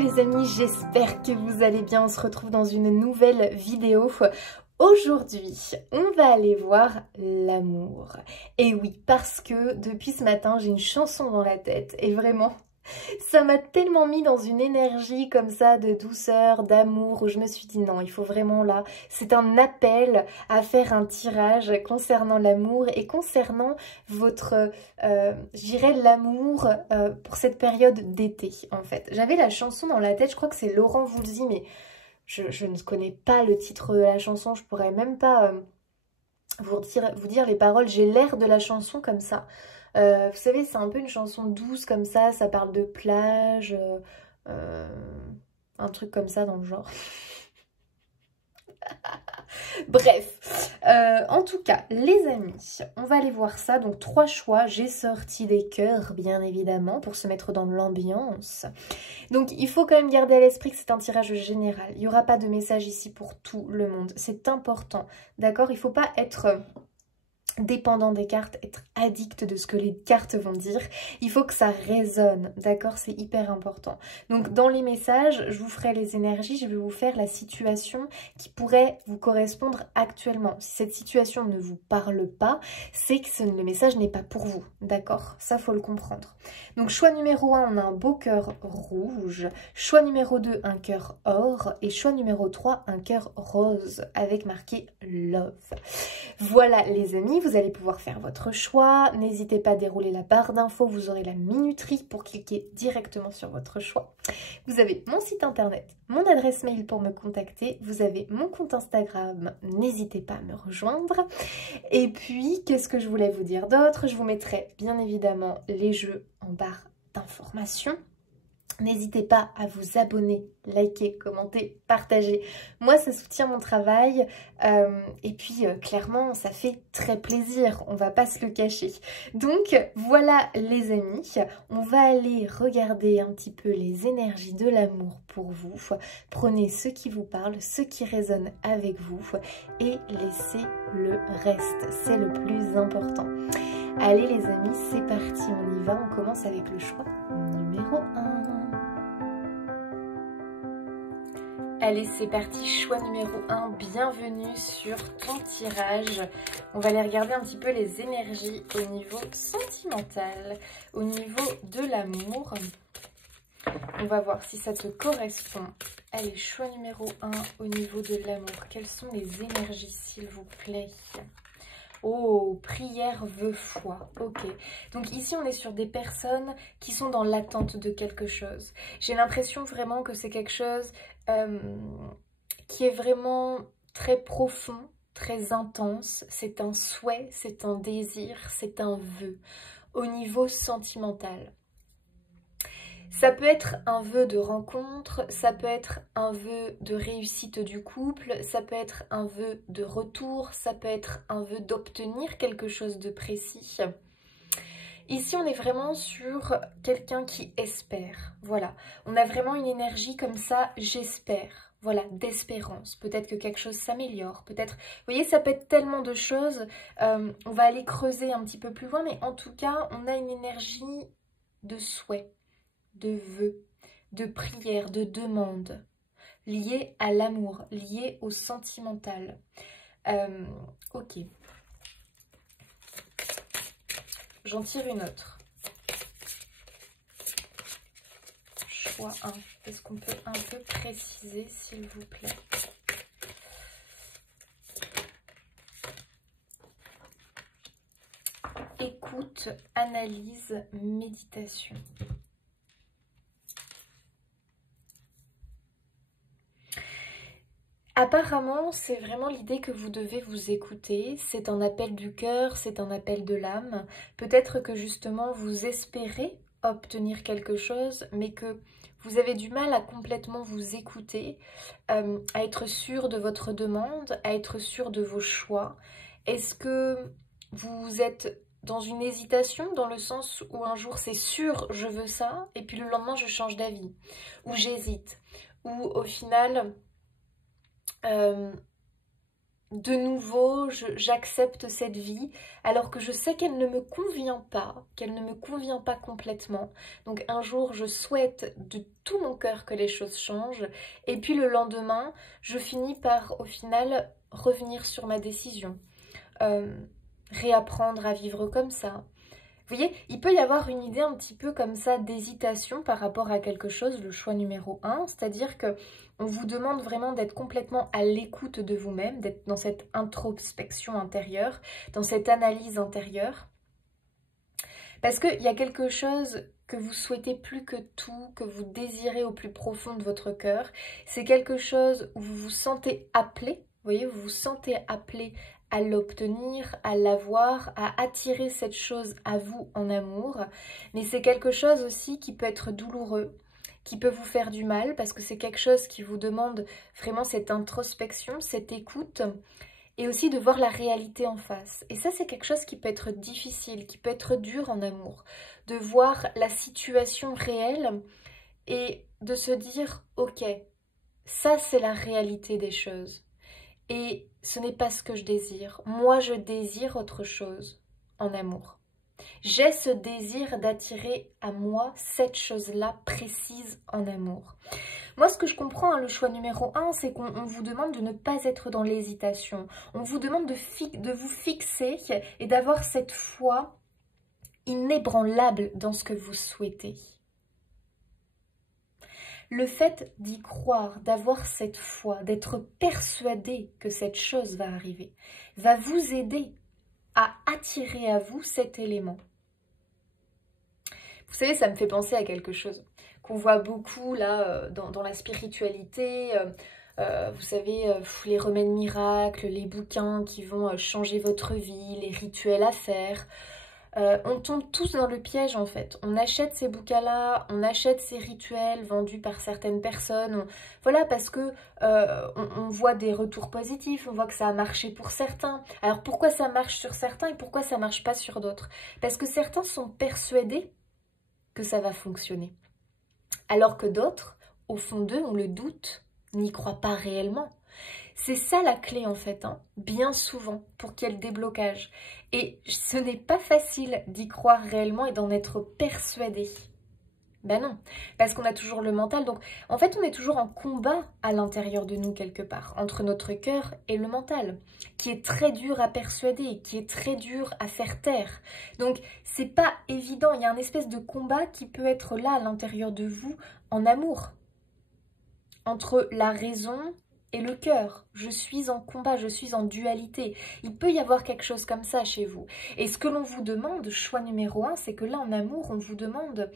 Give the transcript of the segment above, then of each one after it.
les amis, j'espère que vous allez bien, on se retrouve dans une nouvelle vidéo. Aujourd'hui, on va aller voir l'amour. Et oui, parce que depuis ce matin, j'ai une chanson dans la tête et vraiment, ça m'a tellement mis dans une énergie comme ça de douceur, d'amour, où je me suis dit non, il faut vraiment là, c'est un appel à faire un tirage concernant l'amour et concernant votre, je dirais l'amour pour cette période d'été en fait. J'avais la chanson dans la tête, je crois que c'est Laurent Voulzy, mais je ne connais pas le titre de la chanson, je pourrais même pas vous dire les paroles, j'ai l'air de la chanson comme ça. Vous savez, c'est un peu une chanson douce comme ça parle de plage, un truc comme ça dans le genre. Bref, en tout cas, les amis, on va aller voir ça. Donc, 3 choix. J'ai sorti des cœurs, bien évidemment, pour se mettre dans l'ambiance. Donc, il faut quand même garder à l'esprit que c'est un tirage général. Il n'y aura pas de message ici pour tout le monde. C'est important, d'accord? Il ne faut pas être dépendant des cartes, être addict de ce que les cartes vont dire. Il faut que ça résonne, d'accord? C'est hyper important. Donc dans les messages, je vous ferai les énergies, je vais vous faire la situation qui pourrait vous correspondre actuellement. Si cette situation ne vous parle pas, c'est que le message n'est pas pour vous, d'accord? Ça, faut le comprendre. Donc choix numéro 1, on a un beau cœur rouge. Choix numéro 2, un cœur or. Et choix numéro 3, un cœur rose avec marqué love. Voilà les amis, vous allez pouvoir faire votre choix. N'hésitez pas à dérouler la barre d'infos, vous aurez la minuterie pour cliquer directement sur votre choix. Vous avez mon site internet, mon adresse mail pour me contacter, vous avez mon compte Instagram, n'hésitez pas à me rejoindre. Et puis, qu'est-ce que je voulais vous dire d'autre? Je vous mettrai bien évidemment les jeux en barre d'informations. N'hésitez pas à vous abonner, liker, commenter, partager. Moi, ça soutient mon travail et puis clairement, ça fait très plaisir. On va pas se le cacher. Donc, voilà les amis. On va aller regarder un petit peu les énergies de l'amour pour vous. Prenez ce qui vous parle, ce qui résonne avec vous et laissez le reste. C'est le plus important. Allez les amis, c'est parti, on y va. On commence avec le choix numéro 1. Allez, c'est parti, choix numéro 1, bienvenue sur ton tirage. On va aller regarder un petit peu les énergies au niveau sentimental, au niveau de l'amour. On va voir si ça te correspond. Allez, choix numéro 1 au niveau de l'amour. Quelles sont les énergies, s'il vous plaît ? Oh, prière, vœu, foi. Ok. Donc ici, on est sur des personnes qui sont dans l'attente de quelque chose. J'ai l'impression vraiment que c'est quelque chose qui est vraiment très profond, très intense. C'est un souhait, c'est un désir, c'est un vœu au niveau sentimental. Ça peut être un vœu de rencontre, ça peut être un vœu de réussite du couple, ça peut être un vœu de retour, ça peut être un vœu d'obtenir quelque chose de précis. Ici, on est vraiment sur quelqu'un qui espère. Voilà, on a vraiment une énergie comme ça, j'espère. Voilà, d'espérance. Peut-être que quelque chose s'améliore, peut-être... Vous voyez, ça peut être tellement de choses. On va aller creuser un petit peu plus loin, mais en tout cas, on a une énergie de souhait, de vœux, de prières, de demandes, liées à l'amour, liées au sentimental. Ok. J'en tire une autre. Choix 1. Est-ce qu'on peut un peu préciser, s'il vous plaît? Écoute, analyse, méditation. Apparemment, c'est vraiment l'idée que vous devez vous écouter. C'est un appel du cœur, c'est un appel de l'âme. Peut-être que justement, vous espérez obtenir quelque chose, mais que vous avez du mal à complètement vous écouter, à être sûr de votre demande, à être sûr de vos choix. Est-ce que vous êtes dans une hésitation, dans le sens où un jour c'est sûr, je veux ça, et puis le lendemain je change d'avis, ou j'hésite, ou au final... de nouveau, j'accepte cette vie, alors que je sais qu'elle ne me convient pas, qu'elle ne me convient pas complètement. Donc un jour, je souhaite de tout mon cœur que les choses changent, et puis le lendemain, je finis par, au final, revenir sur ma décision. Réapprendre à vivre comme ça. Vous voyez, il peut y avoir une idée un petit peu comme ça d'hésitation par rapport à quelque chose, le choix numéro 1, c'est-à-dire que on vous demande vraiment d'être complètement à l'écoute de vous-même, d'être dans cette introspection intérieure, dans cette analyse intérieure. Parce qu'il y a quelque chose que vous souhaitez plus que tout, que vous désirez au plus profond de votre cœur. C'est quelque chose où vous vous sentez appelé, vous voyez, vous vous sentez appelé à l'obtenir, à l'avoir, à attirer cette chose à vous en amour. Mais c'est quelque chose aussi qui peut être douloureux, qui peut vous faire du mal, parce que c'est quelque chose qui vous demande vraiment cette introspection, cette écoute, et aussi de voir la réalité en face. Et ça, c'est quelque chose qui peut être difficile, qui peut être dur en amour, de voir la situation réelle et de se dire, ok, ça c'est la réalité des choses. Et ce n'est pas ce que je désire. Moi, je désire autre chose en amour. J'ai ce désir d'attirer à moi cette chose-là précise en amour. Moi, ce que je comprends, hein, le choix numéro 1, c'est qu'on vous demande de ne pas être dans l'hésitation. On vous demande de vous fixer et d'avoir cette foi inébranlable dans ce que vous souhaitez. Le fait d'y croire, d'avoir cette foi, d'être persuadé que cette chose va arriver, va vous aider à attirer à vous cet élément. Vous savez, ça me fait penser à quelque chose qu'on voit beaucoup là dans la spiritualité. Vous savez, les remèdes miracles, les bouquins qui vont changer votre vie, les rituels à faire. On tombe tous dans le piège en fait. On achète ces bouquins-là, on achète ces rituels vendus par certaines personnes. Voilà, parce que on voit des retours positifs, on voit que ça a marché pour certains. Alors pourquoi ça marche sur certains et pourquoi ça marche pas sur d'autres? Parce que certains sont persuadés que ça va fonctionner. Alors que d'autres, au fond d'eux, ont le doute, n'y croient pas réellement. C'est ça la clé en fait, hein, bien souvent, pour qu'il y ait le déblocage. Et ce n'est pas facile d'y croire réellement et d'en être persuadé. Ben non, parce qu'on a toujours le mental. Donc en fait, on est toujours en combat à l'intérieur de nous quelque part, entre notre cœur et le mental, qui est très dur à persuader, qui est très dur à faire taire. Donc c'est pas évident, il y a un espèce de combat qui peut être là à l'intérieur de vous en amour, entre la raison et le cœur. Je suis en combat, je suis en dualité. Il peut y avoir quelque chose comme ça chez vous. Et ce que l'on vous demande, choix numéro 1, c'est que là en amour, on vous demande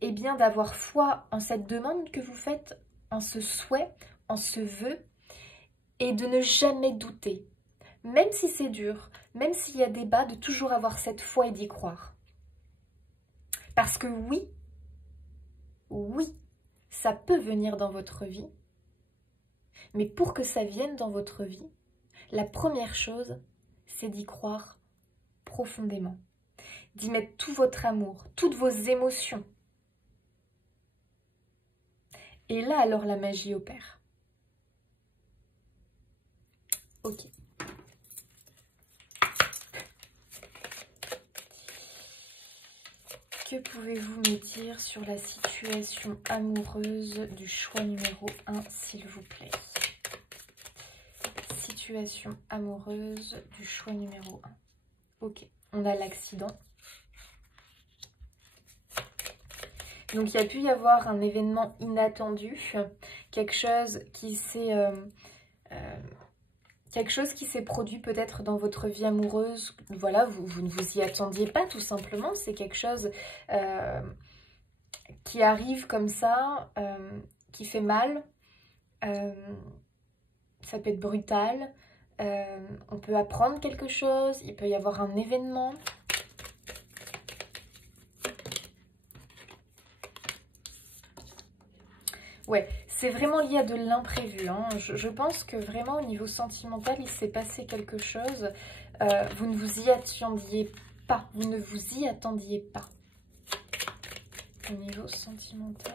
eh bien d'avoir foi en cette demande que vous faites, en ce souhait, en ce vœu, et de ne jamais douter. Même si c'est dur, même s'il y a débat, de toujours avoir cette foi et d'y croire. Parce que oui, ça peut venir dans votre vie, mais pour que ça vienne dans votre vie, la première chose, c'est d'y croire profondément. D'y mettre tout votre amour, toutes vos émotions. Et là, alors, la magie opère. Ok. Que pouvez-vous me dire sur la situation amoureuse du choix numéro 1, s'il vous plaît? Situation amoureuse du choix numéro 1. Ok, on a l'accident. Donc il y a pu y avoir un événement inattendu, quelque chose qui s'est produit peut-être dans votre vie amoureuse. Voilà, vous ne vous y attendiez pas tout simplement. C'est quelque chose qui arrive comme ça, qui fait mal. Ça peut être brutal. On peut apprendre quelque chose. Il peut y avoir un événement. Ouais, c'est vraiment lié à de l'imprévu. Hein. Je pense que vraiment au niveau sentimental, il s'est passé quelque chose. Vous ne vous y attendiez pas. Vous ne vous y attendiez pas. Au niveau sentimental.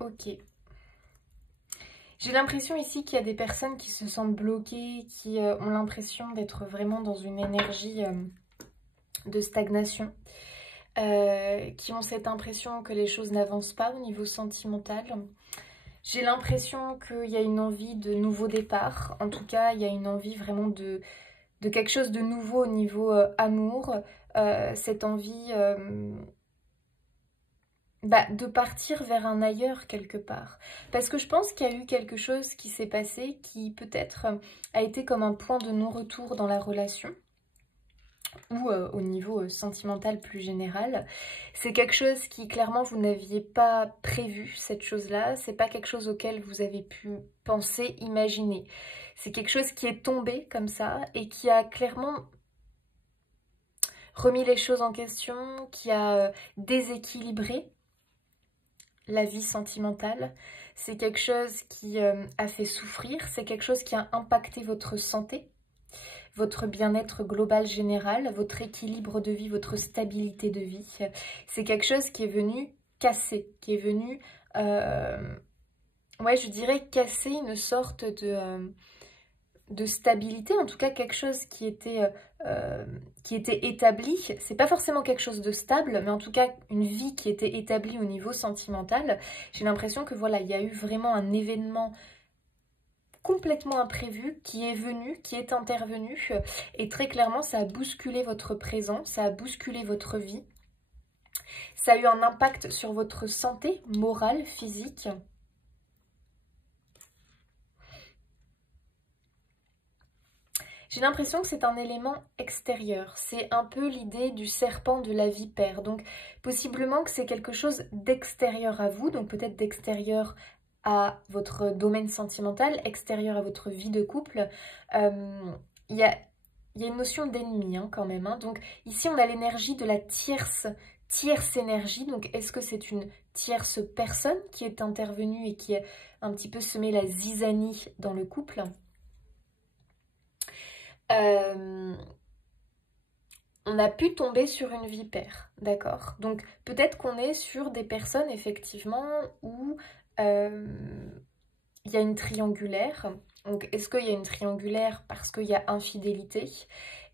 Ok. J'ai l'impression ici qu'il y a des personnes qui se sentent bloquées, qui ont l'impression d'être vraiment dans une énergie de stagnation, qui ont cette impression que les choses n'avancent pas au niveau sentimental. J'ai l'impression qu'il y a une envie de nouveau départ. En tout cas, il y a une envie vraiment de quelque chose de nouveau au niveau amour. Cette envie de partir vers un ailleurs quelque part. Parce que je pense qu'il y a eu quelque chose qui s'est passé qui peut-être a été comme un point de non-retour dans la relation ou au niveau sentimental plus général. C'est quelque chose qui clairement vous n'aviez pas prévu, cette chose-là. C'est pas quelque chose auquel vous avez pu penser, imaginer. C'est quelque chose qui est tombé comme ça et qui a clairement remis les choses en question, qui a déséquilibré la vie sentimentale. C'est quelque chose qui a fait souffrir, c'est quelque chose qui a impacté votre santé, votre bien-être global général, votre équilibre de vie, votre stabilité de vie. C'est quelque chose qui est venu casser, qui est venu, ouais, je dirais casser une sorte de stabilité, en tout cas quelque chose qui était établi. C'est pas forcément quelque chose de stable, mais en tout cas une vie qui était établie au niveau sentimental. J'ai l'impression que voilà, il y a eu vraiment un événement complètement imprévu qui est venu, qui est intervenu, et très clairement ça a bousculé votre présent, ça a bousculé votre vie. Ça a eu un impact sur votre santé morale, physique. J'ai l'impression que c'est un élément extérieur. C'est un peu l'idée du serpent de la vipère. Donc, possiblement que c'est quelque chose d'extérieur à vous, donc peut-être d'extérieur à votre domaine sentimental, extérieur à votre vie de couple. Il y a une notion d'ennemi quand même. Donc, ici, on a l'énergie de la tierce énergie. Donc, est-ce que c'est une tierce personne qui est intervenue et qui a un petit peu semé la zizanie dans le couple ? On a pu tomber sur une vipère, d'accord? Donc peut-être qu'on est sur des personnes effectivement où il y a une triangulaire. Donc est-ce qu'il y a une triangulaire parce qu'il y a infidélité?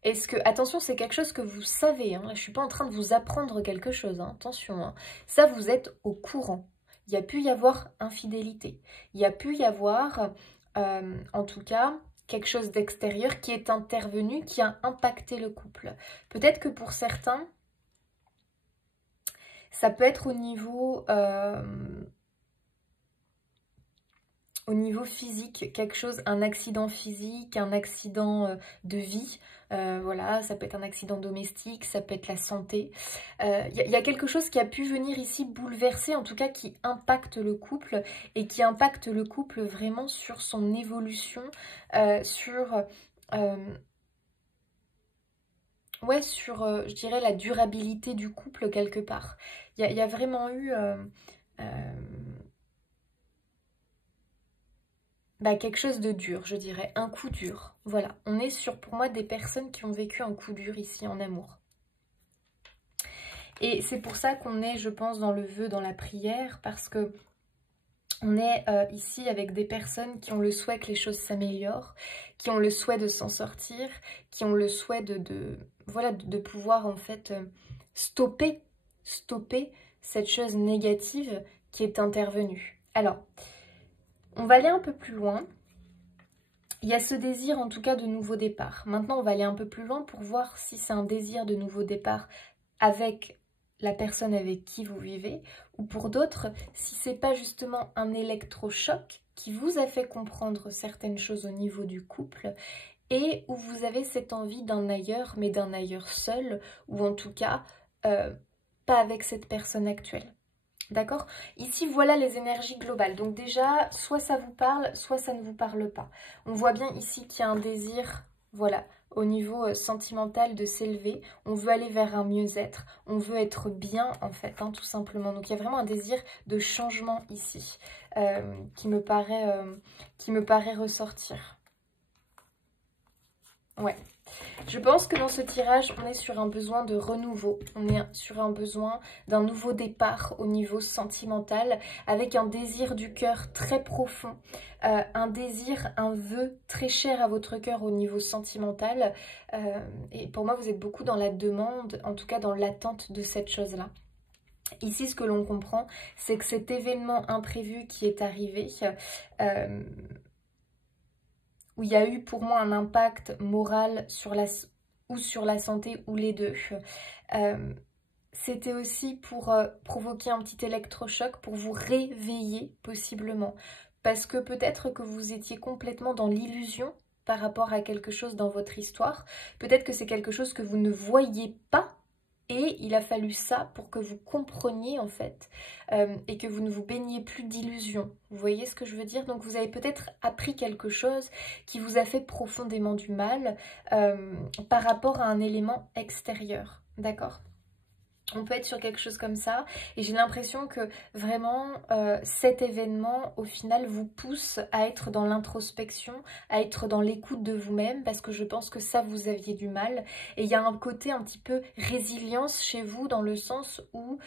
Est-ce que, attention, c'est quelque chose que vous savez, hein, je ne suis pas en train de vous apprendre quelque chose, hein, attention, hein. Ça vous êtes au courant. Il y a pu y avoir infidélité, il y a pu y avoir, en tout cas, quelque chose d'extérieur qui est intervenu, qui a impacté le couple. Peut-être que pour certains, ça peut être au niveau physique, quelque chose, un accident physique, un accident de vie. Voilà, ça peut être un accident domestique, ça peut être la santé. Y a quelque chose qui a pu venir ici bouleverser, en tout cas qui impacte le couple et qui impacte le couple vraiment sur son évolution, ouais, sur je dirais, la durabilité du couple quelque part. Il y a vraiment eu quelque chose de dur, je dirais, un coup dur. Voilà, on est sur, pour moi, des personnes qui ont vécu un coup dur ici en amour. Et c'est pour ça qu'on est, je pense, dans le vœu, dans la prière, parce que on est ici avec des personnes qui ont le souhait que les choses s'améliorent, qui ont le souhait de s'en sortir, qui ont le souhait de pouvoir en fait stopper cette chose négative qui est intervenue. Alors, on va aller un peu plus loin. Il y a ce désir en tout cas de nouveau départ. Maintenant, on va aller un peu plus loin pour voir si c'est un désir de nouveau départ avec la personne avec qui vous vivez, ou pour d'autres, si c'est pas justement un électrochoc qui vous a fait comprendre certaines choses au niveau du couple et où vous avez cette envie d'un ailleurs, mais d'un ailleurs seul, ou en tout cas pas avec cette personne actuelle. D'accord? Ici, voilà les énergies globales. Donc déjà, soit ça vous parle, soit ça ne vous parle pas. On voit bien ici qu'il y a un désir, voilà, au niveau sentimental de s'élever. On veut aller vers un mieux-être. On veut être bien, en fait, hein, tout simplement. Donc il y a vraiment un désir de changement ici qui me paraît ressortir. Ouais. Je pense que dans ce tirage, on est sur un besoin de renouveau. On est sur un besoin d'un nouveau départ au niveau sentimental, avec un désir du cœur très profond, un désir, un vœu très cher à votre cœur au niveau sentimental. Et pour moi, vous êtes beaucoup dans la demande, en tout cas dans l'attente de cette chose-là. Ici, ce que l'on comprend, c'est que cet événement imprévu qui est arrivé, où il y a eu pour moi un impact moral sur la santé ou les deux, c'était aussi pour provoquer un petit électrochoc, pour vous réveiller possiblement. Parce que peut-être que vous étiez complètement dans l'illusion par rapport à quelque chose dans votre histoire. Peut-être que c'est quelque chose que vous ne voyez pas. Et il a fallu ça pour que vous compreniez en fait et que vous ne vous baigniez plus d'illusions. Vous voyez ce que je veux dire? Donc vous avez peut-être appris quelque chose qui vous a fait profondément du mal par rapport à un élément extérieur. D'accord? On peut être sur quelque chose comme ça et j'ai l'impression que vraiment cet événement au final vous pousse à être dans l'introspection, à être dans l'écoute de vous-même parce que je pense que ça vous aviez du mal et il y a un côté un petit peu résilience chez vous dans le sens où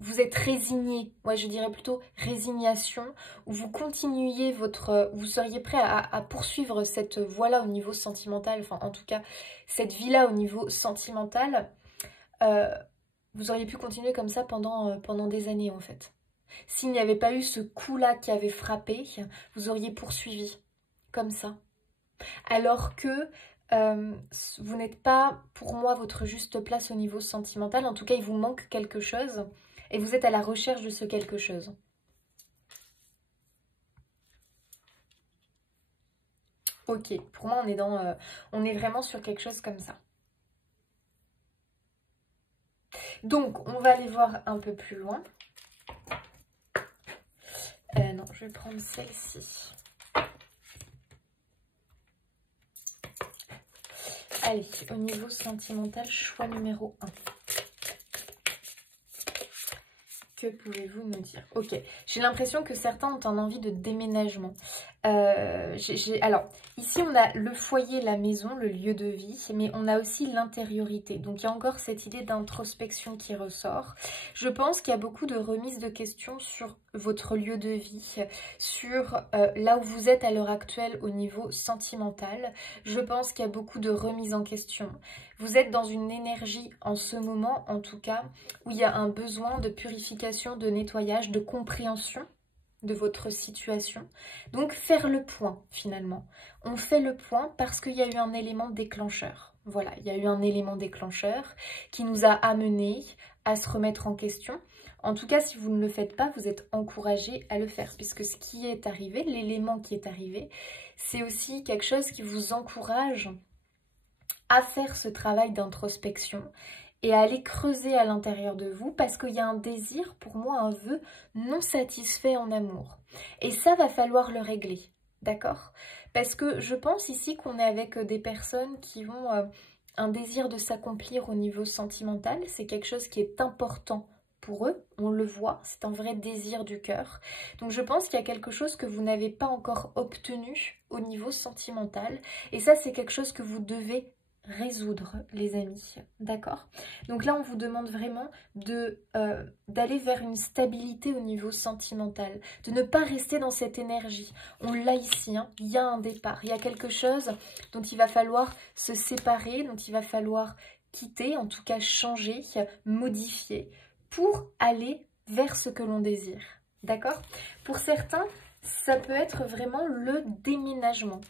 vous êtes résigné, moi je dirais plutôt résignation, où vous continuiez vous seriez prêt à poursuivre cette voie-là au niveau sentimental, enfin en tout cas cette vie-là au niveau sentimental, vous auriez pu continuer comme ça pendant des années en fait. S'il n'y avait pas eu ce coup-là qui avait frappé, vous auriez poursuivi comme ça. Alors que vous n'êtes pas pour moi votre juste place au niveau sentimental, en tout cas il vous manque quelque chose. Et vous êtes à la recherche de ce quelque chose. Ok, pour moi on est vraiment sur quelque chose comme ça. Donc on va aller voir un peu plus loin. Non, je vais prendre celle-ci. Allez, au niveau sentimental, choix numéro 1. Que pouvez-vous me dire? Ok, j'ai l'impression que certains ont un envie de déménagement. Alors, ici on a le foyer, la maison, le lieu de vie, mais on a aussi l'intériorité. Donc il y a encore cette idée d'introspection qui ressort. Je pense qu'il y a beaucoup de remises de questions sur votre lieu de vie, sur là où vous êtes à l'heure actuelle au niveau sentimental. Je pense qu'il y a beaucoup de remises en question. Vous êtes dans une énergie en ce moment, en tout cas, où il y a un besoin de purification, de nettoyage, de compréhension de votre situation. Donc faire le point finalement. On fait le point parce qu'il y a eu un élément déclencheur. Voilà, il y a eu un élément déclencheur qui nous a amené à se remettre en question. En tout cas, si vous ne le faites pas, vous êtes encouragé à le faire puisque ce qui est arrivé, l'élément qui est arrivé, c'est aussi quelque chose qui vous encourage à faire ce travail d'introspection et à aller creuser à l'intérieur de vous parce qu'il y a un désir, pour moi, un vœu non satisfait en amour. Et ça, va falloir le régler, d'accord? Parce que je pense ici qu'on est avec des personnes qui ont un désir de s'accomplir au niveau sentimental. C'est quelque chose qui est important pour eux, on le voit, c'est un vrai désir du cœur. Donc je pense qu'il y a quelque chose que vous n'avez pas encore obtenu au niveau sentimental. Et ça, c'est quelque chose que vous devez résoudre, les amis, d'accord? Donc là on vous demande vraiment d'aller vers une stabilité au niveau sentimental, de ne pas rester dans cette énergie. On l'a ici, hein, il y a un départ, il y a quelque chose dont il va falloir se séparer, dont il va falloir quitter, en tout cas changer, modifier pour aller vers ce que l'on désire, d'accord? Pour certains, ça peut être vraiment le déménagement.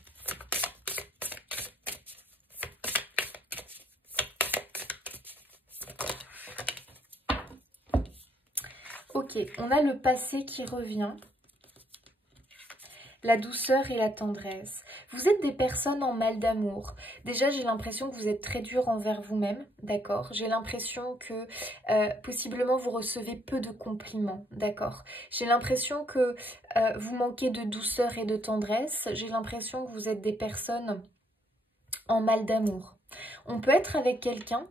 Ok, on a le passé qui revient, la douceur et la tendresse. Vous êtes des personnes en mal d'amour. Déjà, j'ai l'impression que vous êtes très dur envers vous-même, d'accord? J'ai l'impression que possiblement vous recevez peu de compliments, d'accord? J'ai l'impression que vous manquez de douceur et de tendresse. J'ai l'impression que vous êtes des personnes en mal d'amour. On peut être avec quelqu'un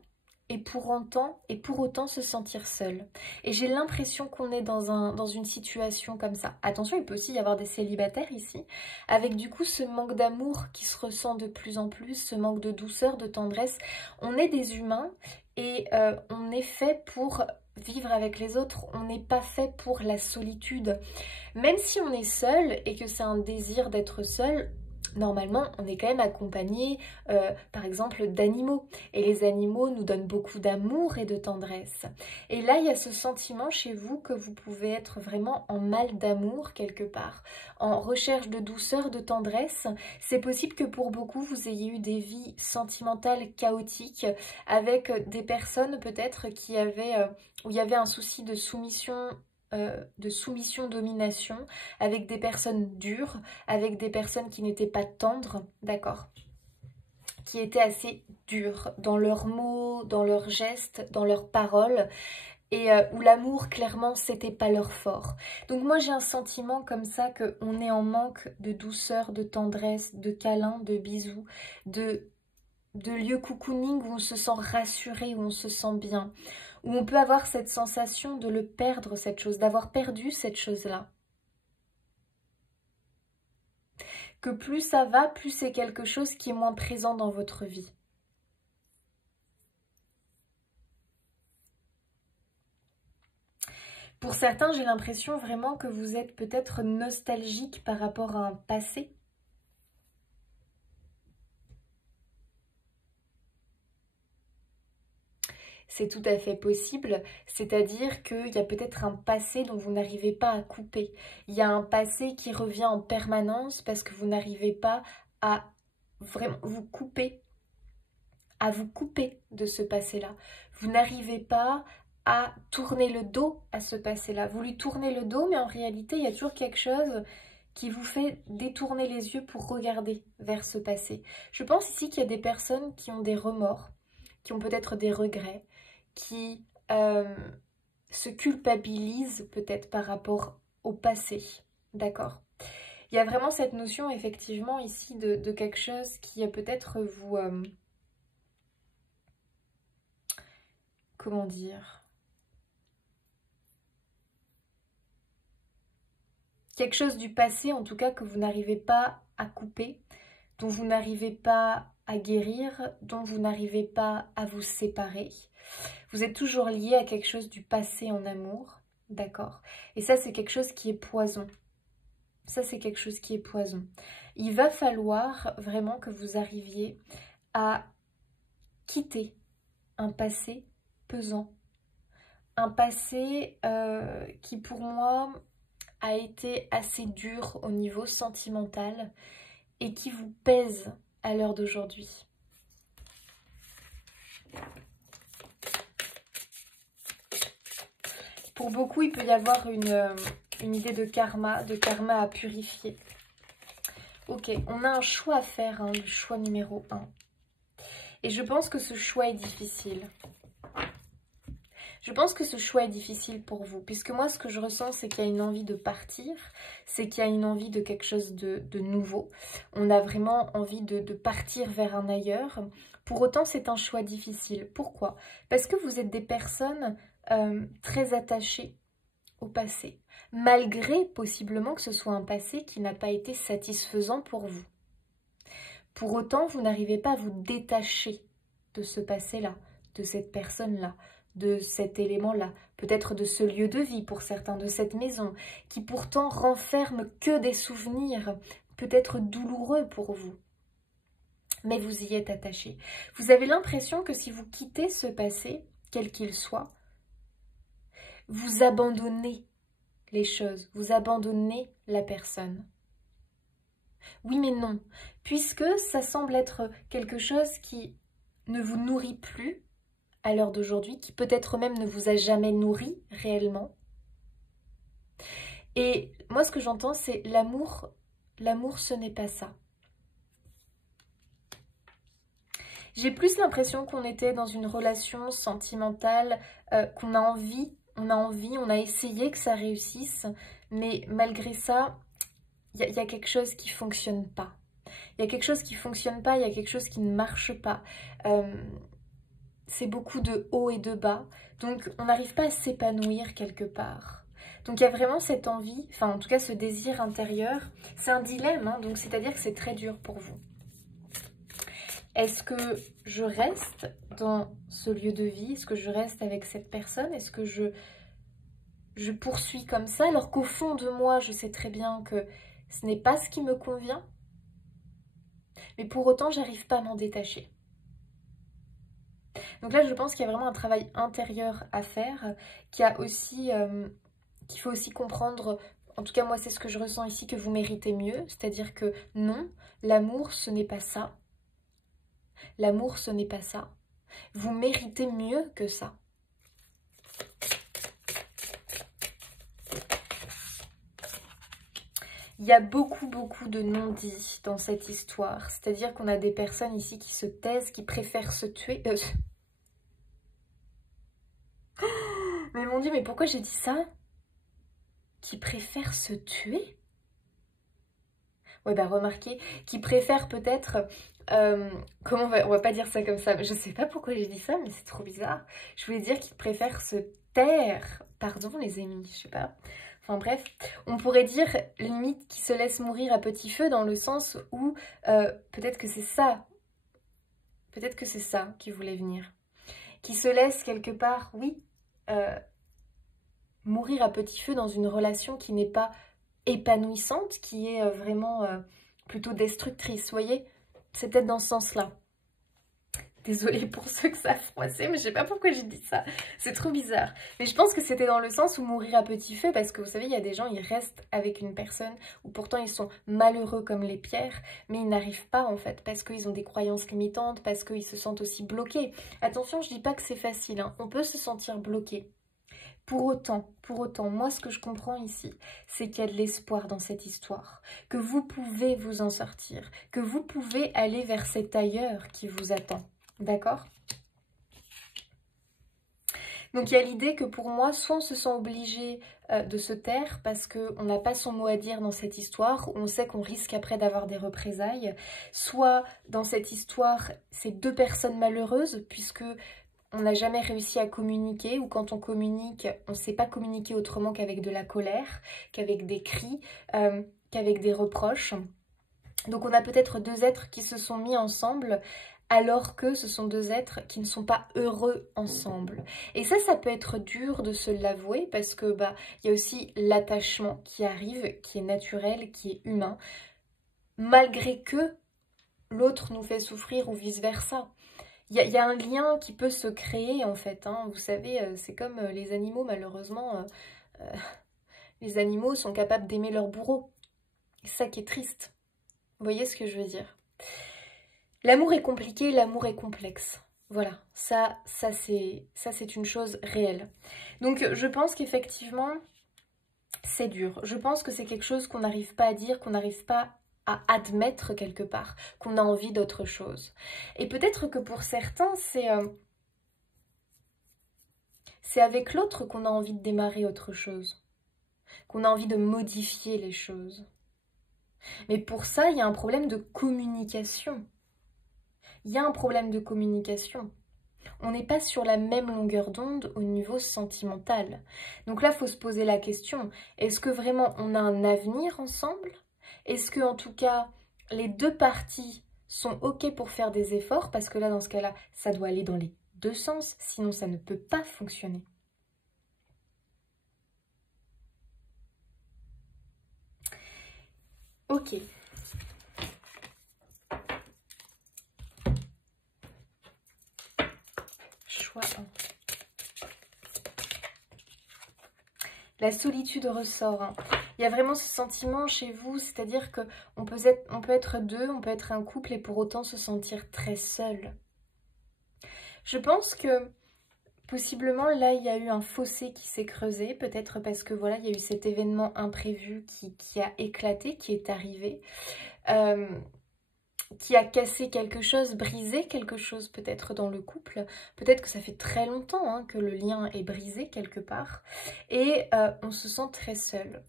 et pour autant se sentir seul. Et j'ai l'impression qu'on est dans une situation comme ça. Attention, il peut aussi y avoir des célibataires ici, avec du coup ce manque d'amour qui se ressent de plus en plus, ce manque de douceur, de tendresse. On est des humains et on est fait pour vivre avec les autres, on n'est pas fait pour la solitude. Même si on est seul et que c'est un désir d'être seul, normalement, on est quand même accompagné, par exemple, d'animaux. Et les animaux nous donnent beaucoup d'amour et de tendresse. Et là, il y a ce sentiment chez vous que vous pouvez être vraiment en mal d'amour quelque part, en recherche de douceur, de tendresse. C'est possible que pour beaucoup, vous ayez eu des vies sentimentales chaotiques avec des personnes peut-être qui avaient, où il y avait un souci de soumission-domination, avec des personnes dures, avec des personnes qui n'étaient pas tendres, d'accord, qui étaient assez dures dans leurs mots, dans leurs gestes, dans leurs paroles, et où l'amour, clairement, c'était pas leur fort. Donc moi, j'ai un sentiment comme ça qu'on est en manque de douceur, de tendresse, de câlins, de bisous, de lieux cocooning où on se sent rassuré, où on se sent bien, où on peut avoir cette sensation de le perdre, cette chose, d'avoir perdu cette chose-là. Que plus ça va, plus c'est quelque chose qui est moins présent dans votre vie. Pour certains, j'ai l'impression vraiment que vous êtes peut-être nostalgique par rapport à un passé. C'est tout à fait possible, c'est-à-dire qu'il y a peut-être un passé dont vous n'arrivez pas à couper. Il y a un passé qui revient en permanence parce que vous n'arrivez pas à vraiment vous couper de ce passé-là. Vous n'arrivez pas à tourner le dos à ce passé-là. Vous lui tournez le dos, mais en réalité, il y a toujours quelque chose qui vous fait détourner les yeux pour regarder vers ce passé. Je pense ici qu'il y a des personnes qui ont des remords, qui ont peut-être des regrets, qui se culpabilisent peut-être par rapport au passé, d'accord? Il y a vraiment cette notion effectivement ici de quelque chose qui peut-être vous... comment dire? Quelque chose du passé en tout cas que vous n'arrivez pas à couper, dont vous n'arrivez pas à guérir, dont vous n'arrivez pas à vous séparer. Vous êtes toujours lié à quelque chose du passé en amour, d'accord? Et ça, c'est quelque chose qui est poison. Ça, c'est quelque chose qui est poison. Il va falloir vraiment que vous arriviez à quitter un passé pesant. Un passé qui, pour moi, a été assez dur au niveau sentimental et qui vous pèse à l'heure d'aujourd'hui. Pour beaucoup, il peut y avoir une idée de karma à purifier. Ok, on a un choix à faire, hein, le choix numéro 1. Et je pense que ce choix est difficile. Je pense que ce choix est difficile pour vous, puisque moi, ce que je ressens, c'est qu'il y a une envie de partir, c'est qu'il y a une envie de quelque chose de nouveau. On a vraiment envie de partir vers un ailleurs. Pour autant, c'est un choix difficile. Pourquoi? Parce que vous êtes des personnes très attachées au passé, malgré possiblement que ce soit un passé qui n'a pas été satisfaisant pour vous. Pour autant, vous n'arrivez pas à vous détacher de ce passé-là, de cette personne-là, de cet élément-là, peut-être de ce lieu de vie pour certains, de cette maison, qui pourtant renferme que des souvenirs, peut-être douloureux pour vous. Mais vous y êtes attaché. Vous avez l'impression que si vous quittez ce passé, quel qu'il soit, vous abandonnez les choses, vous abandonnez la personne. Oui mais non, puisque ça semble être quelque chose qui ne vous nourrit plus à l'heure d'aujourd'hui, qui peut-être même ne vous a jamais nourri réellement. Et moi, ce que j'entends, c'est l'amour. L'amour, ce n'est pas ça. J'ai plus l'impression qu'on était dans une relation sentimentale, qu'on a envie, on a essayé que ça réussisse, mais malgré ça, il y a quelque chose qui ne fonctionne pas. Il y a quelque chose qui ne fonctionne pas, il y a quelque chose qui ne marche pas. c'est beaucoup de haut et de bas. Donc, on n'arrive pas à s'épanouir quelque part. Donc, il y a vraiment cette envie, enfin, en tout cas, ce désir intérieur. C'est un dilemme, hein, donc c'est-à-dire que c'est très dur pour vous. Est-ce que je reste dans ce lieu de vie? Est-ce que je reste avec cette personne? Est-ce que je poursuis comme ça, alors qu'au fond de moi, je sais très bien que ce n'est pas ce qui me convient? Mais pour autant, j'arrive pas à m'en détacher. Donc là, je pense qu'il y a vraiment un travail intérieur à faire, qu'il faut aussi comprendre, en tout cas moi c'est ce que je ressens ici, que vous méritez mieux, c'est-à-dire que non, l'amour ce n'est pas ça. L'amour ce n'est pas ça. Vous méritez mieux que ça. Il y a beaucoup de non-dits dans cette histoire. C'est-à-dire qu'on a des personnes ici qui se taisent, qui préfèrent se tuer. Mais mon Dieu, mais pourquoi j'ai dit ça? Qui préfèrent se tuer? Ouais, bah remarquez, qui préfèrent peut-être... comment on va pas dire ça comme ça? Je sais pas pourquoi j'ai dit ça, mais c'est trop bizarre. Je voulais dire qu'ils préfèrent se taire. Pardon les amis, je sais pas. Enfin bref, on pourrait dire limite qui se laisse mourir à petit feu dans le sens où peut-être que c'est ça. Peut-être que c'est ça qui voulait venir. Qui se laisse quelque part, oui, mourir à petit feu dans une relation qui n'est pas épanouissante, qui est vraiment plutôt destructrice, vous voyez? C'est peut-être dans ce sens-là. Désolée pour ceux que ça a froissé, mais je sais pas pourquoi j'ai dit ça. C'est trop bizarre. Mais je pense que c'était dans le sens où mourir à petit feu, parce que vous savez, il y a des gens, ils restent avec une personne où pourtant ils sont malheureux comme les pierres, mais ils n'arrivent pas en fait, parce qu'ils ont des croyances limitantes, parce qu'ils se sentent aussi bloqués. Attention, je dis pas que c'est facile, hein. On peut se sentir bloqué. Pour autant, moi ce que je comprends ici, c'est qu'il y a de l'espoir dans cette histoire, que vous pouvez vous en sortir, que vous pouvez aller vers cet ailleurs qui vous attend. D'accord? Donc il y a l'idée que pour moi, soit on se sent obligé de se taire parce qu'on n'a pas son mot à dire dans cette histoire, où on sait qu'on risque après d'avoir des représailles, soit dans cette histoire, c'est deux personnes malheureuses puisque on n'a jamais réussi à communiquer, ou quand on communique, on ne sait pas communiquer autrement qu'avec de la colère, qu'avec des cris, qu'avec des reproches. Donc on a peut-être deux êtres qui se sont mis ensemble alors que ce sont deux êtres qui ne sont pas heureux ensemble. Et ça peut être dur de se l'avouer parce que il y a aussi l'attachement qui arrive, qui est naturel, qui est humain, malgré que l'autre nous fait souffrir ou vice-versa. Il y a un lien qui peut se créer en fait, hein. Vous savez, c'est comme les animaux malheureusement, les animaux sont capables d'aimer leur bourreau. C'est ça qui est triste. Vous voyez ce que je veux dire? L'amour est compliqué, l'amour est complexe. Voilà, ça c'est une chose réelle. Donc je pense qu'effectivement, c'est dur. Je pense que c'est quelque chose qu'on n'arrive pas à dire, qu'on n'arrive pas à admettre quelque part, qu'on a envie d'autre chose. Et peut-être que pour certains, c'est avec l'autre qu'on a envie de démarrer autre chose, qu'on a envie de modifier les choses. Mais pour ça, il y a un problème de communication. Il y a un problème de communication. On n'est pas sur la même longueur d'onde au niveau sentimental. Donc là, il faut se poser la question, est-ce que vraiment on a un avenir ensemble? Est-ce que en tout cas, les deux parties sont OK pour faire des efforts? Parce que là, dans ce cas-là, ça doit aller dans les deux sens, sinon ça ne peut pas fonctionner. OK. Choix 1. La solitude ressort. Hein. Il y a vraiment ce sentiment chez vous, c'est-à-dire qu'on peut être deux, on peut être un couple et pour autant se sentir très seul. Je pense que possiblement là il y a eu un fossé qui s'est creusé, peut-être parce que voilà il y a eu cet événement imprévu qui a éclaté, qui est arrivé. Qui a cassé quelque chose, brisé quelque chose peut-être dans le couple. Peut-être que ça fait très longtemps hein, que le lien est brisé quelque part. Et on se sent très seul.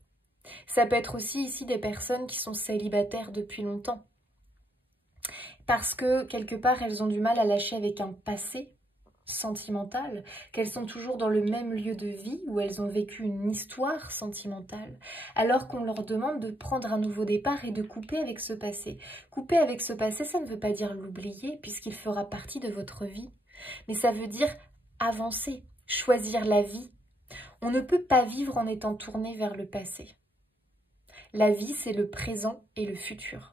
Ça peut être aussi ici des personnes qui sont célibataires depuis longtemps. Parce que quelque part elles ont du mal à lâcher avec un passé. sentimentale, qu'elles sont toujours dans le même lieu de vie où elles ont vécu une histoire sentimentale, alors qu'on leur demande de prendre un nouveau départ et de couper avec ce passé. Couper avec ce passé, ça ne veut pas dire l'oublier puisqu'il fera partie de votre vie, mais ça veut dire avancer, choisir la vie. On ne peut pas vivre en étant tourné vers le passé. La vie, c'est le présent et le futur.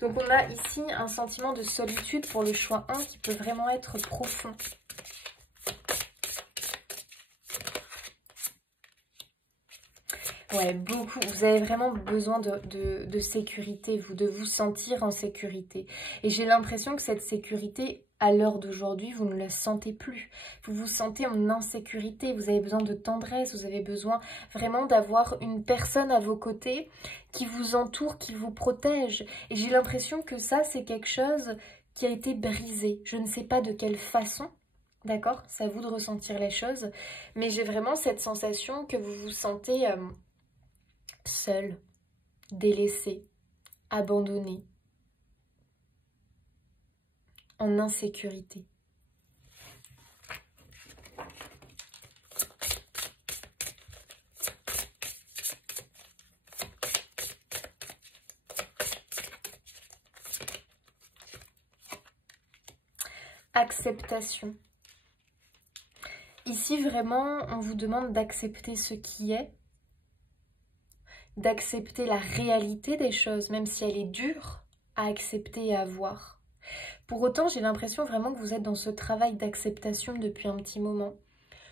Donc on a ici un sentiment de solitude pour le choix 1 qui peut vraiment être profond. Ouais, beaucoup. Vous avez vraiment besoin de sécurité, de vous sentir en sécurité. Et j'ai l'impression que cette sécurité, à l'heure d'aujourd'hui, vous ne la sentez plus. Vous vous sentez en insécurité, vous avez besoin de tendresse, vous avez besoin vraiment d'avoir une personne à vos côtés qui vous entoure, qui vous protège. Et j'ai l'impression que ça, c'est quelque chose qui a été brisé. Je ne sais pas de quelle façon. D'accord? C'est à vous de ressentir les choses. Mais j'ai vraiment cette sensation que vous vous sentez seul, délaissé, abandonné, en insécurité. Acceptation. Ici, vraiment, on vous demande d'accepter ce qui est, d'accepter la réalité des choses, même si elle est dure à accepter et à voir. Pour autant, j'ai l'impression vraiment que vous êtes dans ce travail d'acceptation depuis un petit moment.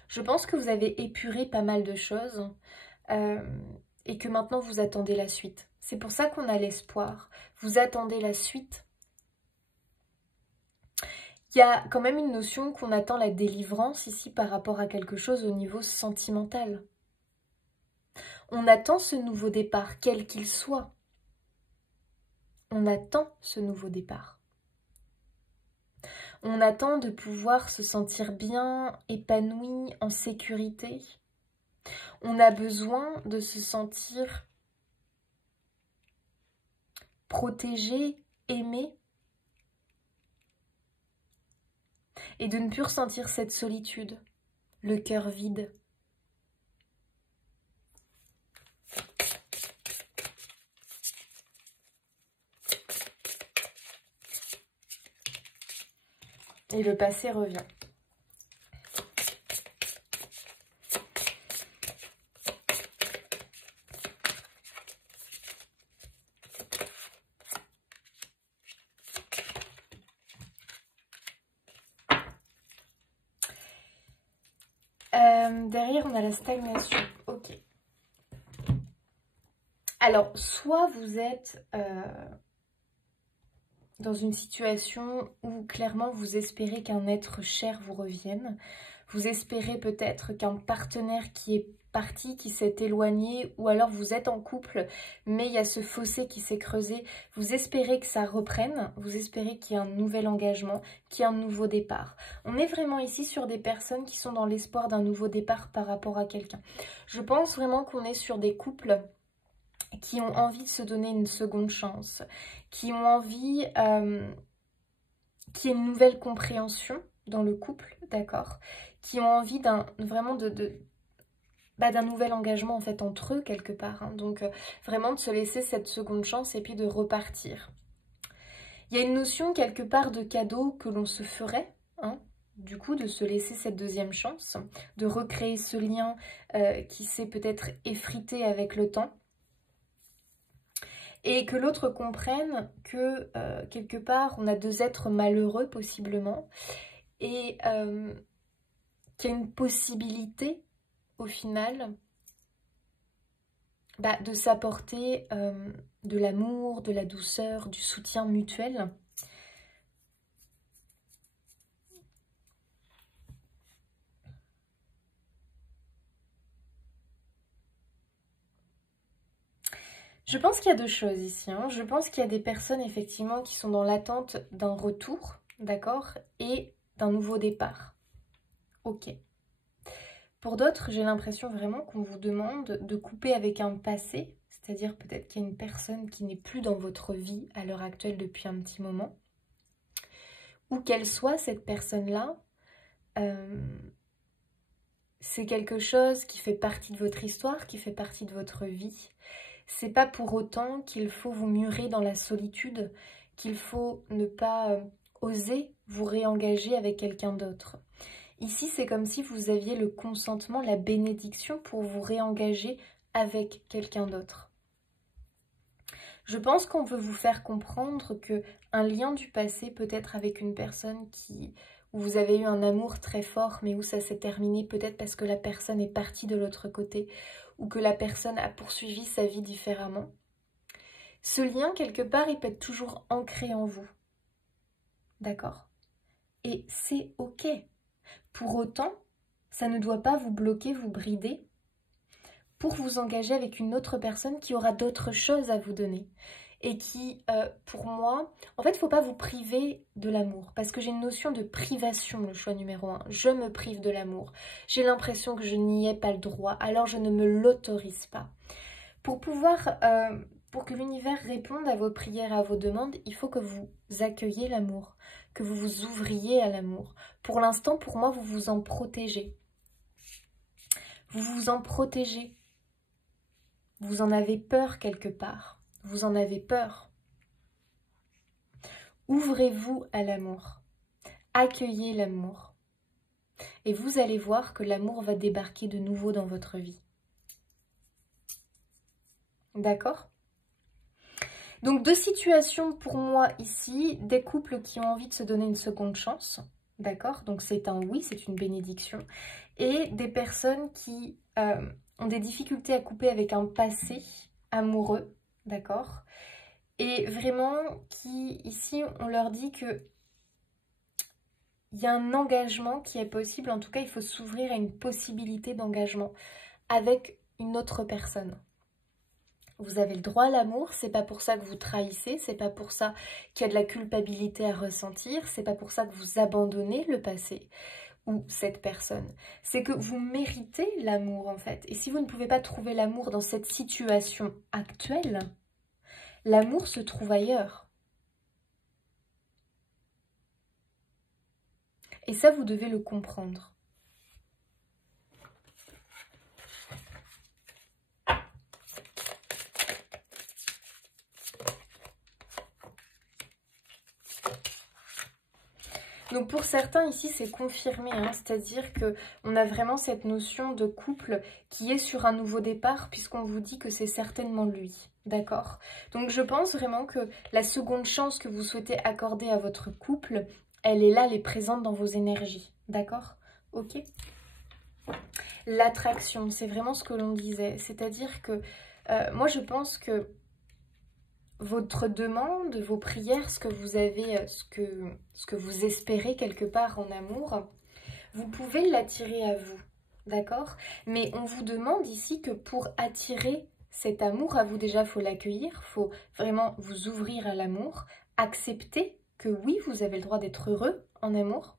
Je pense que vous avez épuré pas mal de choses et que maintenant vous attendez la suite. C'est pour ça qu'on a l'espoir. Vous attendez la suite. Il y a quand même une notion qu'on attend la délivrance ici par rapport à quelque chose au niveau sentimental. On attend ce nouveau départ, quel qu'il soit. On attend ce nouveau départ. On attend de pouvoir se sentir bien, épanoui, en sécurité. On a besoin de se sentir protégé, aimé. Et de ne plus ressentir cette solitude, le cœur vide. Et le passé revient. Derrière, on a la stagnation. Ok. Alors, soit vous êtes dans une situation où clairement vous espérez qu'un être cher vous revienne. Vous espérez peut-être qu'un partenaire qui est parti, qui s'est éloigné, ou alors vous êtes en couple, mais il y a ce fossé qui s'est creusé. Vous espérez que ça reprenne, vous espérez qu'il y ait un nouvel engagement, qu'il y ait un nouveau départ. On est vraiment ici sur des personnes qui sont dans l'espoir d'un nouveau départ par rapport à quelqu'un. Je pense vraiment qu'on est sur des couples qui ont envie de se donner une seconde chance, qui ont envie qu'il y ait une nouvelle compréhension dans le couple, d'accord, qui ont envie vraiment d'un nouvel engagement en fait entre eux quelque part, hein. Donc vraiment de se laisser cette seconde chance et puis de repartir. Il y a une notion quelque part de cadeau que l'on se ferait, hein, du coup de se laisser cette deuxième chance, de recréer ce lien qui s'est peut-être effrité avec le temps. Et que l'autre comprenne que quelque part on a deux êtres malheureux possiblement et qu'il y a une possibilité au final de s'apporter de l'amour, de la douceur, du soutien mutuel. Je pense qu'il y a deux choses ici, hein. Je pense qu'il y a des personnes effectivement qui sont dans l'attente d'un retour, d'accord, et d'un nouveau départ. Ok. Pour d'autres, j'ai l'impression vraiment qu'on vous demande de couper avec un passé, c'est-à-dire peut-être qu'il y a une personne qui n'est plus dans votre vie à l'heure actuelle depuis un petit moment, où qu'elle soit, cette personne-là, c'est quelque chose qui fait partie de votre histoire, qui fait partie de votre vie. C'est pas pour autant qu'il faut vous murer dans la solitude, qu'il faut ne pas oser vous réengager avec quelqu'un d'autre. Ici, c'est comme si vous aviez le consentement, la bénédiction pour vous réengager avec quelqu'un d'autre. Je pense qu'on veut vous faire comprendre que un lien du passé peut être avec une personne où vous avez eu un amour très fort, mais où ça s'est terminé peut-être parce que la personne est partie de l'autre côté, ou que la personne a poursuivi sa vie différemment. Ce lien, quelque part, il peut être toujours ancré en vous. D'accord? Et c'est ok. Pour autant, ça ne doit pas vous bloquer, vous brider, pour vous engager avec une autre personne qui aura d'autres choses à vous donner. Et qui, pour moi, en fait, il ne faut pas vous priver de l'amour. Parce que j'ai une notion de privation, le choix numéro 1. Je me prive de l'amour. J'ai l'impression que je n'y ai pas le droit, alors je ne me l'autorise pas. Pour que l'univers réponde à vos prières, à vos demandes, il faut que vous accueilliez l'amour, que vous vous ouvriez à l'amour. Pour l'instant, pour moi, vous vous en protégez. Vous vous en protégez. Vous en avez peur quelque part. Vous en avez peur. Ouvrez-vous à l'amour. Accueillez l'amour. Et vous allez voir que l'amour va débarquer de nouveau dans votre vie. D'accord ? Donc, 2 situations pour moi ici. Des couples qui ont envie de se donner une seconde chance. D'accord ? Donc, c'est un oui, c'est une bénédiction. Et des personnes qui ont des difficultés à couper avec un passé amoureux. D'accord ? Et vraiment, qui, ici, on leur dit que il y a un engagement qui est possible. En tout cas, il faut s'ouvrir à une possibilité d'engagement avec une autre personne. Vous avez le droit à l'amour, c'est pas pour ça que vous trahissez, c'est pas pour ça qu'il y a de la culpabilité à ressentir, c'est pas pour ça que vous abandonnez le passé ou cette personne. C'est que vous méritez l'amour en fait. Et si vous ne pouvez pas trouver l'amour dans cette situation actuelle, l'amour se trouve ailleurs. Et ça, vous devez le comprendre. Donc pour certains ici c'est confirmé, hein, c'est-à-dire qu'on a vraiment cette notion de couple qui est sur un nouveau départ puisqu'on vous dit que c'est certainement lui, d'accord? Donc je pense vraiment que la seconde chance que vous souhaitez accorder à votre couple, elle est là, elle est présente dans vos énergies, d'accord? Ok? L'attraction, c'est vraiment ce que l'on disait, c'est-à-dire que moi je pense que votre demande, vos prières, ce que vous avez, ce que vous espérez quelque part en amour, vous pouvez l'attirer à vous, d'accord? Mais on vous demande ici que pour attirer cet amour à vous, déjà, il faut l'accueillir, il faut vraiment vous ouvrir à l'amour, accepter que oui, vous avez le droit d'être heureux en amour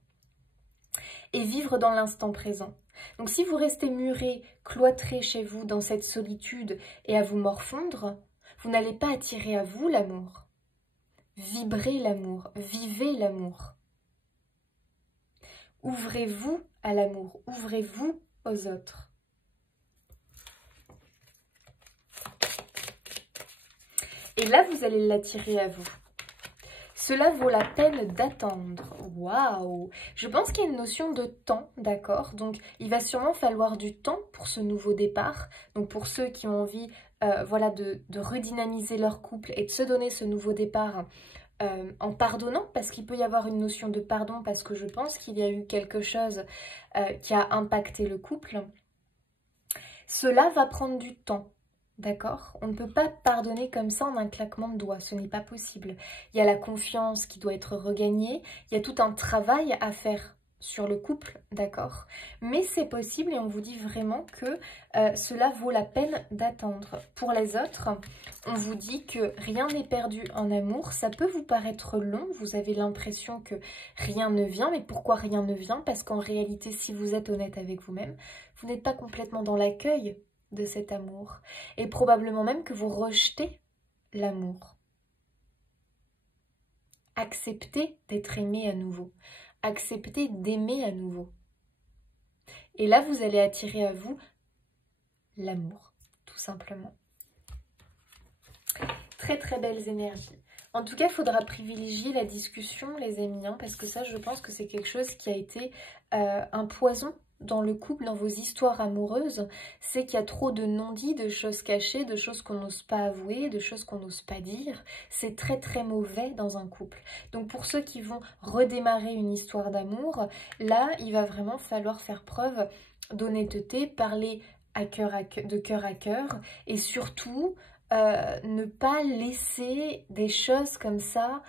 et vivre dans l'instant présent. Donc si vous restez muré, cloîtré chez vous dans cette solitude et à vous morfondre, vous n'allez pas attirer à vous l'amour. Vibrez l'amour, vivez l'amour. Ouvrez-vous à l'amour, ouvrez-vous aux autres. Et là, vous allez l'attirer à vous. Cela vaut la peine d'attendre. Waouh! Je pense qu'il y a une notion de temps, d'accord? Donc, il va sûrement falloir du temps pour ce nouveau départ. Donc, pour ceux qui ont envie voilà, de redynamiser leur couple et de se donner ce nouveau départ en pardonnant, parce qu'il peut y avoir une notion de pardon, parce que je pense qu'il y a eu quelque chose qui a impacté le couple. Cela va prendre du temps. D'accord? On ne peut pas pardonner comme ça en un claquement de doigts, ce n'est pas possible. Il y a la confiance qui doit être regagnée, il y a tout un travail à faire sur le couple, d'accord? Mais c'est possible et on vous dit vraiment que cela vaut la peine d'attendre. Pour les autres, on vous dit que rien n'est perdu en amour, ça peut vous paraître long, vous avez l'impression que rien ne vient, mais pourquoi rien ne vient? Parce qu'en réalité, si vous êtes honnête avec vous-même, vous n'êtes pas complètement dans l'accueil de cet amour. Et probablement même que vous rejetez l'amour. accepter d'être aimé à nouveau. Accepter d'aimer à nouveau. Et là, vous allez attirer à vous l'amour, tout simplement. Très très belles énergies. En tout cas, il faudra privilégier la discussion, les amis, hein, parce que ça, je pense que c'est quelque chose qui a été un poison dans le couple, dans vos histoires amoureuses. C'est qu'il y a trop de non-dits, de choses cachées, de choses qu'on n'ose pas avouer, de choses qu'on n'ose pas dire. C'est très très mauvais dans un couple. Donc pour ceux qui vont redémarrer une histoire d'amour, là, il va vraiment falloir faire preuve d'honnêteté, parler de cœur à cœur, et surtout ne pas laisser des choses comme ça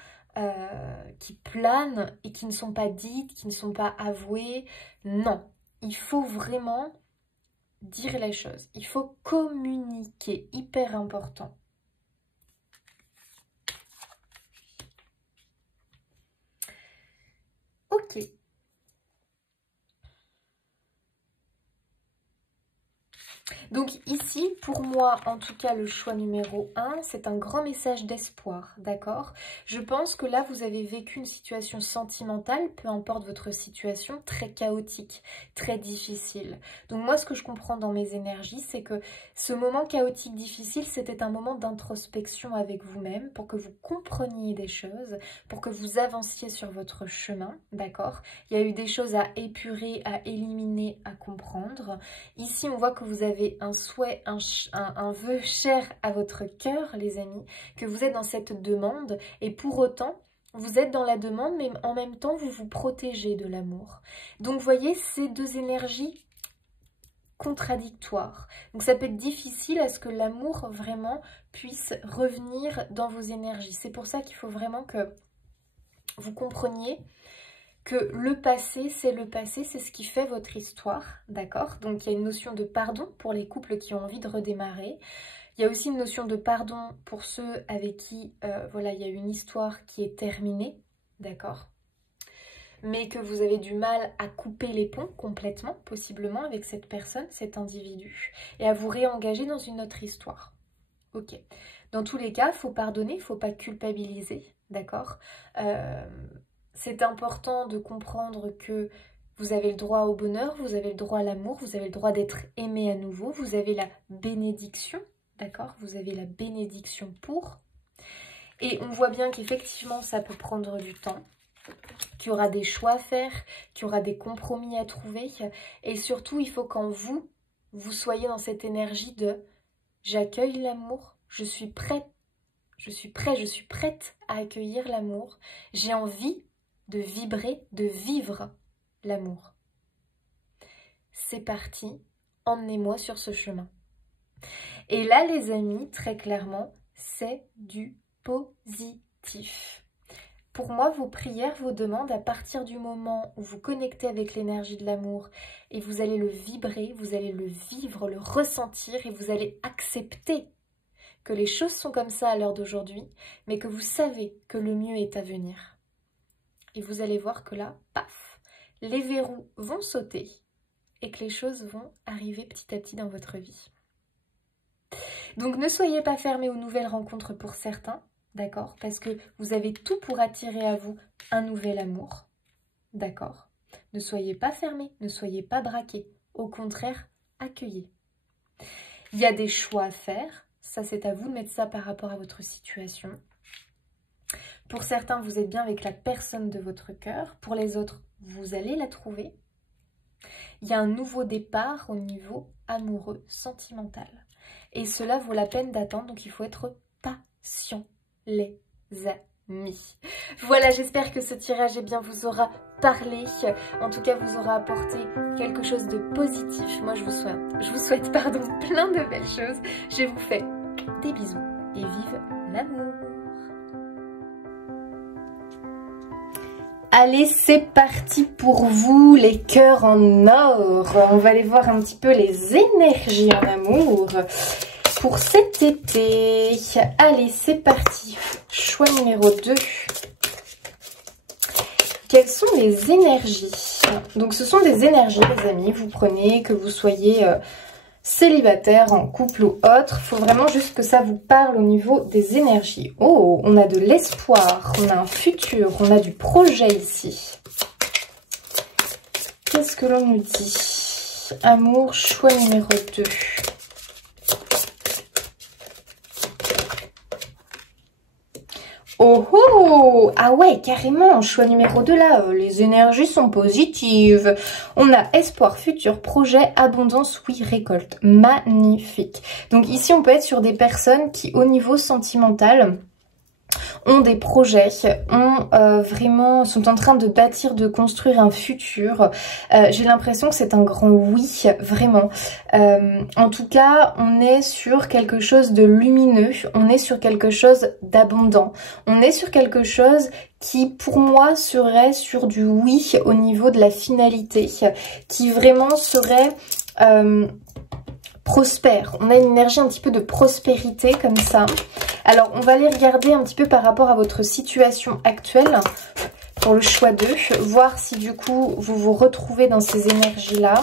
qui planent et qui ne sont pas dites, qui ne sont pas avouées. Non, il faut vraiment dire les choses, il faut communiquer, hyper important. Ok. Donc ici, pour moi, en tout cas, le choix numéro 1, c'est un grand message d'espoir, d'accord? Je pense que là, vous avez vécu une situation sentimentale, peu importe votre situation, très chaotique, très difficile. Donc moi, ce que je comprends dans mes énergies, c'est que ce moment chaotique, difficile, c'était un moment d'introspection avec vous-même, pour que vous compreniez des choses, pour que vous avanciez sur votre chemin, d'accord? Il y a eu des choses à épurer, à éliminer, à comprendre. Ici, on voit que vous avez un souhait, un vœu cher à votre cœur, les amis, que vous êtes dans cette demande, et pour autant, vous êtes dans la demande, mais en même temps, vous vous protégez de l'amour. Donc, vous voyez, ces deux énergies contradictoires. Donc, ça peut être difficile à ce que l'amour, vraiment, puisse revenir dans vos énergies. C'est pour ça qu'il faut vraiment que vous compreniez que le passé, c'est ce qui fait votre histoire, d'accord? Donc il y a une notion de pardon pour les couples qui ont envie de redémarrer. Il y a aussi une notion de pardon pour ceux avec qui, voilà, il y a une histoire qui est terminée, d'accord? Mais que vous avez du mal à couper les ponts complètement, possiblement, avec cette personne, cet individu, et à vous réengager dans une autre histoire. Ok. Dans tous les cas, il faut pardonner, il ne faut pas culpabiliser, d'accord? C'est important de comprendre que vous avez le droit au bonheur, vous avez le droit à l'amour, vous avez le droit d'être aimé à nouveau, vous avez la bénédiction, d'accord? Vous avez la bénédiction pour. Et on voit bien qu'effectivement, ça peut prendre du temps, qu'il y aura des choix à faire, qu'il y aura des compromis à trouver. Et surtout, il faut qu'en vous soyez dans cette énergie de « j'accueille l'amour, je suis prête, je suis prête à accueillir l'amour, j'ai envie de vibrer, de vivre l'amour. C'est parti, emmenez-moi sur ce chemin. » Et là, les amis, très clairement, c'est du positif. Pour moi, vos prières, vos demandes, à partir du moment où vous connectez avec l'énergie de l'amour et vous allez le vibrer, vous allez le vivre, le ressentir et vous allez accepter que les choses sont comme ça à l'heure d'aujourd'hui, mais que vous savez que le mieux est à venir. Et vous allez voir que là, paf, les verrous vont sauter et que les choses vont arriver petit à petit dans votre vie. Donc ne soyez pas fermés aux nouvelles rencontres pour certains, d'accord? Parce que vous avez tout pour attirer à vous un nouvel amour, d'accord? Ne soyez pas fermés, ne soyez pas braqués. Au contraire, accueillez. Il y a des choix à faire, ça c'est à vous de mettre ça par rapport à votre situation. Pour certains, vous êtes bien avec la personne de votre cœur. Pour les autres, vous allez la trouver. Il y a un nouveau départ au niveau amoureux, sentimental. Et cela vaut la peine d'attendre, donc il faut être patient, les amis. Voilà, j'espère que ce tirage vous aura parlé. En tout cas, vous aura apporté quelque chose de positif. Moi, je vous souhaite plein de belles choses. Je vous fais des bisous et vive l'amour. Allez, c'est parti pour vous, les cœurs en or. On va aller voir un petit peu les énergies en amour pour cet été. Allez, c'est parti. Choix numéro 2. Quelles sont les énergies? Donc, ce sont des énergies, les amis. Vous prenez, que vous soyez célibataire, en couple ou autre. Il faut vraiment juste que ça vous parle au niveau des énergies. Oh, on a de l'espoir, on a un futur, on a du projet ici. Qu'est-ce que l'on nous dit? Amour, choix numéro 2. Oh oh! Ah ouais, carrément, choix numéro 2 là, les énergies sont positives. On a espoir, futur, projet, abondance, oui, récolte. Magnifique. Donc ici, on peut être sur des personnes qui, au niveau sentimental, ont des projets, vraiment sont en train de bâtir, de construire un futur. J'ai l'impression que c'est un grand oui, vraiment. En tout cas, on est sur quelque chose de lumineux, on est sur quelque chose d'abondant, on est sur quelque chose qui pour moi serait sur du oui au niveau de la finalité, qui vraiment serait prospère. On a une énergie un petit peu de prospérité comme ça. Alors, on va aller regarder un petit peu par rapport à votre situation actuelle pour le choix 2. Voir si du coup, vous vous retrouvez dans ces énergies-là.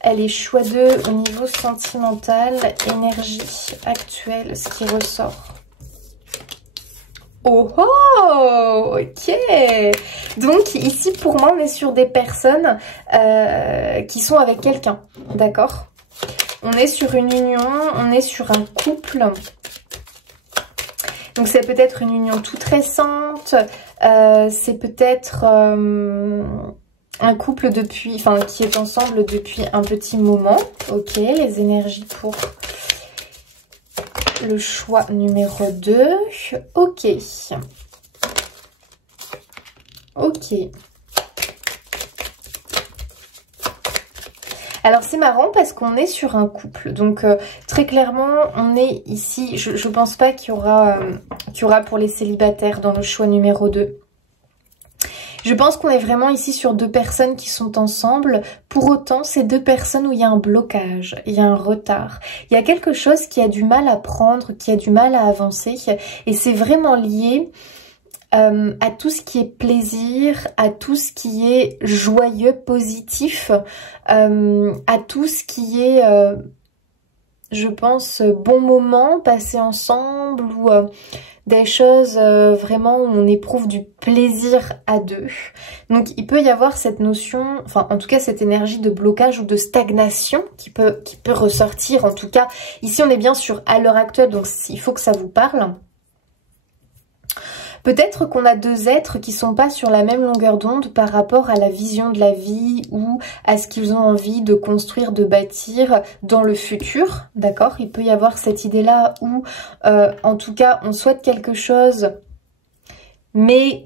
Elle est choix 2 au niveau sentimental, énergie actuelle, ce qui ressort. Oh oh, ok. Donc ici, pour moi, on est sur des personnes qui sont avec quelqu'un, d'accord? On est sur une union, on est sur un couple. Donc c'est peut-être une union toute récente, c'est peut-être un couple depuis, enfin qui est ensemble depuis un petit moment. Ok, les énergies pour le choix numéro 2. Ok. Ok. Alors c'est marrant parce qu'on est sur un couple, donc très clairement on est ici, je pense pas qu'il y aura pour les célibataires dans le choix numéro 2. Je pense qu'on est vraiment ici sur deux personnes qui sont ensemble. Pour autant, c'est deux personnes où il y a un blocage, il y a un retard. Il y a quelque chose qui a du mal à prendre, qui a du mal à avancer. Et c'est vraiment lié à tout ce qui est plaisir, à tout ce qui est joyeux, positif, à tout ce qui est, je pense, bon moment passé ensemble ou des choses vraiment où on éprouve du plaisir à deux. Donc il peut y avoir cette notion, enfin en tout cas cette énergie de blocage ou de stagnation qui peut ressortir. En tout cas, ici on est bien sur à l'heure actuelle, donc il faut que ça vous parle. Peut-être qu'on a deux êtres qui sont pas sur la même longueur d'onde par rapport à la vision de la vie ou à ce qu'ils ont envie de construire, de bâtir dans le futur, d'accord? Il peut y avoir cette idée-là où, en tout cas, on souhaite quelque chose, mais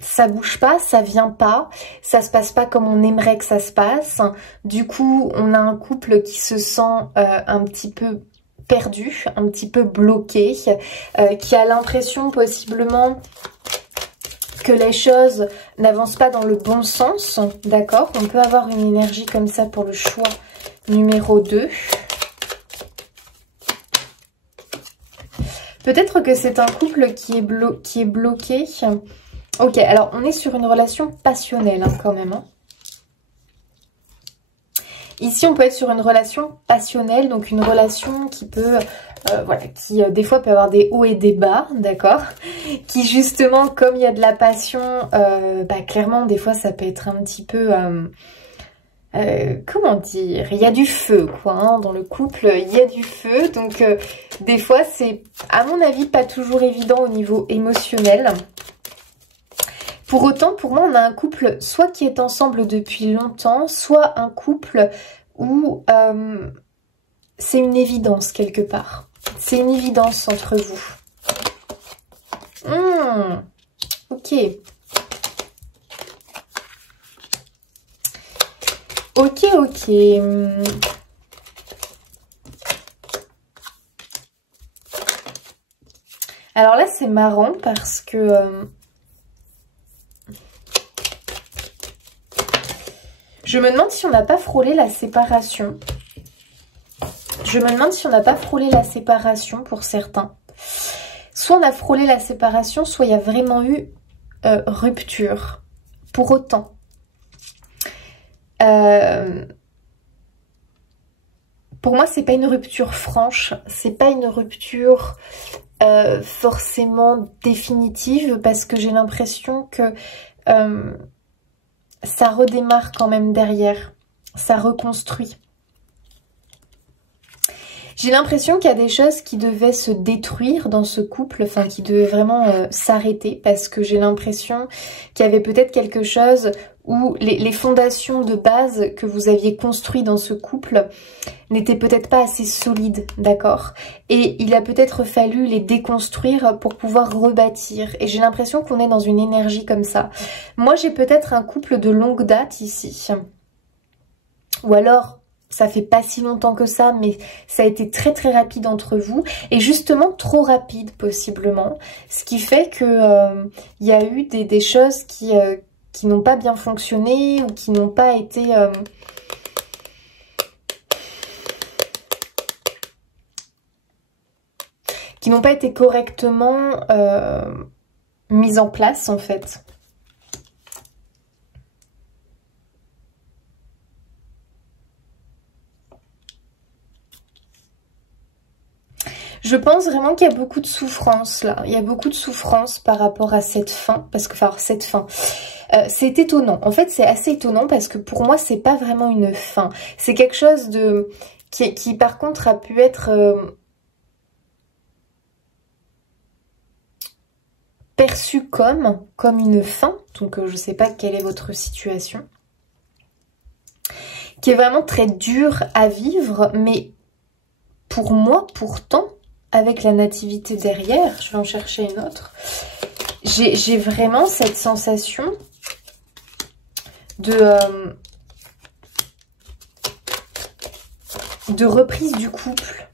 ça bouge pas, ça vient pas, ça se passe pas comme on aimerait que ça se passe. Du coup, on a un couple qui se sent un petit peu perdu, un petit peu bloqué, qui a l'impression possiblement que les choses n'avancent pas dans le bon sens, d'accord? On peut avoir une énergie comme ça pour le choix numéro 2. Peut-être que c'est un couple qui est bloqué. Ok, alors on est sur une relation passionnelle hein, quand même. Hein. Ici, on peut être sur une relation passionnelle, donc une relation qui peut, voilà, qui des fois peut avoir des hauts et des bas, d'accord? Qui justement, comme il y a de la passion, bah, clairement, des fois, ça peut être un petit peu, comment dire? Il y a du feu, quoi, hein, dans le couple, il y a du feu, donc des fois, c'est, à mon avis, pas toujours évident au niveau émotionnel. Pour autant, pour moi, on a un couple soit qui est ensemble depuis longtemps, soit un couple où c'est une évidence quelque part. C'est une évidence entre vous. Ok. Ok, ok. Alors là, c'est marrant parce que... je me demande si on n'a pas frôlé la séparation. Je me demande si on n'a pas frôlé la séparation pour certains. Soit on a frôlé la séparation, soit il y a vraiment eu rupture. Pour autant. pour moi, c'est pas une rupture franche, c'est pas une rupture forcément définitive, parce que j'ai l'impression que ça redémarre quand même derrière, ça reconstruit. J'ai l'impression qu'il y a des choses qui devaient se détruire dans ce couple, enfin qui devaient vraiment s'arrêter, parce que j'ai l'impression qu'il y avait peut-être quelque chose où les fondations de base que vous aviez construites dans ce couple n'étaient peut-être pas assez solides, d'accord? Et il a peut-être fallu les déconstruire pour pouvoir rebâtir. Et j'ai l'impression qu'on est dans une énergie comme ça. Moi, j'ai peut-être un couple de longue date ici. Ou alors, ça fait pas si longtemps que ça, mais ça a été très très rapide entre vous. Et justement, trop rapide possiblement. Ce qui fait que il y a eu des choses qui n'ont pas bien fonctionné ou qui n'ont pas été... qui n'ont pas été correctement mises en place en fait. Je pense vraiment qu'il y a beaucoup de souffrance là. Il y a beaucoup de souffrance par rapport à cette fin. Parce que, enfin, cette fin... c'est étonnant. En fait, c'est assez étonnant parce que pour moi, c'est pas vraiment une fin. C'est quelque chose de qui par contre a pu être perçu comme une fin. Donc, je sais pas quelle est votre situation. Qui est vraiment très dur à vivre, mais pour moi, pourtant, avec la nativité derrière, je vais en chercher une autre. J'ai vraiment cette sensation de reprise du couple.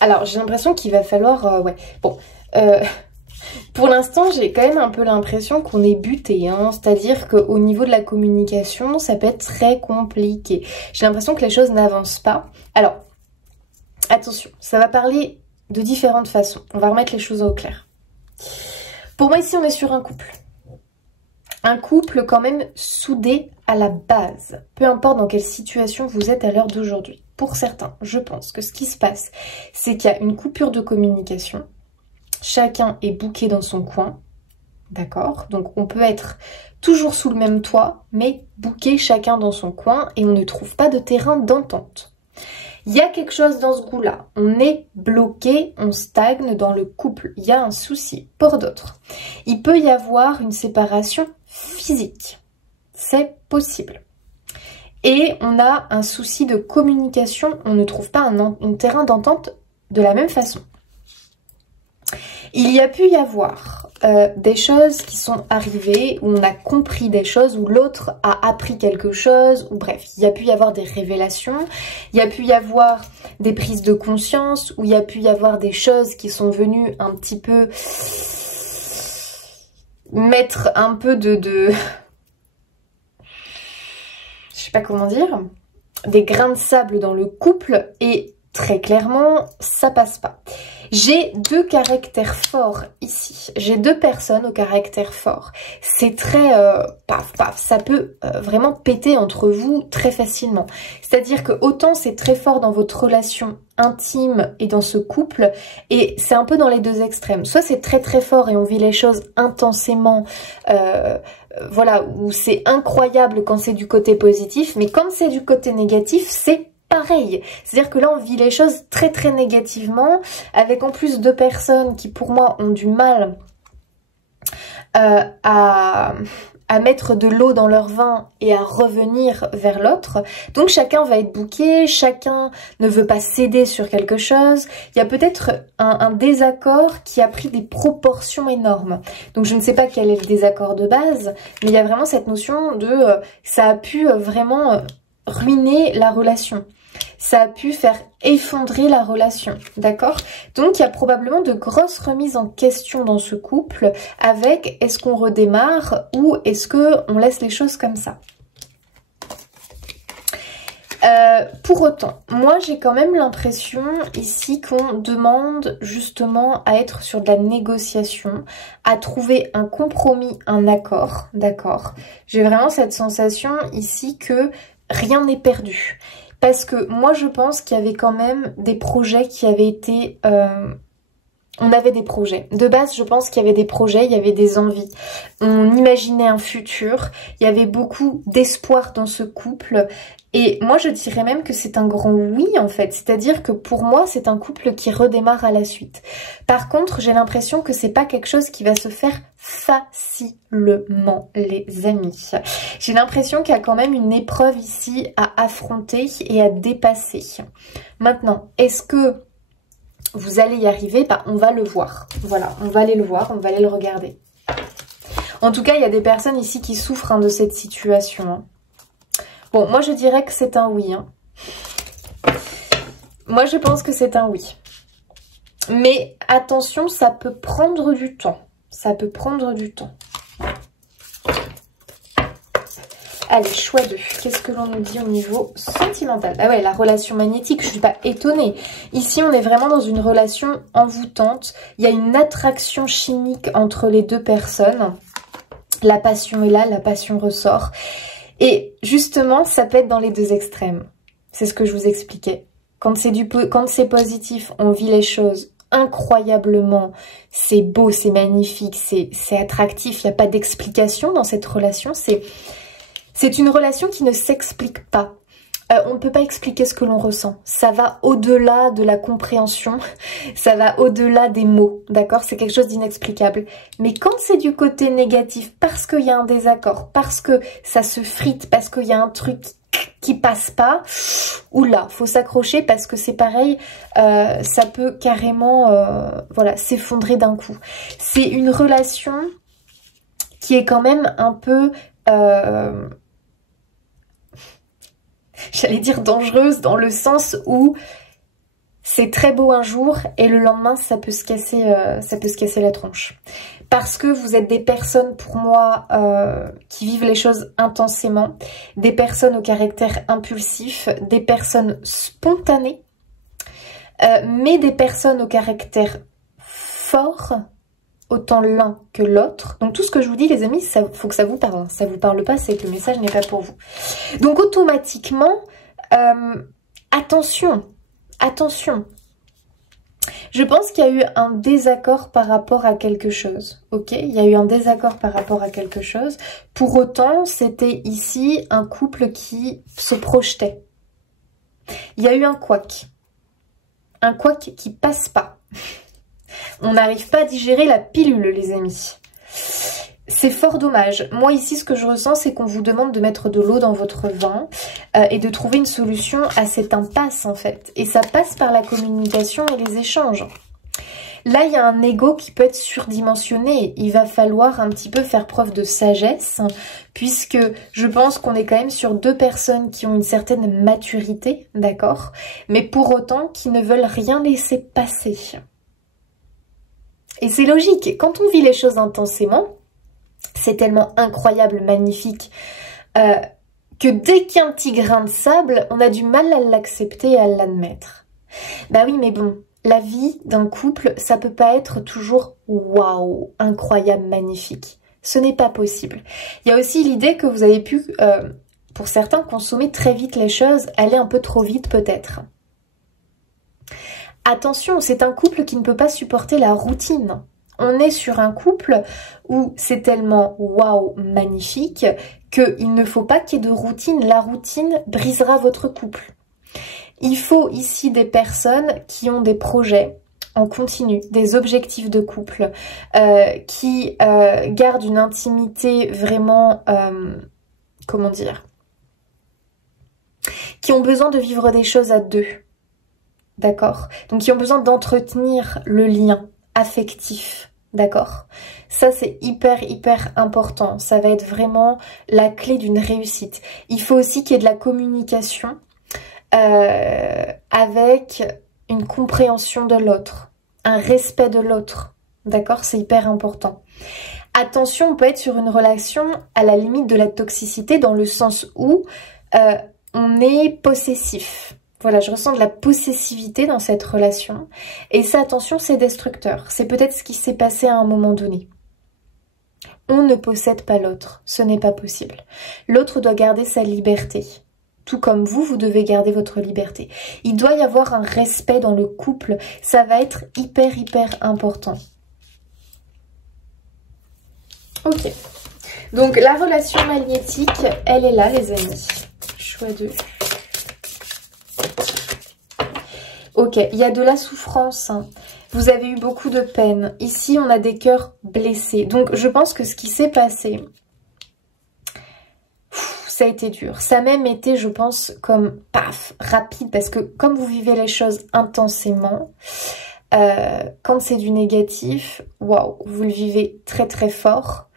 Alors, j'ai l'impression qu'il va falloir... ouais, bon... pour l'instant, j'ai quand même un peu l'impression qu'on est buté, hein. C'est-à-dire qu'au niveau de la communication, ça peut être très compliqué. J'ai l'impression que les choses n'avancent pas. Alors, attention, ça va parler de différentes façons. On va remettre les choses au clair. Pour moi, ici, on est sur un couple. Un couple quand même soudé à la base. Peu importe dans quelle situation vous êtes à l'heure d'aujourd'hui. Pour certains, je pense que ce qui se passe, c'est qu'il y a une coupure de communication. Chacun est bouqué dans son coin. D'accord? Donc on peut être toujours sous le même toit, mais bouqué chacun dans son coin et on ne trouve pas de terrain d'entente. Il y a quelque chose dans ce goût-là. On est bloqué, on stagne dans le couple. Il y a un souci. Pour d'autres, il peut y avoir une séparation physique. C'est possible. Et on a un souci de communication. On ne trouve pas un terrain d'entente de la même façon. Il y a pu y avoir des choses qui sont arrivées, où on a compris des choses, où l'autre a appris quelque chose, ou bref, il y a pu y avoir des révélations, il y a pu y avoir des prises de conscience, où il y a pu y avoir des choses qui sont venues un petit peu mettre un peu de... je sais pas comment dire, des grains de sable dans le couple, et très clairement, ça passe pas. J'ai deux caractères forts ici. J'ai deux personnes au caractère fort. C'est très paf paf. Ça peut vraiment péter entre vous très facilement. C'est-à-dire que autant c'est très fort dans votre relation intime et dans ce couple, et c'est un peu dans les deux extrêmes. Soit c'est très très fort et on vit les choses intensément, voilà, où c'est incroyable quand c'est du côté positif, mais quand c'est du côté négatif, c'est pareil. C'est-à-dire que là, on vit les choses très très négativement, avec en plus deux personnes qui, pour moi, ont du mal à mettre de l'eau dans leur vin et à revenir vers l'autre. Donc chacun va être bouqué, chacun ne veut pas céder sur quelque chose. Il y a peut-être un désaccord qui a pris des proportions énormes. Donc je ne sais pas quel est le désaccord de base, mais il y a vraiment cette notion de... ça a pu vraiment ruiner la relation. Ça a pu faire effondrer la relation, d'accord? Donc il y a probablement de grosses remises en question dans ce couple avec est-ce qu'on redémarre ou est-ce qu'on laisse les choses comme ça? Pour autant, moi j'ai quand même l'impression ici qu'on demande justement à être sur de la négociation, à trouver un compromis, un accord, d'accord? J'ai vraiment cette sensation ici que rien n'est perdu. Parce que moi je pense qu'il y avait quand même des projets qui avaient été... On avait des projets. De base, je pense qu'il y avait des projets, il y avait des envies. On imaginait un futur, il y avait beaucoup d'espoir dans ce couple. Et moi, je dirais même que c'est un grand oui, en fait. C'est-à-dire que pour moi, c'est un couple qui redémarre à la suite. Par contre, j'ai l'impression que c'est pas quelque chose qui va se faire facilement, les amis. J'ai l'impression qu'il y a quand même une épreuve ici à affronter et à dépasser. Maintenant, est-ce que vous allez y arriver? Bah, on va le voir. Voilà, on va aller le voir, on va aller le regarder. En tout cas, il y a des personnes ici qui souffrent de cette situation. Hein. Bon, moi je dirais que c'est un oui. Hein. Moi je pense que c'est un oui. Mais attention, ça peut prendre du temps. Ça peut prendre du temps. Allez, choix 2. Qu'est-ce que l'on nous dit au niveau sentimental? Ah ouais, la relation magnétique, je ne suis pas étonnée. Ici, on est vraiment dans une relation envoûtante. Il y a une attraction chimique entre les deux personnes. La passion est là, la passion ressort. Et justement, ça peut être dans les deux extrêmes. C'est ce que je vous expliquais. Quand c'est positif, on vit les choses incroyablement. C'est beau, c'est magnifique, c'est attractif. Il n'y a pas d'explication dans cette relation. C'est une relation qui ne s'explique pas. On ne peut pas expliquer ce que l'on ressent. Ça va au-delà de la compréhension. Ça va au-delà des mots. D'accord? C'est quelque chose d'inexplicable. Mais quand c'est du côté négatif, parce qu'il y a un désaccord, parce que ça se frite, parce qu'il y a un truc qui passe pas, oula, faut s'accrocher parce que c'est pareil, ça peut carrément voilà, s'effondrer d'un coup. C'est une relation qui est quand même un peu... j'allais dire dangereuse dans le sens où c'est très beau un jour et le lendemain ça peut se casser la tronche. Parce que vous êtes des personnes pour moi qui vivent les choses intensément, des personnes au caractère impulsif, des personnes spontanées, mais des personnes au caractère fort, autant l'un que l'autre. Donc tout ce que je vous dis les amis, il faut que ça vous parle. Ça vous parle pas, c'est que le message n'est pas pour vous. Donc automatiquement, attention, attention. Je pense qu'il y a eu un désaccord par rapport à quelque chose. Ok, il y a eu un désaccord par rapport à quelque chose. Pour autant, c'était ici un couple qui se projetait. Il y a eu un couac. Un couac qui passe pas. On n'arrive pas à digérer la pilule, les amis. C'est fort dommage. Moi, ici, ce que je ressens, c'est qu'on vous demande de mettre de l'eau dans votre vin et de trouver une solution à cette impasse, en fait. Et ça passe par la communication et les échanges. Là, il y a un ego qui peut être surdimensionné. Il va falloir un petit peu faire preuve de sagesse, puisque je pense qu'on est quand même sur deux personnes qui ont une certaine maturité, d'accord? Mais pour autant, qui ne veulent rien laisser passer. Et c'est logique, quand on vit les choses intensément, c'est tellement incroyable, magnifique, que dès qu'il y a un petit grain de sable, on a du mal à l'accepter et à l'admettre. Bah oui, mais bon, la vie d'un couple, ça peut pas être toujours waouh, incroyable, magnifique. Ce n'est pas possible. Il y a aussi l'idée que vous avez pu, pour certains, consommer très vite les choses, aller un peu trop vite peut-être. Attention, c'est un couple qui ne peut pas supporter la routine. On est sur un couple où c'est tellement waouh, magnifique, qu'il ne faut pas qu'il y ait de routine. La routine brisera votre couple. Il faut ici des personnes qui ont des projets en continu, des objectifs de couple, qui gardent une intimité vraiment, comment dire, qui ont besoin de vivre des choses à deux. D'accord? Donc, qui ont besoin d'entretenir le lien affectif. D'accord? Ça, c'est hyper, hyper important. Ça va être vraiment la clé d'une réussite. Il faut aussi qu'il y ait de la communication avec une compréhension de l'autre, un respect de l'autre. D'accord? C'est hyper important. Attention, on peut être sur une relation à la limite de la toxicité dans le sens où on est possessif. Voilà, je ressens de la possessivité dans cette relation. Et ça, attention, c'est destructeur. C'est peut-être ce qui s'est passé à un moment donné. On ne possède pas l'autre. Ce n'est pas possible. L'autre doit garder sa liberté. Tout comme vous, vous devez garder votre liberté. Il doit y avoir un respect dans le couple. Ça va être hyper important. Ok. Donc, la relation magnétique, elle est là, les amis. Choix 2. Ok, il y a de la souffrance. Hein. Vous avez eu beaucoup de peine. Ici, on a des cœurs blessés. Donc, je pense que ce qui s'est passé, ça a été dur. Ça a même été, je pense, comme paf, rapide. Parce que comme vous vivez les choses intensément, quand c'est du négatif, waouh, vous le vivez très fort.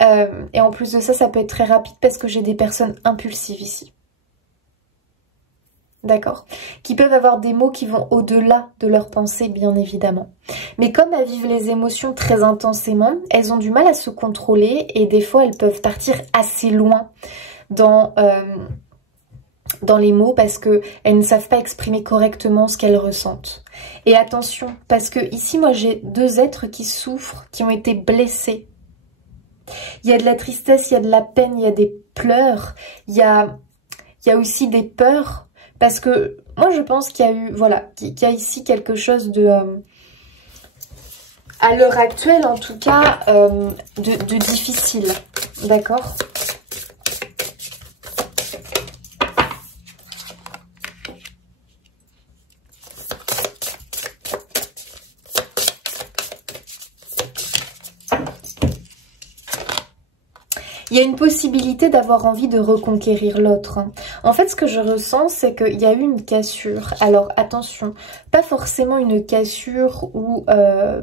Et en plus de ça, ça peut être très rapide parce que j'ai des personnes impulsives ici. D'accord, qui peuvent avoir des mots qui vont au-delà de leurs pensées, bien évidemment. Mais comme elles vivent les émotions très intensément, elles ont du mal à se contrôler et des fois, elles peuvent partir assez loin dans les mots parce qu'elles ne savent pas exprimer correctement ce qu'elles ressentent. Et attention, parce que ici, moi, j'ai deux êtres qui souffrent, qui ont été blessés. Il y a de la tristesse, il y a de la peine, il y a des pleurs, il y a aussi des peurs. Parce que moi je pense qu'il y a eu, voilà, qu'il y a ici quelque chose de, à l'heure actuelle en tout cas, de difficile, d'accord ? Il y a une possibilité d'avoir envie de reconquérir l'autre. Hein. En fait, ce que je ressens, c'est qu'il y a eu une cassure. Alors, attention, pas forcément une cassure où...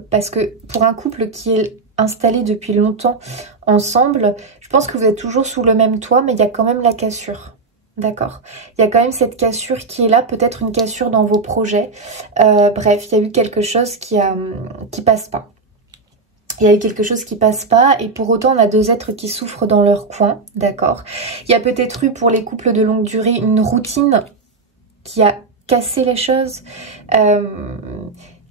parce que pour un couple qui est installé depuis longtemps ensemble, je pense que vous êtes toujours sous le même toit, mais il y a quand même la cassure. D'accord ? Il y a quand même cette cassure qui est là, peut-être une cassure dans vos projets. Bref, il y a eu quelque chose qui passe pas. Il y a eu quelque chose qui passe pas et pour autant on a deux êtres qui souffrent dans leur coin, d'accord. Il y a peut-être eu pour les couples de longue durée une routine qui a cassé les choses,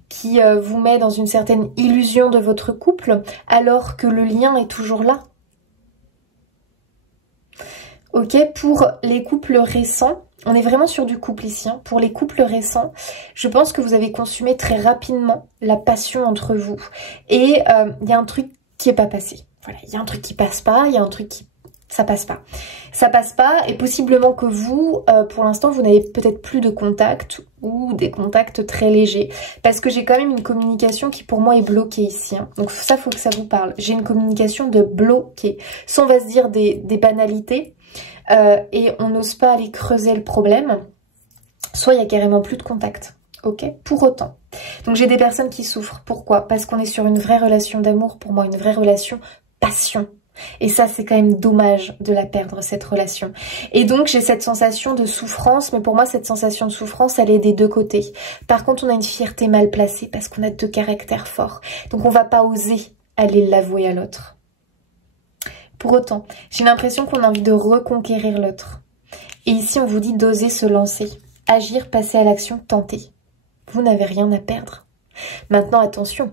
qui vous met dans une certaine illusion de votre couple alors que le lien est toujours là. Ok, pour les couples récents, on est vraiment sur du couple ici. Hein. Pour les couples récents, je pense que vous avez consumé très rapidement la passion entre vous. Et il y a un truc qui n'est pas passé. Voilà, il y a un truc qui passe pas, il y a un truc qui... Ça passe pas. Ça passe pas et possiblement que vous, pour l'instant, vous n'avez peut-être plus de contact ou des contacts très légers. Parce que j'ai quand même une communication qui pour moi est bloquée ici. Hein. Donc ça, faut que ça vous parle. J'ai une communication de bloquée. Soit on va se dire des banalités. Et on n'ose pas aller creuser le problème, soit il y a carrément plus de contact, ok, pour autant. Donc j'ai des personnes qui souffrent, pourquoi? Parce qu'on est sur une vraie relation d'amour, pour moi une vraie relation passion. Et ça c'est quand même dommage de la perdre cette relation. Et donc j'ai cette sensation de souffrance, mais pour moi cette sensation de souffrance elle est des deux côtés. Par contre on a une fierté mal placée parce qu'on a deux caractères forts. Donc on va pas oser aller l'avouer à l'autre. Pour autant, j'ai l'impression qu'on a envie de reconquérir l'autre. Et ici, on vous dit d'oser se lancer. Agir, passer à l'action, tenter. Vous n'avez rien à perdre. Maintenant, attention.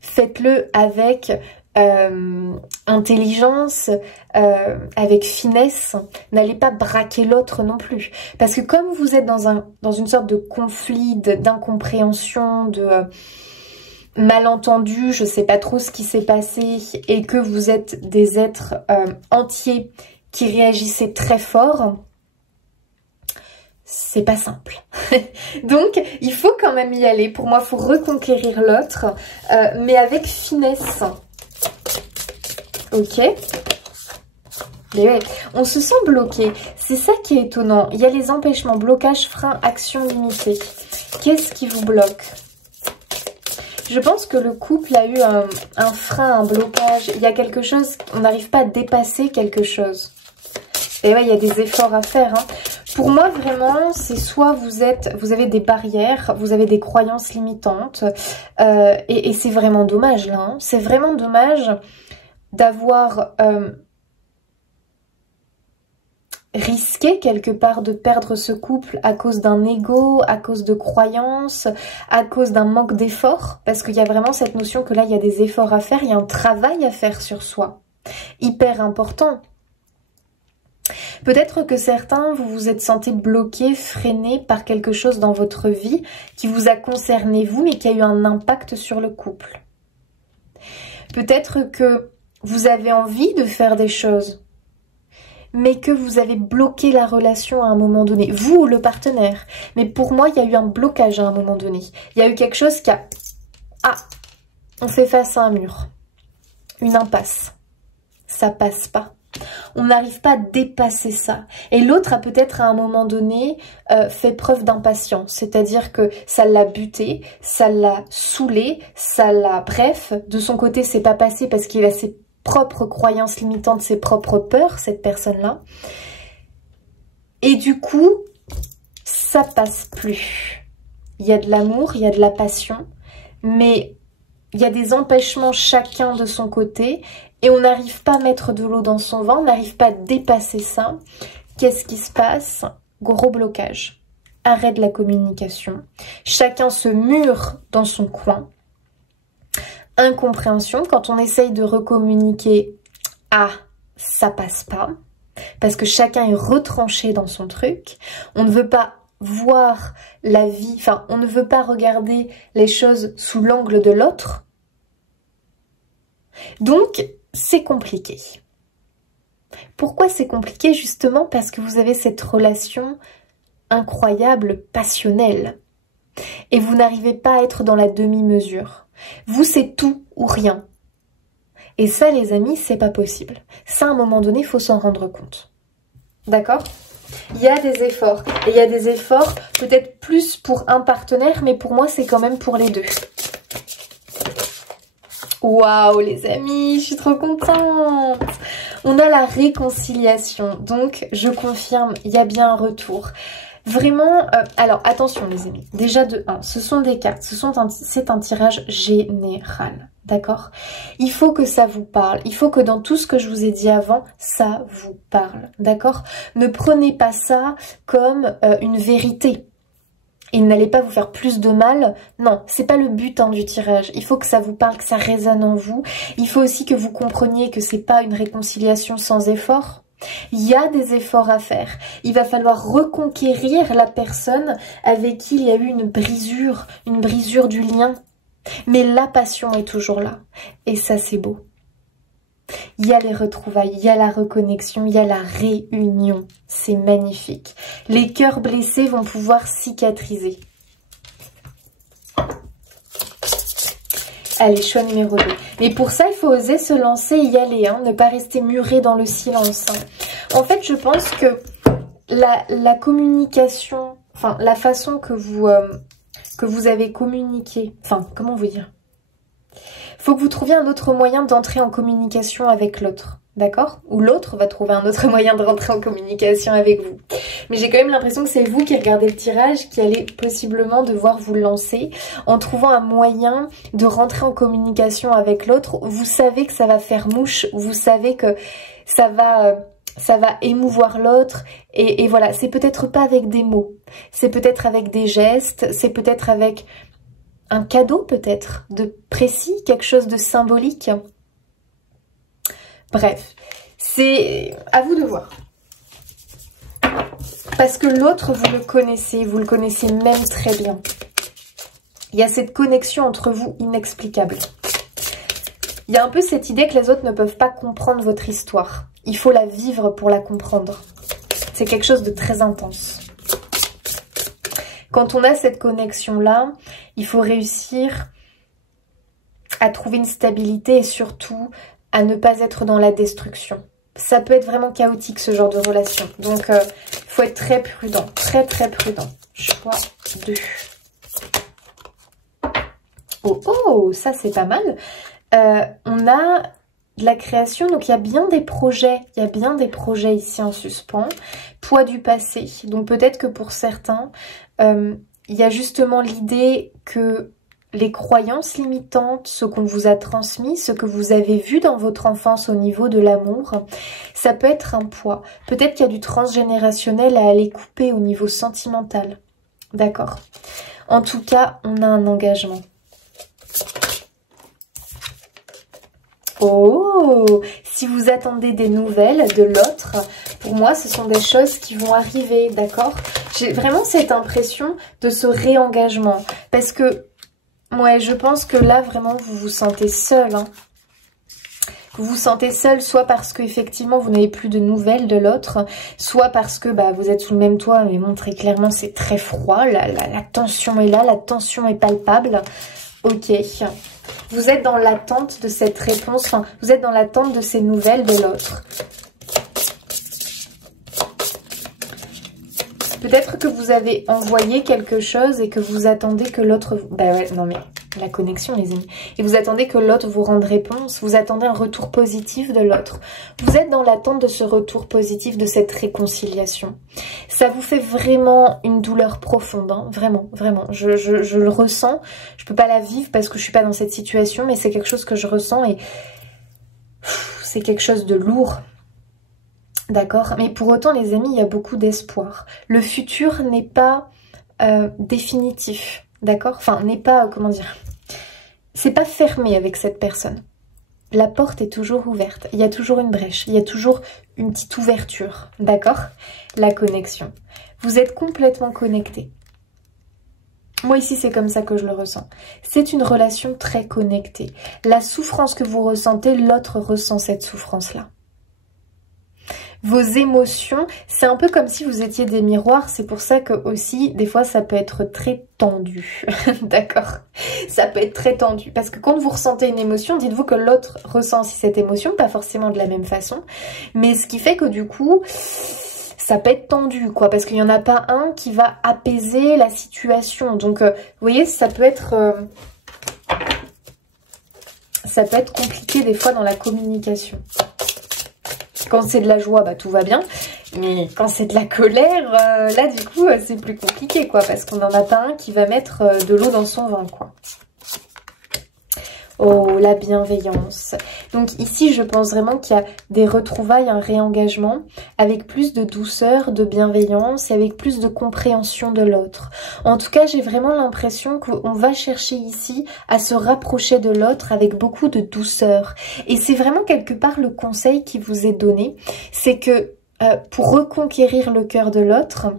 Faites-le avec intelligence, avec finesse. N'allez pas braquer l'autre non plus. Parce que comme vous êtes dans une sorte de conflit, d'incompréhension, de... malentendu, je sais pas trop ce qui s'est passé et que vous êtes des êtres entiers qui réagissaient très fort, c'est pas simple. Donc, il faut quand même y aller. Pour moi, il faut reconquérir l'autre, mais avec finesse. Ok ? Mais ouais, on se sent bloqué. C'est ça qui est étonnant. Il y a les empêchements, blocage, frein, action limitée. Qu'est-ce qui vous bloque ? Je pense que le couple a eu un frein, un blocage. Il y a quelque chose, on n'arrive pas à dépasser quelque chose. Et ouais, il y a des efforts à faire. Hein. Pour moi, vraiment, c'est soit vous avez des barrières, vous avez des croyances limitantes. Et c'est vraiment dommage, là. Hein. C'est vraiment dommage d'avoir risquez quelque part de perdre ce couple à cause d'un ego, à cause de croyances, à cause d'un manque d'efforts, parce qu'il y a vraiment cette notion que là, il y a des efforts à faire, il y a un travail à faire sur soi, hyper important. Peut-être que certains, vous vous êtes sentis bloqués, freinés par quelque chose dans votre vie qui vous a concerné vous, mais qui a eu un impact sur le couple. Peut-être que vous avez envie de faire des choses, mais que vous avez bloqué la relation à un moment donné, vous ou le partenaire. Mais pour moi, il y a eu un blocage à un moment donné. Il y a eu quelque chose qui a... Ah, on fait face à un mur, une impasse. Ça passe pas. On n'arrive pas à dépasser ça. Et l'autre a peut-être à un moment donné fait preuve d'impatience. C'est-à-dire que ça l'a buté, ça l'a saoulé, ça l'a... Bref, de son côté, c'est pas passé parce qu'il a ses propres croyances limitantes, ses propres peurs, cette personne-là. Et du coup, ça passe plus. Il y a de l'amour, il y a de la passion, mais il y a des empêchements chacun de son côté. Et on n'arrive pas à mettre de l'eau dans son vin, on n'arrive pas à dépasser ça. Qu'est-ce qui se passe? Gros blocage. Arrêt de la communication. Chacun se mure dans son coin. Incompréhension. Quand on essaye de recommuniquer, ah, ça passe pas. Parce que chacun est retranché dans son truc. On ne veut pas voir la vie, enfin, on ne veut pas regarder les choses sous l'angle de l'autre. Donc, c'est compliqué. Pourquoi c'est compliqué? Justement parce que vous avez cette relation incroyable, passionnelle. Et vous n'arrivez pas à être dans la demi-mesure. Vous, c'est tout ou rien. Et ça, les amis, c'est pas possible. Ça, à un moment donné, il faut s'en rendre compte. D'accord? Il y a des efforts. Et il y a des efforts peut-être plus pour un partenaire, mais pour moi, c'est quand même pour les deux. Waouh les amis, je suis trop contente. On a la réconciliation, donc je confirme, il y a bien un retour. Vraiment, alors attention les amis, déjà de 1, ce sont des cartes, c'est un tirage général, d'accord? Il faut que ça vous parle, il faut que dans tout ce que je vous ai dit avant, ça vous parle, d'accord? Ne prenez pas ça comme une vérité. Il n'allait pas vous faire plus de mal. Non, c'est pas le but du tirage. Il faut que ça vous parle, que ça résonne en vous. Il faut aussi que vous compreniez que c'est pas une réconciliation sans effort. Il y a des efforts à faire. Il va falloir reconquérir la personne avec qui il y a eu une brisure du lien. Mais la passion est toujours là. Et ça, c'est beau. Il y a les retrouvailles, il y a la reconnexion, il y a la réunion. C'est magnifique. Les cœurs blessés vont pouvoir cicatriser. Allez, choix numéro 2. Mais pour ça, il faut oser se lancer et y aller, hein, ne pas rester muré dans le silence. Hein. En fait, je pense que la communication, enfin, la façon que vous avez communiqué, enfin, comment vous dire? Faut que vous trouviez un autre moyen d'entrer en communication avec l'autre, d'accord? Ou l'autre va trouver un autre moyen de rentrer en communication avec vous. Mais j'ai quand même l'impression que c'est vous qui regardez le tirage, qui allez possiblement devoir vous lancer en trouvant un moyen de rentrer en communication avec l'autre. Vous savez que ça va faire mouche, vous savez que ça va émouvoir l'autre et voilà, c'est peut-être pas avec des mots, c'est peut-être avec des gestes, c'est peut-être avec... un cadeau peut-être, de précis, quelque chose de symbolique. Bref, c'est à vous de voir. Parce que l'autre, vous le connaissez même très bien. Il y a cette connexion entre vous inexplicable. Il y a un peu cette idée que les autres ne peuvent pas comprendre votre histoire. Il faut la vivre pour la comprendre. C'est quelque chose de très intense. Quand on a cette connexion-là, il faut réussir à trouver une stabilité et surtout à ne pas être dans la destruction. Ça peut être vraiment chaotique ce genre de relation. Donc, il faut être très prudent, très prudent. Choix 2. Oh, ça c'est pas mal. On a de la création, donc il y a bien des projets. Il y a bien des projets ici en suspens. Poids du passé. Donc peut-être que pour certains... il y a justement l'idée que les croyances limitantes, ce qu'on vous a transmis, ce que vous avez vu dans votre enfance au niveau de l'amour, ça peut être un poids. Peut-être qu'il y a du transgénérationnel à aller couper au niveau sentimental. D'accord. En tout cas, on a un engagement. Oh, si vous attendez des nouvelles de l'autre, pour moi, ce sont des choses qui vont arriver, d'accord? J'ai vraiment cette impression de ce réengagement. Parce que, ouais, je pense que là, vraiment, vous vous sentez seul, hein. Vous vous sentez seul, soit parce qu'effectivement, vous n'avez plus de nouvelles de l'autre, soit parce que bah, vous êtes sous le même toit, mais bon, très clairement, c'est très froid, la tension est là, la tension est palpable. Ok. Vous êtes dans l'attente de cette réponse, enfin, vous êtes dans l'attente de ces nouvelles de l'autre. Peut-être que vous avez envoyé quelque chose et que vous attendez que l'autre... Bah ouais, non mais la connexion les amis. Et vous attendez que l'autre vous rende réponse, vous attendez un retour positif de l'autre. Vous êtes dans l'attente de ce retour positif, de cette réconciliation. Ça vous fait vraiment une douleur profonde, hein, vraiment, vraiment. Je le ressens, je peux pas la vivre parce que je suis pas dans cette situation, mais c'est quelque chose que je ressens et c'est quelque chose de lourd. D'accord, mais pour autant les amis, il y a beaucoup d'espoir. Le futur n'est pas définitif, d'accord? Enfin, n'est pas, comment dire, c'est pas fermé avec cette personne. La porte est toujours ouverte, il y a toujours une brèche, il y a toujours une petite ouverture, d'accord? La connexion. Vous êtes complètement connectés. Moi ici, c'est comme ça que je le ressens. C'est une relation très connectée. La souffrance que vous ressentez, l'autre ressent cette souffrance-là. Vos émotions, c'est un peu comme si vous étiez des miroirs, c'est pour ça que aussi, des fois, ça peut être très tendu, d'accord? Ça peut être très tendu, parce que quand vous ressentez une émotion, dites-vous que l'autre ressent aussi cette émotion, pas forcément de la même façon, mais ce qui fait que du coup, ça peut être tendu, quoi, parce qu'il n'y en a pas un qui va apaiser la situation, donc, vous voyez, ça peut être compliqué des fois dans la communication. Quand c'est de la joie, bah, tout va bien. Mais quand c'est de la colère, là, du coup, c'est plus compliqué, quoi. Parce qu'on n'en a pas un qui va mettre de l'eau dans son vin, quoi. Oh, la bienveillance. Donc ici, je pense vraiment qu'il y a des retrouvailles, un réengagement avec plus de douceur, de bienveillance et avec plus de compréhension de l'autre. En tout cas, j'ai vraiment l'impression qu'on va chercher ici à se rapprocher de l'autre avec beaucoup de douceur. Et c'est vraiment quelque part le conseil qui vous est donné, c'est que pour reconquérir le cœur de l'autre,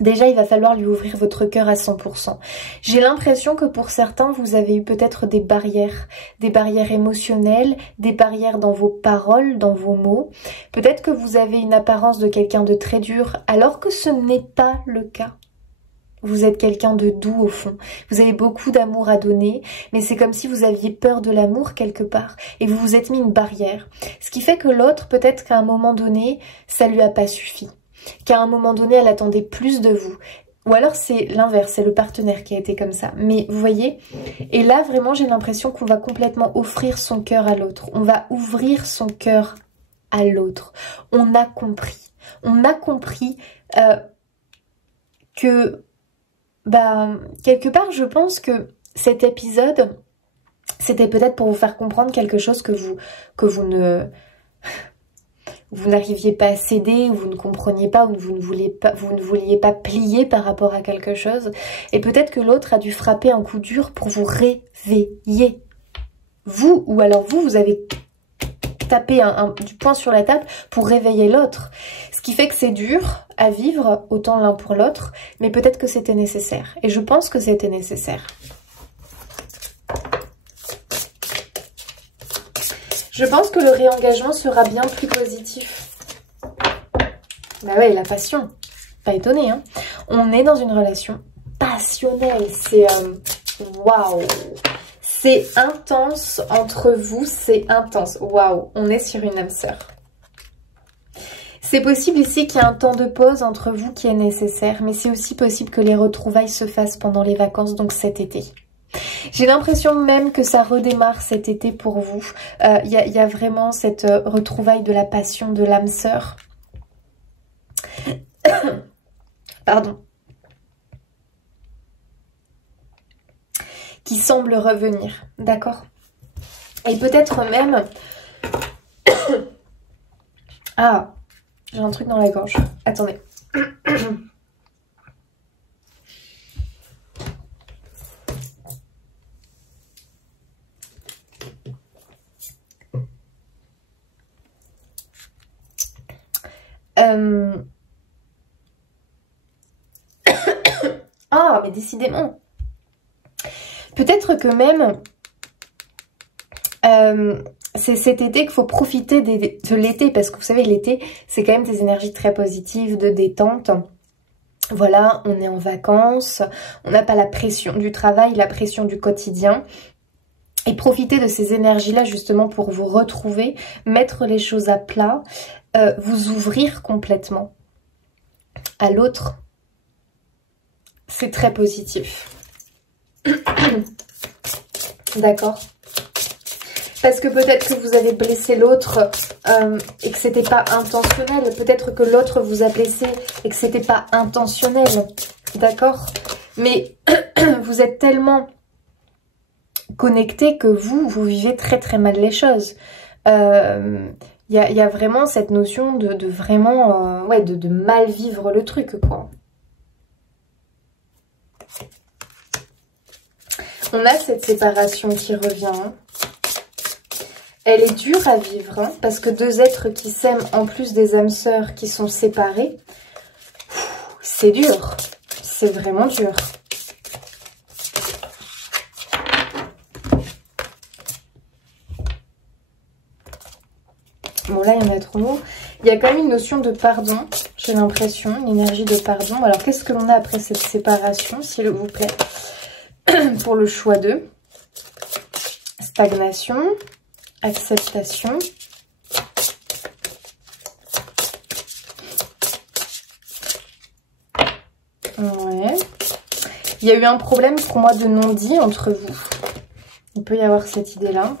déjà, il va falloir lui ouvrir votre cœur à 100%. J'ai l'impression que pour certains, vous avez eu peut-être des barrières émotionnelles, des barrières dans vos paroles, dans vos mots. Peut-être que vous avez une apparence de quelqu'un de très dur, alors que ce n'est pas le cas. Vous êtes quelqu'un de doux au fond. Vous avez beaucoup d'amour à donner, mais c'est comme si vous aviez peur de l'amour quelque part. Et vous vous êtes mis une barrière. Ce qui fait que l'autre, peut-être qu'à un moment donné, ça lui a pas suffi. Qu'à un moment donné, elle attendait plus de vous. Ou alors c'est l'inverse, c'est le partenaire qui a été comme ça. Mais vous voyez, et là vraiment j'ai l'impression qu'on va complètement offrir son cœur à l'autre. On va ouvrir son cœur à l'autre. On a compris. On a compris que, bah, quelque part je pense que cet épisode, c'était peut-être pour vous faire comprendre quelque chose que vous n'arriviez pas à céder, ou vous ne compreniez pas, ou vous ne vouliez pas plier par rapport à quelque chose. Et peut-être que l'autre a dû frapper un coup dur pour vous réveiller. Vous, ou alors vous avez tapé du poing sur la table pour réveiller l'autre. Ce qui fait que c'est dur à vivre, autant l'un pour l'autre, mais peut-être que c'était nécessaire. Et je pense que c'était nécessaire. Je pense que le réengagement sera bien plus positif. Bah ouais, la passion. Pas étonné, hein. On est dans une relation passionnelle. C'est... waouh. C'est intense entre vous, c'est intense. Waouh, on est sur une âme sœur. C'est possible ici qu'il y ait un temps de pause entre vous qui est nécessaire, mais c'est aussi possible que les retrouvailles se fassent pendant les vacances, donc cet été. J'ai l'impression même que ça redémarre cet été pour vous. Il y a vraiment cette retrouvaille de la passion de l'âme sœur. Pardon. qui semble revenir, d'accord? Et peut-être même... Ah, j'ai un truc dans la gorge. Attendez. Ah, mais décidément. Peut-être que même, c'est cet été qu'il faut profiter de l'été, parce que vous savez, l'été, c'est quand même des énergies très positives, de détente. Voilà, on est en vacances, on n'a pas la pression du travail, la pression du quotidien. Et profitez de ces énergies-là justement pour vous retrouver, mettre les choses à plat, vous ouvrir complètement à l'autre. C'est très positif. D'accord? Parce que peut-être que vous avez blessé l'autre et que c'était pas intentionnel. Peut-être que l'autre vous a blessé et que c'était pas intentionnel. D'accord? Mais vous êtes tellement connecté que vous vivez très très mal les choses. Il y a vraiment cette notion de vraiment ouais, de mal vivre le truc, quoi. On a cette séparation qui revient. Elle est dure à vivre, hein, parce que deux êtres qui s'aiment, en plus des âmes sœurs qui sont séparées, c'est dur. C'est vraiment dur. Bon, là, il y en a trop. Il y a quand même une notion de pardon, j'ai l'impression, une énergie de pardon. Alors, qu'est-ce que l'on a après cette séparation, s'il vous plaît? Pour le choix 2. Stagnation, acceptation. Ouais. Il y a eu un problème pour moi de non-dit entre vous. Il peut y avoir cette idée-là.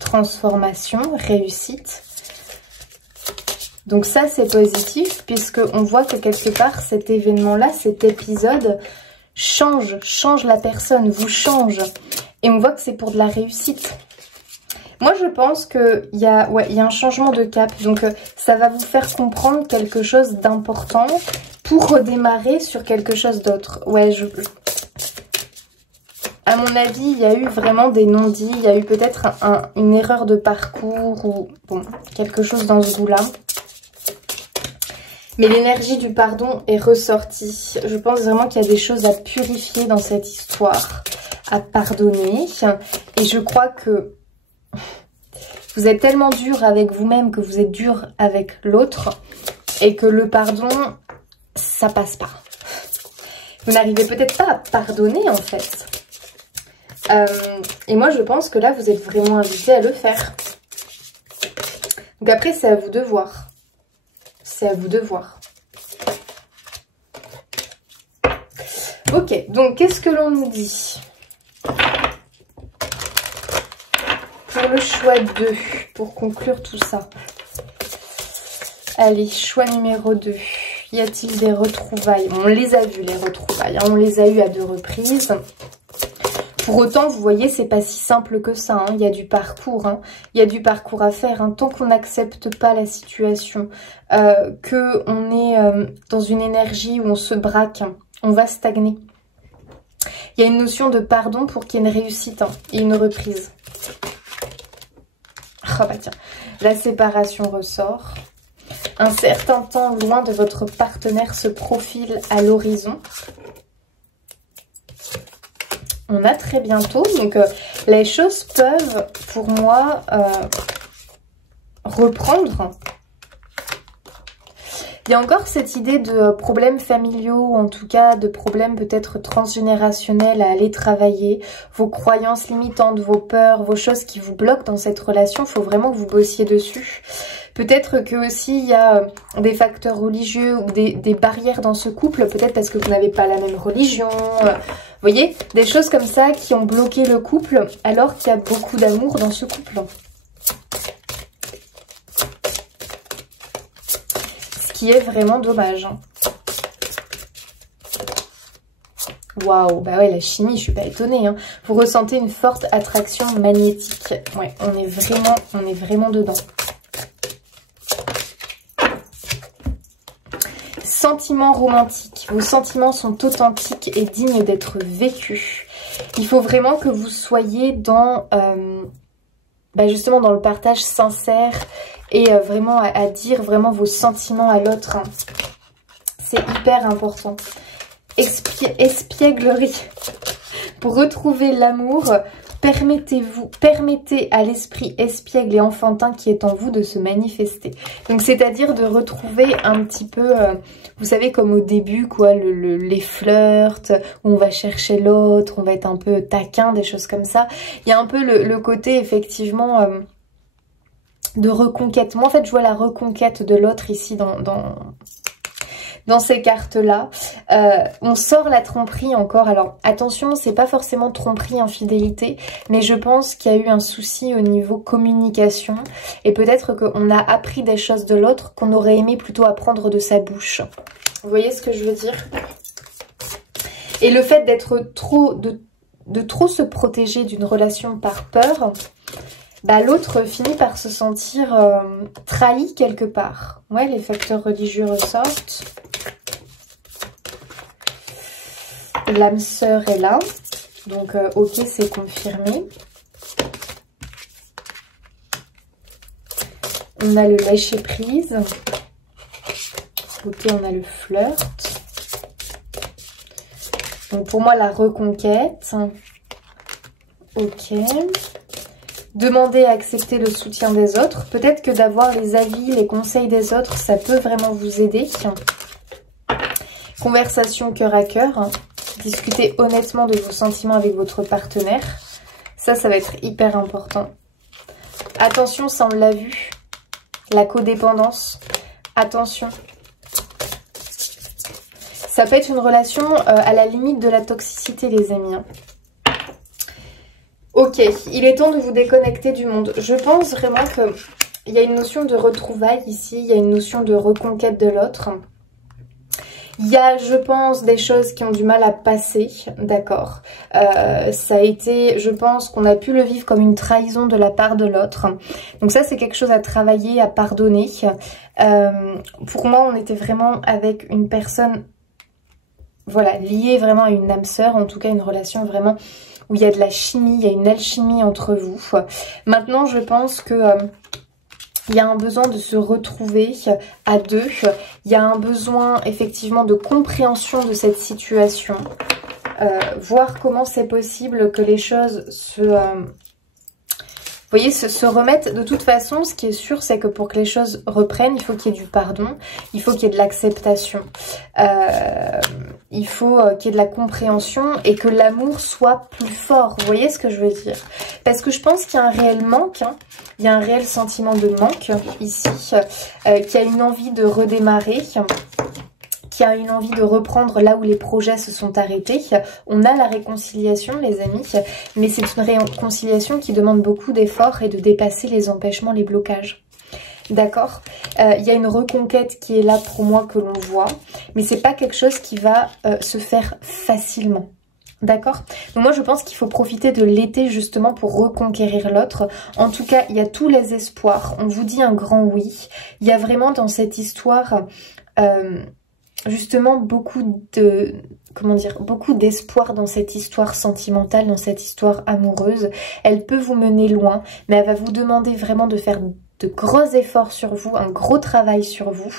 Transformation, réussite. Donc ça, c'est positif puisqu'on voit que quelque part, cet événement-là, cet épisode change la personne, vous change. Et on voit que c'est pour de la réussite. Moi, je pense qu'il y a un changement de cap. Donc, ça va vous faire comprendre quelque chose d'important pour redémarrer sur quelque chose d'autre. Ouais, à mon avis, il y a eu vraiment des non-dits. Il y a eu peut-être une erreur de parcours ou bon, quelque chose dans ce goût-là. Mais l'énergie du pardon est ressortie. Je pense vraiment qu'il y a des choses à purifier dans cette histoire, à pardonner. Et je crois que vous êtes tellement dur avec vous-même que vous êtes dur avec l'autre. Et que le pardon, ça passe pas. Vous n'arrivez peut-être pas à pardonner en fait. Et moi je pense que là vous êtes vraiment invité à le faire. Donc après c'est à vous de voir. C'est à vous de voir. Ok, donc qu'est-ce que l'on nous dit? Pour le choix 2, pour conclure tout ça. Allez, choix numéro 2. Y a-t-il des retrouvailles? On les a vues les retrouvailles, hein, on les a eues à 2 reprises. Pour autant, vous voyez, c'est pas si simple que ça. Hein. Il y a du parcours. Hein. Il y a du parcours à faire. Hein. Tant qu'on n'accepte pas la situation, qu'on est dans une énergie où on se braque, hein, on va stagner. Il y a une notion de pardon pour qu'il y ait une réussite hein, et une reprise. Ah bah tiens, la séparation ressort. Un certain temps loin de votre partenaire se profile à l'horizon. On a très bientôt, donc les choses peuvent, pour moi, reprendre. Il y a encore cette idée de problèmes familiaux, ou en tout cas de problèmes peut-être transgénérationnels à aller travailler. Vos croyances limitantes, vos peurs, vos choses qui vous bloquent dans cette relation, il faut vraiment que vous bossiez dessus. Peut-être que aussi il y a des facteurs religieux ou des barrières dans ce couple, peut-être parce que vous n'avez pas la même religion. Vous voyez, des choses comme ça qui ont bloqué le couple alors qu'il y a beaucoup d'amour dans ce couple. Ce qui est vraiment dommage. Waouh, bah ouais, la chimie, je suis pas étonnée, hein. Vous ressentez une forte attraction magnétique. Ouais, on est vraiment dedans. Sentiments romantiques. Vos sentiments sont authentiques et dignes d'être vécus. Il faut vraiment que vous soyez dans, justement, dans le partage sincère et vraiment à dire vraiment vos sentiments à l'autre. C'est hyper important. Espièglerie. Pour retrouver l'amour, permettez à l'esprit espiègle et enfantin qui est en vous de se manifester. Donc c'est-à-dire de retrouver un petit peu, vous savez, comme au début, quoi, les flirts, où on va chercher l'autre, on va être un peu taquin, des choses comme ça. Il y a un peu le côté, effectivement, de reconquête. Moi, en fait, je vois la reconquête de l'autre ici dans ces cartes-là. On sort la tromperie encore. Alors, attention, c'est pas forcément tromperie, infidélité, mais je pense qu'il y a eu un souci au niveau communication. Et peut-être qu'on a appris des choses de l'autre qu'on aurait aimé plutôt apprendre de sa bouche. Vous voyez ce que je veux dire? Et le fait d'être de trop se protéger d'une relation par peur, bah, l'autre finit par se sentir trahi quelque part. Ouais, les facteurs religieux ressortent. L'âme sœur est là. Donc, ok, c'est confirmé. On a le lâcher prise. Ok, on a le flirt. Donc, pour moi, la reconquête. Ok. Demander et accepter le soutien des autres. Peut-être que d'avoir les avis, les conseils des autres, ça peut vraiment vous aider. Conversation cœur à cœur. Discutez honnêtement de vos sentiments avec votre partenaire. Ça va être hyper important. Attention, ça on l'a vu. La codépendance. Attention. Ça peut être une relation à la limite de la toxicité, les amis. Ok, il est temps de vous déconnecter du monde. Je pense vraiment qu'il y a une notion de retrouvailles ici. Il y a une notion de reconquête de l'autre. Il y a, je pense, des choses qui ont du mal à passer, d'accord. Ça a été, je pense qu'on a pu le vivre comme une trahison de la part de l'autre. Donc ça, c'est quelque chose à travailler, à pardonner. Pour moi, on était vraiment avec une personne, voilà, liée vraiment à une âme sœur, en tout cas une relation vraiment où il y a de la chimie, il y a une alchimie entre vous. Maintenant, je pense que il y a un besoin de se retrouver à deux. Il y a un besoin effectivement de compréhension de cette situation. Voir comment c'est possible que les choses vous voyez, se remettre. De toute façon, ce qui est sûr, c'est que pour que les choses reprennent, il faut qu'il y ait du pardon, il faut qu'il y ait de l'acceptation, il faut qu'il y ait de la compréhension et que l'amour soit plus fort. Vous voyez ce que je veux dire? Parce que je pense qu'il y a un réel manque, hein. Il y a un réel sentiment de manque ici, qui a une envie de redémarrer, qui a une envie de reprendre là où les projets se sont arrêtés. On a la réconciliation, les amis, mais c'est une réconciliation qui demande beaucoup d'efforts et de dépasser les empêchements, les blocages. D'accord? Il y a une reconquête qui est là pour moi que l'on voit, mais c'est pas quelque chose qui va se faire facilement. D'accord? Donc moi je pense qu'il faut profiter de l'été justement pour reconquérir l'autre. En tout cas, il y a tous les espoirs. On vous dit un grand oui. Il y a vraiment dans cette histoire justement beaucoup de, comment dire, beaucoup d'espoir dans cette histoire sentimentale, dans cette histoire amoureuse. Elle peut vous mener loin, mais elle va vous demander vraiment de faire de gros efforts sur vous, un gros travail sur vous.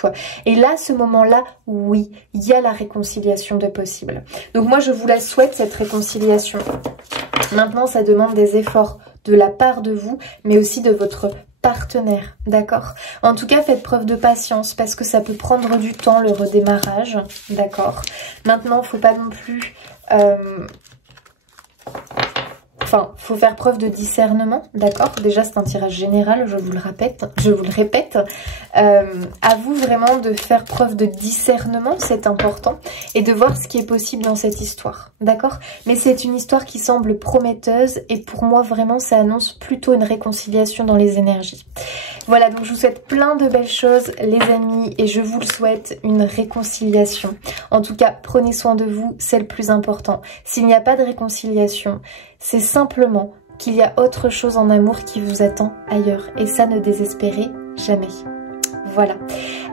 Et là, à ce moment-là, oui, il y a la réconciliation de possible. Donc moi, je vous la souhaite, cette réconciliation. Maintenant, ça demande des efforts de la part de vous, mais aussi de votre partenaire, d'accord? En tout cas, faites preuve de patience parce que ça peut prendre du temps, le redémarrage, d'accord? Maintenant, il ne faut pas non plus... enfin, faut faire preuve de discernement, d'accord? Déjà, c'est un tirage général, je vous le répète. À vous vraiment de faire preuve de discernement, c'est important, et de voir ce qui est possible dans cette histoire, d'accord? Mais c'est une histoire qui semble prometteuse, et pour moi, vraiment, ça annonce plutôt une réconciliation dans les énergies. Voilà, donc je vous souhaite plein de belles choses, les amis, et je vous le souhaite, une réconciliation. En tout cas, prenez soin de vous, c'est le plus important. S'il n'y a pas de réconciliation, c'est simplement qu'il y a autre chose en amour qui vous attend ailleurs. Et ça, ne désespérez jamais. Voilà.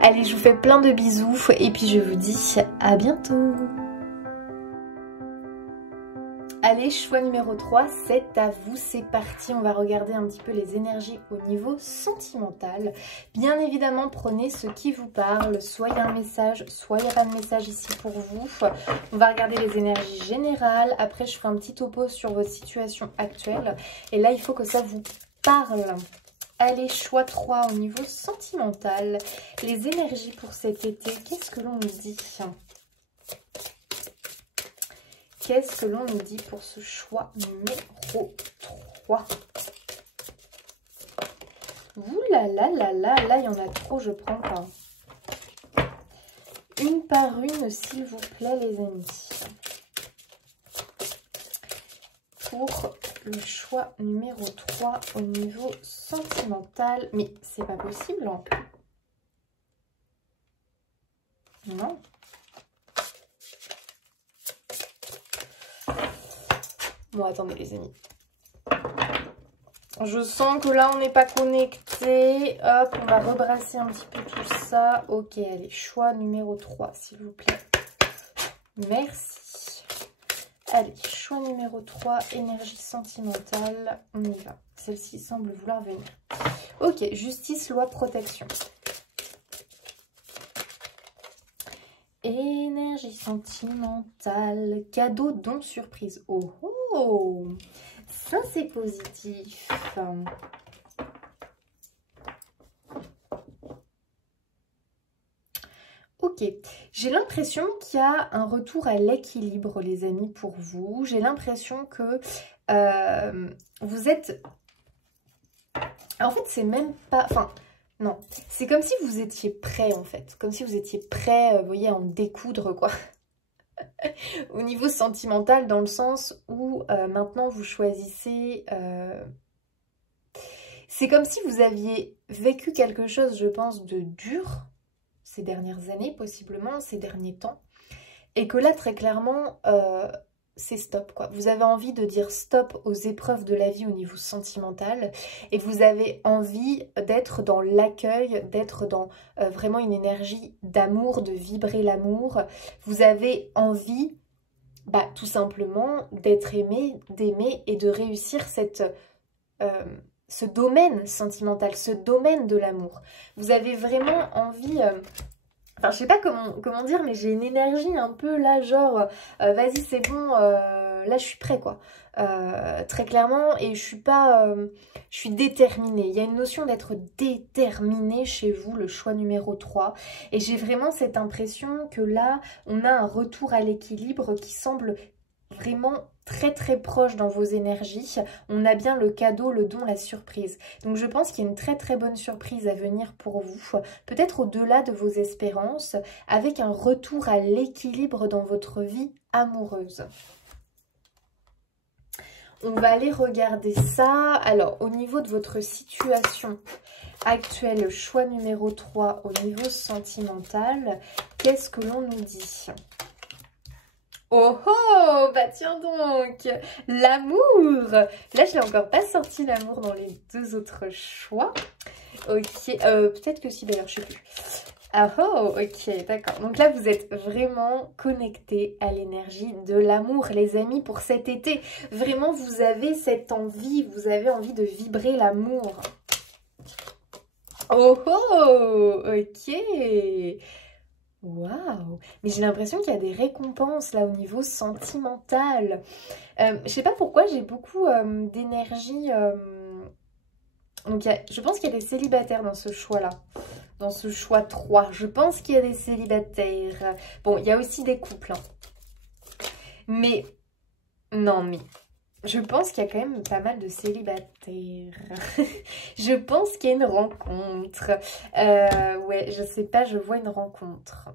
Allez, je vous fais plein de bisous et puis je vous dis à bientôt. Allez, choix numéro 3, c'est à vous, c'est parti. On va regarder un petit peu les énergies au niveau sentimental. Bien évidemment, prenez ce qui vous parle. Soit il y a un message, soit il n'y a pas de message ici pour vous. On va regarder les énergies générales. Après, je ferai un petit topo sur votre situation actuelle. Et là, il faut que ça vous parle. Allez, choix 3 au niveau sentimental. Les énergies pour cet été, qu'est-ce que l'on nous dit ? Qu'est-ce que l'on nous dit pour ce choix numéro 3? Ouh là là là là, là il y en a trop, je prends pas. Une par une, s'il vous plaît, les amis. Pour le choix numéro 3 au niveau sentimental. Mais c'est pas possible, hein. Non. Bon, attendez les amis. Je sens que là, on n'est pas connecté. Hop, on va rebrasser un petit peu tout ça. Ok, allez, choix numéro 3, s'il vous plaît. Merci. Allez, choix numéro 3, énergie sentimentale. On y va. Celle-ci semble vouloir venir. Ok, justice, loi, protection. Énergie sentimentale, cadeau, don, surprise. Oh oh, ça c'est positif. Ok, j'ai l'impression qu'il y a un retour à l'équilibre, les amis, pour vous. J'ai l'impression que vous êtes... En fait, c'est même pas... Enfin, non, c'est comme si vous étiez prêt, en fait. Comme si vous étiez prêt, vous voyez, à en découdre, quoi. Au niveau sentimental, dans le sens où maintenant, vous choisissez... C'est comme si vous aviez vécu quelque chose, je pense, de dur ces dernières années, possiblement, ces derniers temps. Et que là, très clairement, c'est stop, quoi. Vous avez envie de dire stop aux épreuves de la vie au niveau sentimental. Et vous avez envie d'être dans l'accueil, d'être dans vraiment une énergie d'amour, de vibrer l'amour. Vous avez envie, bah, tout simplement, d'être aimé, d'aimer et de réussir cette... ce domaine sentimental, ce domaine de l'amour. Vous avez vraiment envie... Enfin, je sais pas comment dire, mais j'ai une énergie un peu là, genre, vas-y, c'est bon, là, je suis prêt, quoi. Très clairement, et je suis pas... je suis déterminée. Il y a une notion d'être déterminée chez vous, le choix numéro 3. Et j'ai vraiment cette impression que là, on a un retour à l'équilibre qui semble vraiment très très proche dans vos énergies. On a bien le cadeau, le don, la surprise. Donc je pense qu'il y a une très très bonne surprise à venir pour vous, peut-être au-delà de vos espérances, avec un retour à l'équilibre dans votre vie amoureuse. On va aller regarder ça. Alors, au niveau de votre situation actuelle, choix numéro 3, au niveau sentimental, qu'est-ce que l'on nous dit ? Oh oh, bah tiens donc, l'amour. Là, je n'ai encore pas sorti l'amour dans les deux autres choix. Ok, peut-être que si d'ailleurs, je ne sais plus. Ah oh, ok, d'accord. Donc là, vous êtes vraiment connectés à l'énergie de l'amour, les amis, pour cet été. Vraiment, vous avez cette envie, vous avez envie de vibrer l'amour. Oh oh, ok. Waouh! Mais j'ai l'impression qu'il y a des récompenses là au niveau sentimental. Je sais pas pourquoi j'ai beaucoup d'énergie. Donc je pense qu'il y a des célibataires dans ce choix-là. Dans ce choix 3. Je pense qu'il y a des célibataires. Bon, il y a aussi des couples. Hein. Mais, non mais, Je pense qu'il y a quand même pas mal de célibataires. Je pense qu'il y a une rencontre. Ouais, je sais pas, je vois une rencontre.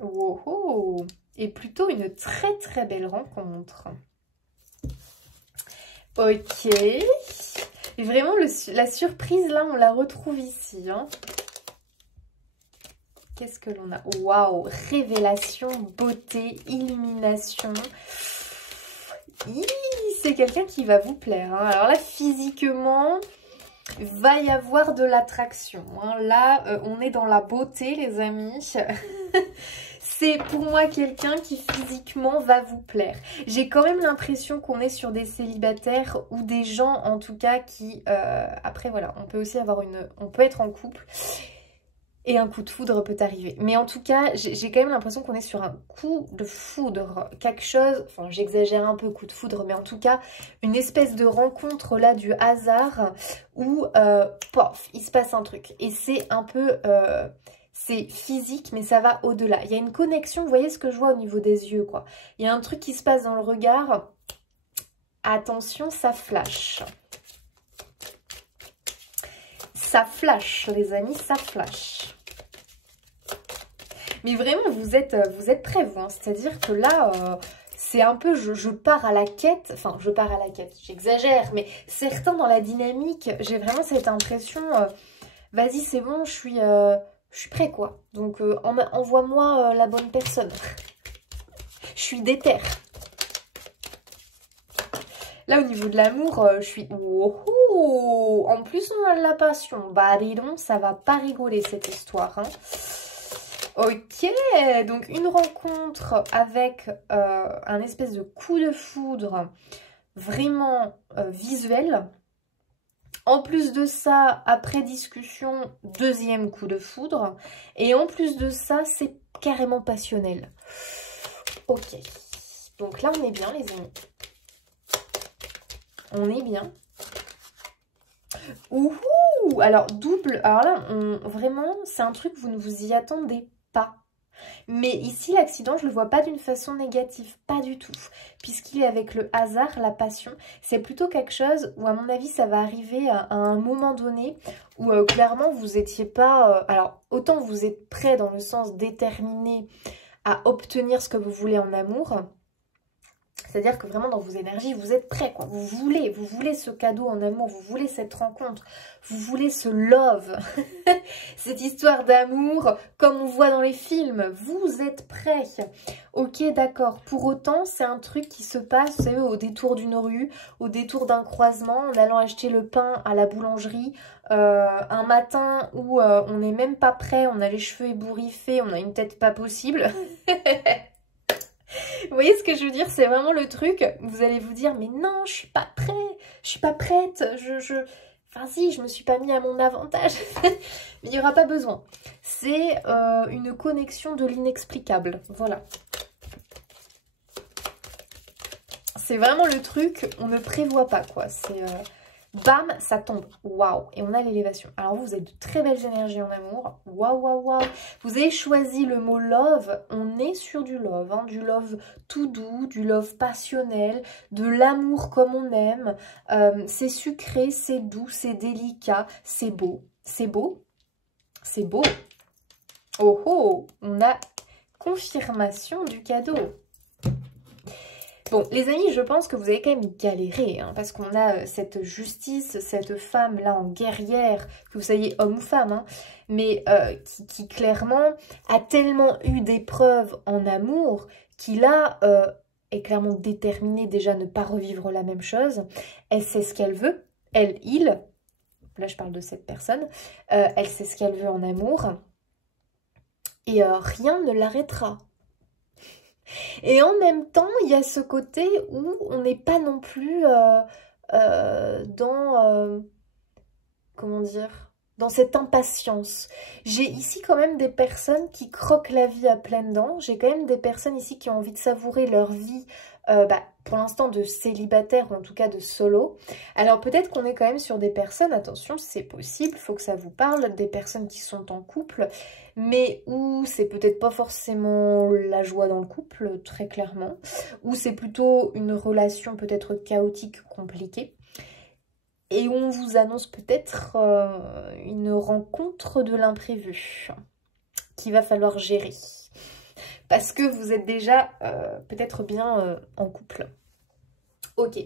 Wow, oh. Et plutôt une très très belle rencontre. Ok. Et vraiment, la surprise, là, on la retrouve ici. Hein. Qu'est-ce que l'on a? Waouh! Révélation, beauté, illumination. C'est quelqu'un qui va vous plaire. Hein. Alors là, physiquement, va y avoir de l'attraction. Hein. Là, on est dans la beauté, les amis. C'est pour moi quelqu'un qui physiquement va vous plaire. J'ai quand même l'impression qu'on est sur des célibataires ou des gens en tout cas qui... après voilà, on peut aussi avoir on peut être en couple et un coup de foudre peut arriver. Mais en tout cas, j'ai quand même l'impression qu'on est sur un coup de foudre. Quelque chose, enfin j'exagère un peu coup de foudre, mais en tout cas une espèce de rencontre là du hasard où pof, il se passe un truc. Et c'est un peu... c'est physique, mais ça va au-delà. Il y a une connexion, vous voyez ce que je vois au niveau des yeux, quoi. Il y a un truc qui se passe dans le regard. Attention, ça flash. Ça flash, les amis, ça flash. Mais vraiment, vous êtes prêts, vous. Hein. C'est-à-dire que là, c'est un peu, je pars à la quête. Enfin, je pars à la quête, j'exagère. Mais certains dans la dynamique, j'ai vraiment cette impression, vas-y, c'est bon, je suis prêt, quoi. Donc, envoie-moi la bonne personne. Je suis déter. Là, au niveau de l'amour, je suis... Oh, en plus, on a de la passion. Bah, dis donc, ça va pas rigoler, cette histoire. Hein. Ok, donc une rencontre avec un espèce de coup de foudre vraiment visuel. En plus de ça, après discussion, deuxième coup de foudre. Et en plus de ça, c'est carrément passionnel. Ok. Donc là, on est bien, les amis. On est bien. Ouhou! Alors, double. Alors là, vraiment, c'est un truc, vous ne vous y attendez pas. Mais ici, l'accident, je ne le vois pas d'une façon négative, pas du tout. Puisqu'il est avec le hasard, la passion. C'est plutôt quelque chose où, à mon avis, ça va arriver à un moment donné où, clairement, vous n'étiez pas... alors, autant vous êtes prêt dans le sens déterminé à obtenir ce que vous voulez en amour. C'est-à-dire que vraiment, dans vos énergies, vous êtes prêt, quoi. Vous voulez ce cadeau en amour, vous voulez cette rencontre, vous voulez ce love, cette histoire d'amour, comme on voit dans les films. Vous êtes prêt. Ok, d'accord. Pour autant, c'est un truc qui se passe, vous savez, au détour d'une rue, au détour d'un croisement, en allant acheter le pain à la boulangerie, un matin où on n'est même pas prêt, on a les cheveux ébouriffés, on a une tête pas possible. Vous voyez ce que je veux dire? C'est vraiment le truc. Vous allez vous dire, mais non, je suis pas prête. Je suis pas prête. Enfin si, je me suis pas mis à mon avantage. Mais il n'y aura pas besoin. C'est une connexion de l'inexplicable. Voilà. C'est vraiment le truc, on ne prévoit pas, quoi. C'est... bam, ça tombe. Waouh. Et on a l'élévation. Alors vous avez de très belles énergies en amour. Waouh, waouh, waouh. Vous avez choisi le mot love. On est sur du love. Hein. Du love tout doux, du love passionnel, de l'amour comme on aime. C'est sucré, c'est doux, c'est délicat, c'est beau. C'est beau. C'est beau. Oh oh. On a confirmation du cadeau. Bon, les amis, je pense que vous avez quand même galéré, hein, parce qu'on a cette justice, cette femme-là en guerrière, que vous soyez homme ou femme, hein, mais qui clairement a tellement eu d'épreuves en amour, qu'il a est clairement déterminée déjà à ne pas revivre la même chose. Elle sait ce qu'elle veut, elle, il, là je parle de cette personne, elle sait ce qu'elle veut en amour, et rien ne l'arrêtera. Et en même temps, il y a ce côté où on n'est pas non plus dans... comment dire? dans cette impatience. J'ai ici quand même des personnes qui croquent la vie à pleines dents. J'ai quand même des personnes ici qui ont envie de savourer leur vie, pour l'instant de célibataire ou en tout cas de solo. Alors peut-être qu'on est quand même sur des personnes, attention, c'est possible, il faut que ça vous parle, des personnes qui sont en couple, mais où c'est peut-être pas forcément la joie dans le couple, très clairement, ou c'est plutôt une relation peut-être chaotique, compliquée. Et on vous annonce peut-être une rencontre de l'imprévu qu'il va falloir gérer. Parce que vous êtes déjà peut-être bien en couple. Ok.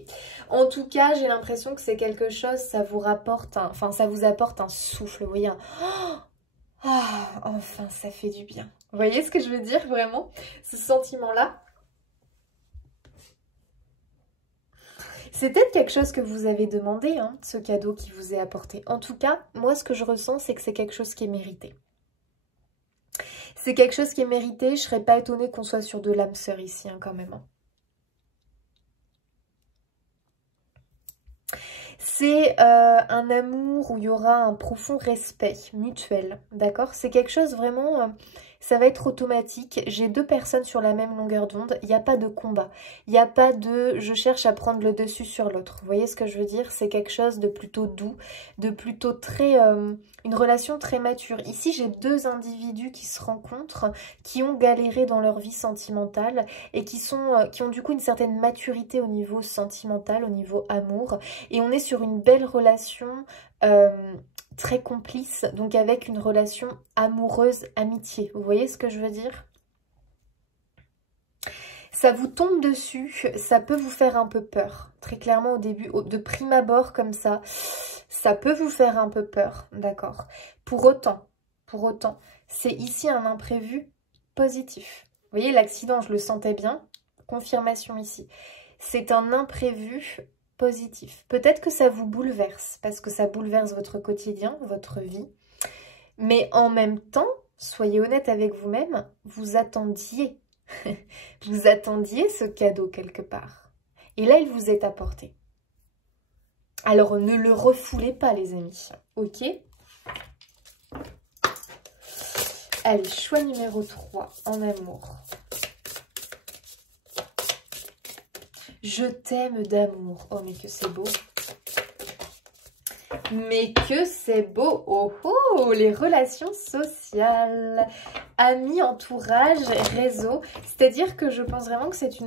En tout cas, j'ai l'impression que c'est quelque chose, ça vous rapporte, ça vous apporte un souffle. Vous voyez, enfin, ça fait du bien. Vous voyez ce que je veux dire, vraiment? Ce sentiment-là. C'est peut-être quelque chose que vous avez demandé, hein, ce cadeau qui vous est apporté. En tout cas, moi, ce que je ressens, c'est que c'est quelque chose qui est mérité. C'est quelque chose qui est mérité. Je ne serais pas étonnée qu'on soit sur de l'âme sœur ici, hein, quand même. Hein. C'est un amour où il y aura un profond respect mutuel, d'accord? C'est quelque chose vraiment... ça va être automatique. J'ai deux personnes sur la même longueur d'onde. Il n'y a pas de combat. Il n'y a pas de je cherche à prendre le dessus sur l'autre. Vous voyez ce que je veux dire? C'est quelque chose de plutôt doux, de plutôt très... une relation très mature. Ici, j'ai deux individus qui se rencontrent, qui ont galéré dans leur vie sentimentale et qui ont du coup une certaine maturité au niveau sentimental, au niveau amour. Et on est sur une belle relation... très complice, donc avec une relation amoureuse, amitié. Vous voyez ce que je veux dire? Ça vous tombe dessus, ça peut vous faire un peu peur. Très clairement au début, de prime abord comme ça peut vous faire un peu peur, d'accord? Pour autant, c'est ici un imprévu positif. Vous voyez, l'accident, je le sentais bien. Confirmation ici. C'est un imprévu positif. Peut-être que ça vous bouleverse, parce que ça bouleverse votre quotidien, votre vie. Mais en même temps, soyez honnête avec vous-même, vous attendiez. Vous attendiez ce cadeau quelque part. Et là, il vous est apporté. Alors, ne le refoulez pas, les amis. Ok? Allez, choix numéro 3, en amour. Je t'aime d'amour. Oh, mais que c'est beau. Mais que c'est beau. Oh, oh, les relations sociales. Amis, entourage, réseau. C'est-à-dire que je pense vraiment que c'est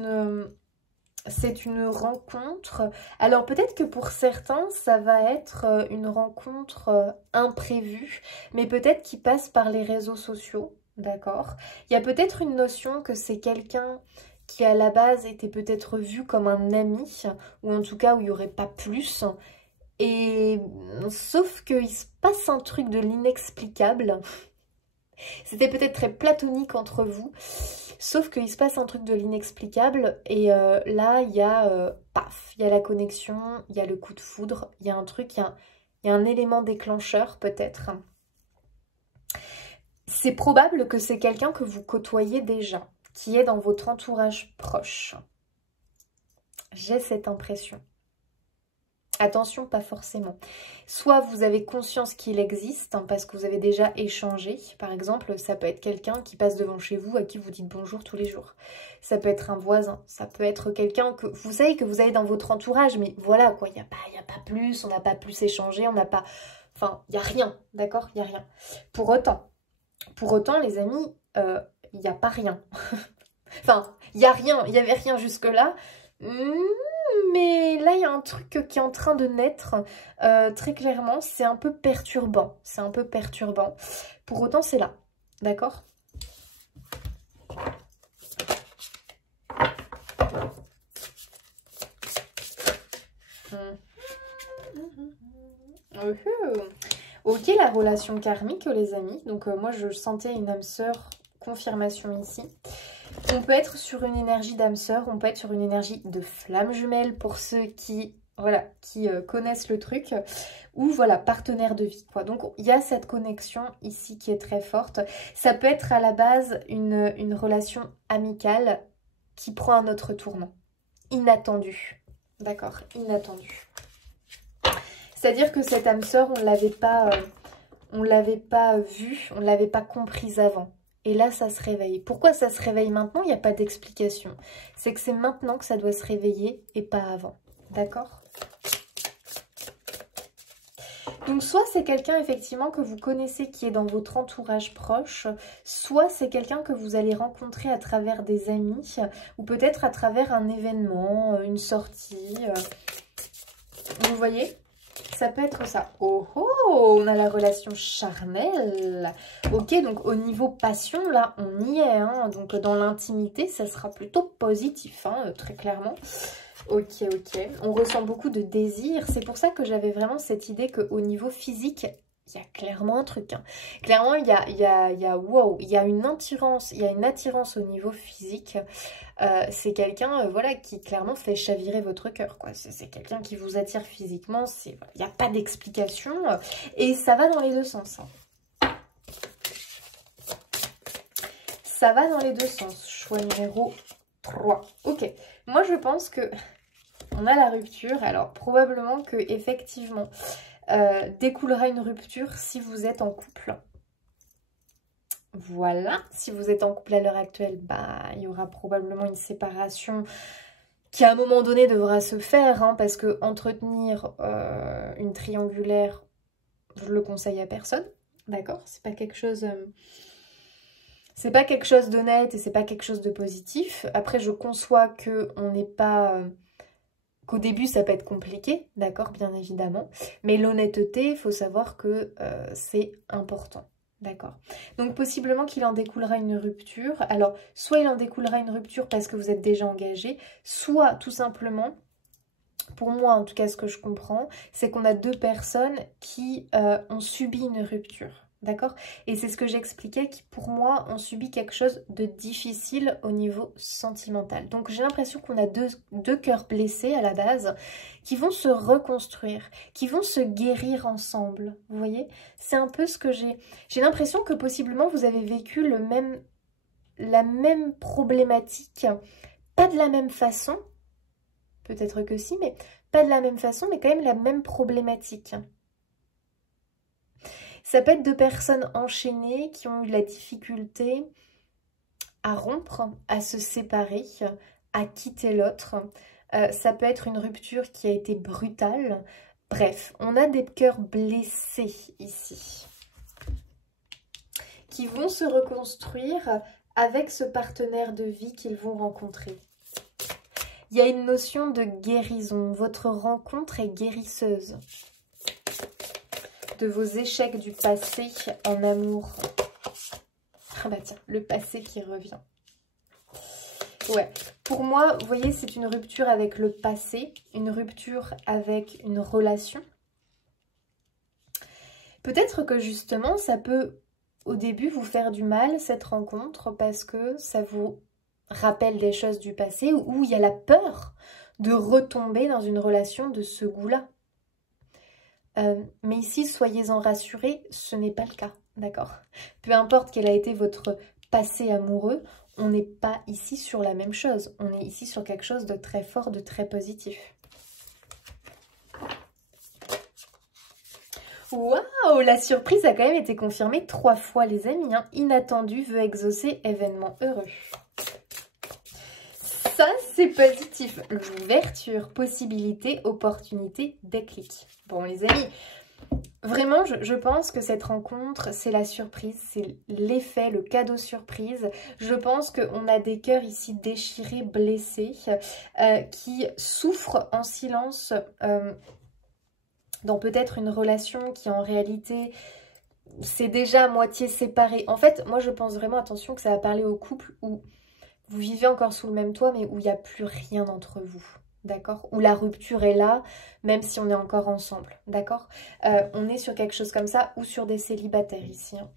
une rencontre. Alors peut-être que pour certains, ça va être une rencontre imprévue, mais peut-être qui passe par les réseaux sociaux, d'accord? Il y a peut-être une notion que c'est quelqu'un qui à la base était peut-être vu comme un ami, ou en tout cas où il n'y aurait pas plus. Et sauf qu'il se passe un truc de l'inexplicable. C'était peut-être très platonique entre vous, sauf qu'il se passe un truc de l'inexplicable. Et là, il y a, paf, il y a la connexion, il y a le coup de foudre, il y a un truc, il y a un élément déclencheur peut-être. C'est probable que c'est quelqu'un que vous côtoyez déjà, qui est dans votre entourage proche. J'ai cette impression. Attention, pas forcément. Soit vous avez conscience qu'il existe, hein, parce que vous avez déjà échangé. Par exemple, ça peut être quelqu'un qui passe devant chez vous, à qui vous dites bonjour tous les jours. Ça peut être un voisin, ça peut être quelqu'un que vous savez que vous avez dans votre entourage, mais voilà quoi, il n'y a pas plus, on n'a pas plus échangé, on n'a pas... Enfin, il n'y a rien, d'accord? Il n'y a rien. Pour autant, les amis, il n'y a pas rien. Enfin, il n'y a rien, il n'y avait rien jusque-là. Mais là, il y a un truc qui est en train de naître, très clairement, c'est un peu perturbant. C'est un peu perturbant. Pour autant, c'est là, d'accord? Ok, la relation karmique, les amis. Donc, moi, je sentais une âme sœur, confirmation ici. On peut être sur une énergie d'âme sœur, on peut être sur une énergie de flamme jumelle pour ceux qui, voilà, qui connaissent le truc, ou voilà, partenaire de vie, quoi. Donc, il y a cette connexion ici qui est très forte. Ça peut être à la base une relation amicale qui prend un autre tournant. Inattendu. D'accord, inattendu. C'est-à-dire que cette âme sœur, on ne l'avait pas on ne l'avait pas vue, on ne l'avait pas comprise avant. Et là, ça se réveille. Pourquoi ça se réveille maintenant? Il n'y a pas d'explication. C'est que c'est maintenant que ça doit se réveiller et pas avant. D'accord? Donc, soit c'est quelqu'un, effectivement, que vous connaissez qui est dans votre entourage proche, soit c'est quelqu'un que vous allez rencontrer à travers des amis, ou peut-être à travers un événement, une sortie. Vous voyez? Ça peut être ça. Oh oh, on a la relation charnelle. Ok, donc au niveau passion, là, on y est. Hein. Donc dans l'intimité, ça sera plutôt positif, hein, très clairement. Ok, ok. On ressent beaucoup de désir. C'est pour ça que j'avais vraiment cette idée qu'au niveau physique, il y a clairement un truc. Hein. Clairement, il y a wow, il y a une attirance au niveau physique. C'est quelqu'un voilà, qui clairement fait chavirer votre cœur. C'est quelqu'un qui vous attire physiquement. Il n'y a pas d'explication. Et ça va dans les deux sens. Hein. Ça va dans les deux sens. Choix numéro 3. Ok. Moi, je pense que on a la rupture. Alors, probablement que effectivement découlera une rupture si vous êtes en couple. Voilà, si vous êtes en couple à l'heure actuelle, bah, il y aura probablement une séparation qui à un moment donné devra se faire, hein, parce que entretenir une triangulaire, je le conseille à personne, d'accord? C'est pas quelque chose d'honnête et c'est pas quelque chose de positif. Après, je conçois que on n'est pas qu'au début ça peut être compliqué, d'accord, bien évidemment, mais l'honnêteté, il faut savoir que c'est important. D'accord. Donc possiblement qu'il en découlera une rupture. Alors, soit il en découlera une rupture parce que vous êtes déjà engagé, soit tout simplement, pour moi en tout cas ce que je comprends, c'est qu'on a deux personnes qui ont subi une rupture. D'accord? Et c'est ce que j'expliquais, qui pour moi ont subi quelque chose de difficile au niveau sentimental. Donc j'ai l'impression qu'on a deux cœurs blessés à la base qui vont se reconstruire, qui vont se guérir ensemble. Vous voyez? C'est un peu ce que j'ai. J'ai l'impression que possiblement vous avez vécu la même problématique, pas de la même façon, peut-être que si, mais pas de la même façon, mais quand même la même problématique. Ça peut être deux personnes enchaînées qui ont eu la difficulté à rompre, à se séparer, à quitter l'autre. Ça peut être une rupture qui a été brutale. Bref, on a des cœurs blessés ici, qui vont se reconstruire avec ce partenaire de vie qu'ils vont rencontrer. Il y a une notion de guérison. Votre rencontre est guérisseuse de vos échecs du passé en amour. Ah bah tiens, le passé qui revient. Ouais, pour moi, vous voyez, c'est une rupture avec le passé, une rupture avec une relation. Peut-être que justement, ça peut au début vous faire du mal, cette rencontre, parce que ça vous rappelle des choses du passé où il y a la peur de retomber dans une relation de ce goût-là. Mais ici, soyez-en rassurés, ce n'est pas le cas, d'accord? Peu importe quel a été votre passé amoureux, on n'est pas ici sur la même chose. On est ici sur quelque chose de très fort, de très positif. Waouh, la surprise a quand même été confirmée 3 fois, les amis. Hein. Inattendu, veut exaucer, événement heureux. Ça, c'est positif. L'ouverture, possibilité, opportunité, déclic. Bon, les amis, vraiment, je pense que cette rencontre, c'est la surprise, c'est l'effet, le cadeau surprise. Je pense qu'on a des cœurs ici déchirés, blessés, qui souffrent en silence dans peut-être une relation qui en réalité c'est déjà à moitié séparée. En fait, moi je pense vraiment, attention, que ça va parler au couple où vous vivez encore sous le même toit mais où il n'y a plus rien entre vous. D'accord? Où la rupture est là, même si on est encore ensemble. D'accord? On est sur quelque chose comme ça ou sur des célibataires ici. Hein.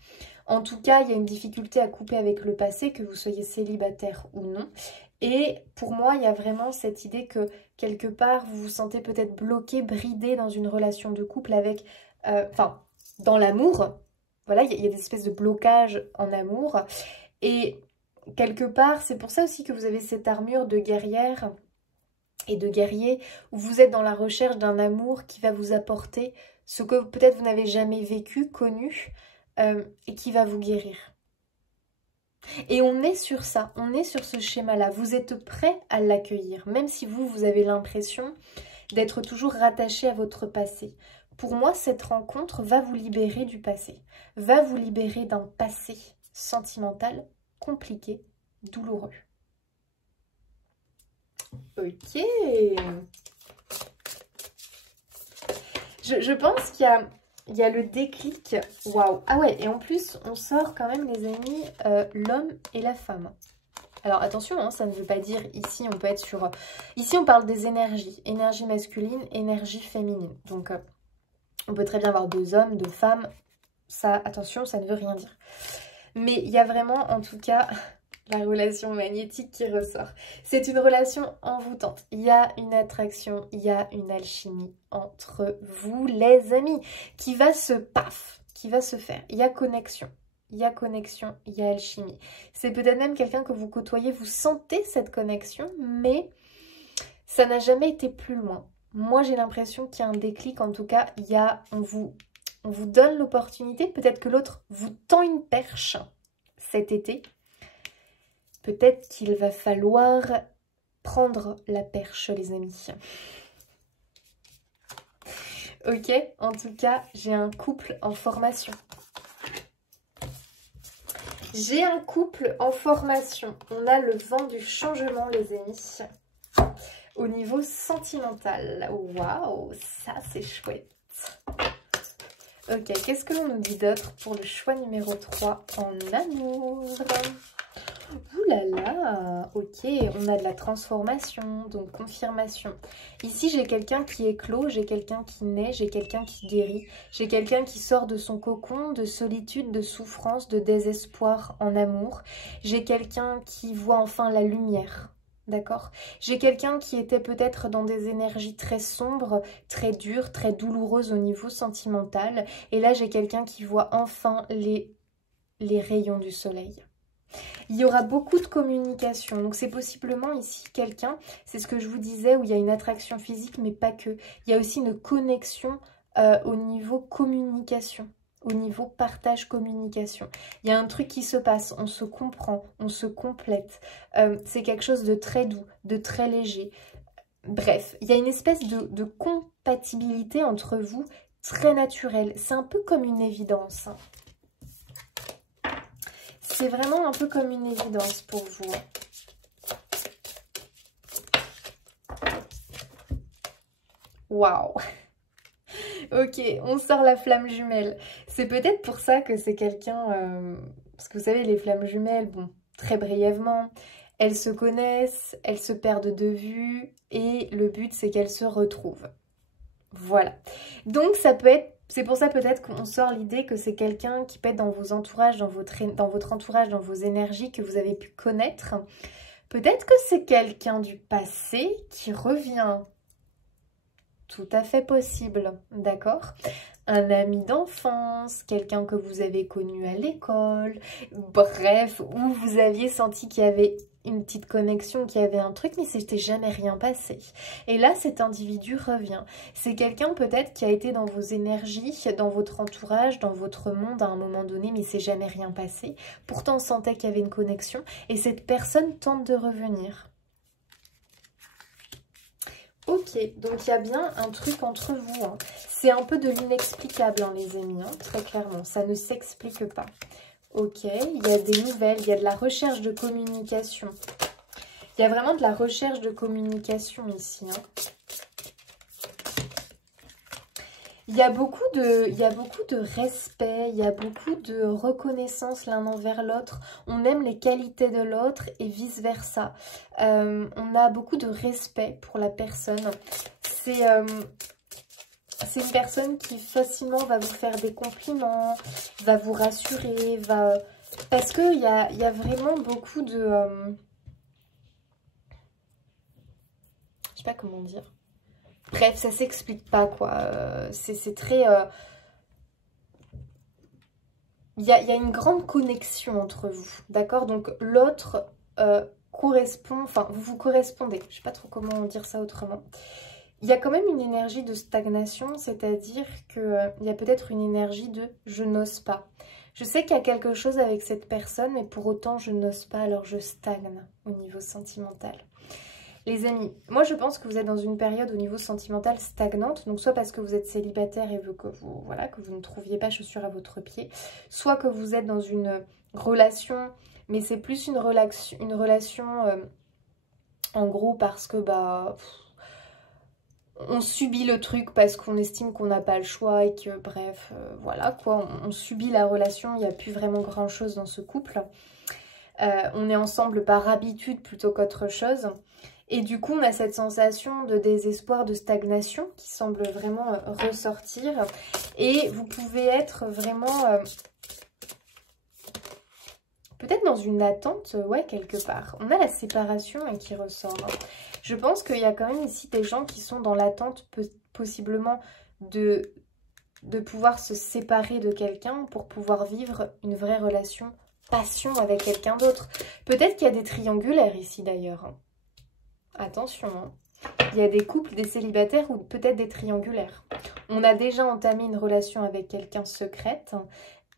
En tout cas, il y a une difficulté à couper avec le passé, que vous soyez célibataire ou non. Et pour moi, il y a vraiment cette idée que quelque part, vous vous sentez peut-être bloqué, bridé dans une relation de couple avec... Enfin, dans l'amour. Voilà, il y a des espèces de blocages en amour. Et quelque part, c'est pour ça aussi que vous avez cette armure de guerrière et de guerrier, où vous êtes dans la recherche d'un amour qui va vous apporter ce que peut-être vous n'avez jamais vécu, connu, et qui va vous guérir. Et on est sur ça, on est sur ce schéma-là. Vous êtes prêt à l'accueillir, même si vous avez l'impression d'être toujours rattaché à votre passé. Pour moi, cette rencontre va vous libérer du passé, va vous libérer d'un passé sentimental compliqué, douloureux. Ok. Je pense qu'il y a le déclic. Waouh. Ah ouais, et en plus, on sort quand même, les amis, l'homme et la femme. Alors attention, hein, ça ne veut pas dire ici, on peut être sur... Ici, on parle des énergies. Énergie masculine, énergie féminine. Donc, on peut très bien avoir 2 hommes, 2 femmes. Ça, attention, ça ne veut rien dire. Mais il y a vraiment, en tout cas... la relation magnétique qui ressort. C'est une relation envoûtante. Il y a une attraction, il y a une alchimie entre vous, les amis, qui va se faire. Il y a connexion. Il y a connexion, il y a alchimie. C'est peut-être même quelqu'un que vous côtoyez, vous sentez cette connexion, mais ça n'a jamais été plus loin. Moi, j'ai l'impression qu'il y a un déclic. En tout cas, on vous donne l'opportunité. Peut-être que l'autre vous tend une perche cet été. Peut-être qu'il va falloir prendre la perche, les amis. Ok, en tout cas, j'ai un couple en formation. J'ai un couple en formation. On a le vent du changement, les amis. Au niveau sentimental. Waouh, ça c'est chouette. Ok, qu'est-ce que l'on nous dit d'autre pour le choix numéro 3 en amour? Ouh là là, ok, on a de la transformation, donc confirmation. Ici, j'ai quelqu'un qui éclot, j'ai quelqu'un qui naît, j'ai quelqu'un qui guérit. J'ai quelqu'un qui sort de son cocon, de solitude, de souffrance, de désespoir en amour. J'ai quelqu'un qui voit enfin la lumière, d'accord? J'ai quelqu'un qui était peut-être dans des énergies très sombres, très dures, très douloureuses au niveau sentimental. Et là, j'ai quelqu'un qui voit enfin les rayons du soleil. Il y aura beaucoup de communication, donc c'est possiblement ici quelqu'un, c'est ce que je vous disais, où il y a une attraction physique, mais pas que. Il y a aussi une connexion au niveau communication, au niveau partage communication. Il y a un truc qui se passe, on se comprend, on se complète. C'est quelque chose de très doux, de très léger. Bref, il y a une espèce de compatibilité entre vous, très naturelle. C'est un peu comme une évidence, hein. C'est vraiment un peu comme une évidence pour vous. Waouh. Ok, on sort la flamme jumelle. C'est peut-être pour ça que c'est quelqu'un... parce que vous savez, les flammes jumelles, bon, très brièvement, elles se connaissent, elles se perdent de vue et le but, c'est qu'elles se retrouvent. Voilà. Donc, ça peut être... C'est pour ça peut-être qu'on sort l'idée que c'est quelqu'un qui peut être dans vos entourages, dans votre entourage, dans vos énergies que vous avez pu connaître. Peut-être que c'est quelqu'un du passé qui revient. Tout à fait possible, d'accord? Un ami d'enfance, quelqu'un que vous avez connu à l'école, bref, où vous aviez senti qu'il y avait une petite connexion, qu'il y avait un truc, mais c'était jamais rien passé. Et là, cet individu revient. C'est quelqu'un peut-être qui a été dans vos énergies, dans votre entourage, dans votre monde à un moment donné, mais c'est jamais rien passé. Pourtant, on sentait qu'il y avait une connexion et cette personne tente de revenir. Ok, donc il y a bien un truc entre vous, hein. C'est un peu de l'inexplicable, hein, les amis, hein, très clairement. Ça ne s'explique pas. Ok, il y a des nouvelles, il y a de la recherche de communication. Il y a vraiment de la recherche de communication ici, hein. Il y a beaucoup de respect, il y a beaucoup de reconnaissance l'un envers l'autre. On aime les qualités de l'autre et vice-versa. On a beaucoup de respect pour la personne. C'est une personne qui facilement va vous faire des compliments, va vous rassurer, va... Parce qu'il y a vraiment beaucoup de... Je sais pas comment dire. Bref, ça s'explique pas, quoi. C'est très... Il y a une grande connexion entre vous, d'accord? Donc, l'autre correspond... Enfin, vous vous correspondez. Je sais pas trop comment dire ça autrement. il y a quand même une énergie de stagnation, c'est-à-dire qu'il y a peut-être une énergie de « je n'ose pas ». Je sais qu'il y a quelque chose avec cette personne, mais pour autant je n'ose pas, alors je stagne au niveau sentimental. Les amis, moi je pense que vous êtes dans une période au niveau sentimental stagnante, donc soit parce que vous êtes célibataire et que vous, voilà, que vous ne trouviez pas chaussure à votre pied, soit que vous êtes dans une relation, mais c'est plus une relation en gros parce que on subit le truc parce qu'on estime qu'on n'a pas le choix et que bref, voilà quoi, on subit la relation, il n'y a plus vraiment grand chose dans ce couple. On est ensemble par habitude plutôt qu'autre chose. Et du coup, on a cette sensation de désespoir, de stagnation qui semble vraiment ressortir. Et vous pouvez être vraiment peut-être dans une attente, ouais, quelque part. On a la séparation qui ressort. Je pense qu'il y a quand même ici des gens qui sont dans l'attente possiblement de pouvoir se séparer de quelqu'un pour pouvoir vivre une vraie relation passion avec quelqu'un d'autre. Peut-être qu'il y a des triangulaires ici d'ailleurs. Attention, hein. Il y a des couples, des célibataires ou peut-être des triangulaires. On a déjà entamé une relation avec quelqu'un secrète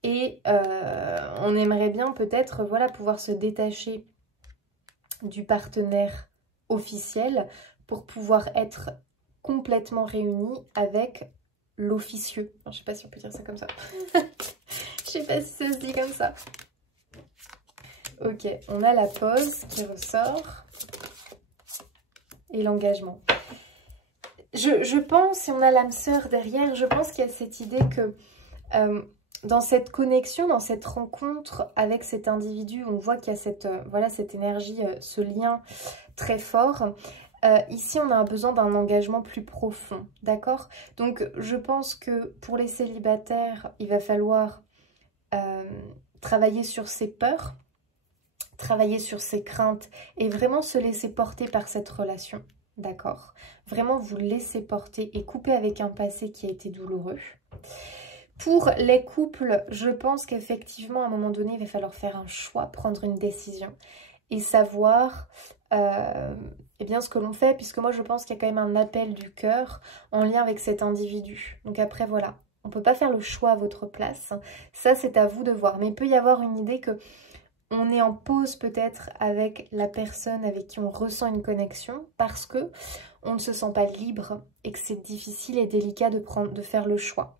et on aimerait bien peut-être voilà, pouvoir se détacher du partenaire officiel pour pouvoir être complètement réunis avec l'officieux. Je ne sais pas si on peut dire ça comme ça. Je sais pas si ça se dit comme ça. Ok, on a la pause qui ressort. Et l'engagement. Je pense, et on a l'âme sœur derrière, je pense qu'il y a cette idée que dans cette connexion, dans cette rencontre avec cet individu, on voit qu'il y a cette, voilà, cette énergie, ce lien très fort. Ici, on a besoin d'un engagement plus profond, d'accord? Donc, je pense que pour les célibataires, il va falloir travailler sur ses peurs, travailler sur ses craintes et vraiment se laisser porter par cette relation, d'accord? Vraiment vous laisser porter et couper avec un passé qui a été douloureux. Pour les couples, je pense qu'effectivement, à un moment donné, il va falloir faire un choix, prendre une décision et savoir eh bien, ce que l'on fait, puisque moi, je pense qu'il y a quand même un appel du cœur en lien avec cet individu. Donc après, voilà, on ne peut pas faire le choix à votre place. Ça, c'est à vous de voir. Mais il peut y avoir une idée que on est en pause peut-être avec la personne avec qui on ressent une connexion parce que on ne se sent pas libre et que c'est difficile et délicat de faire le choix.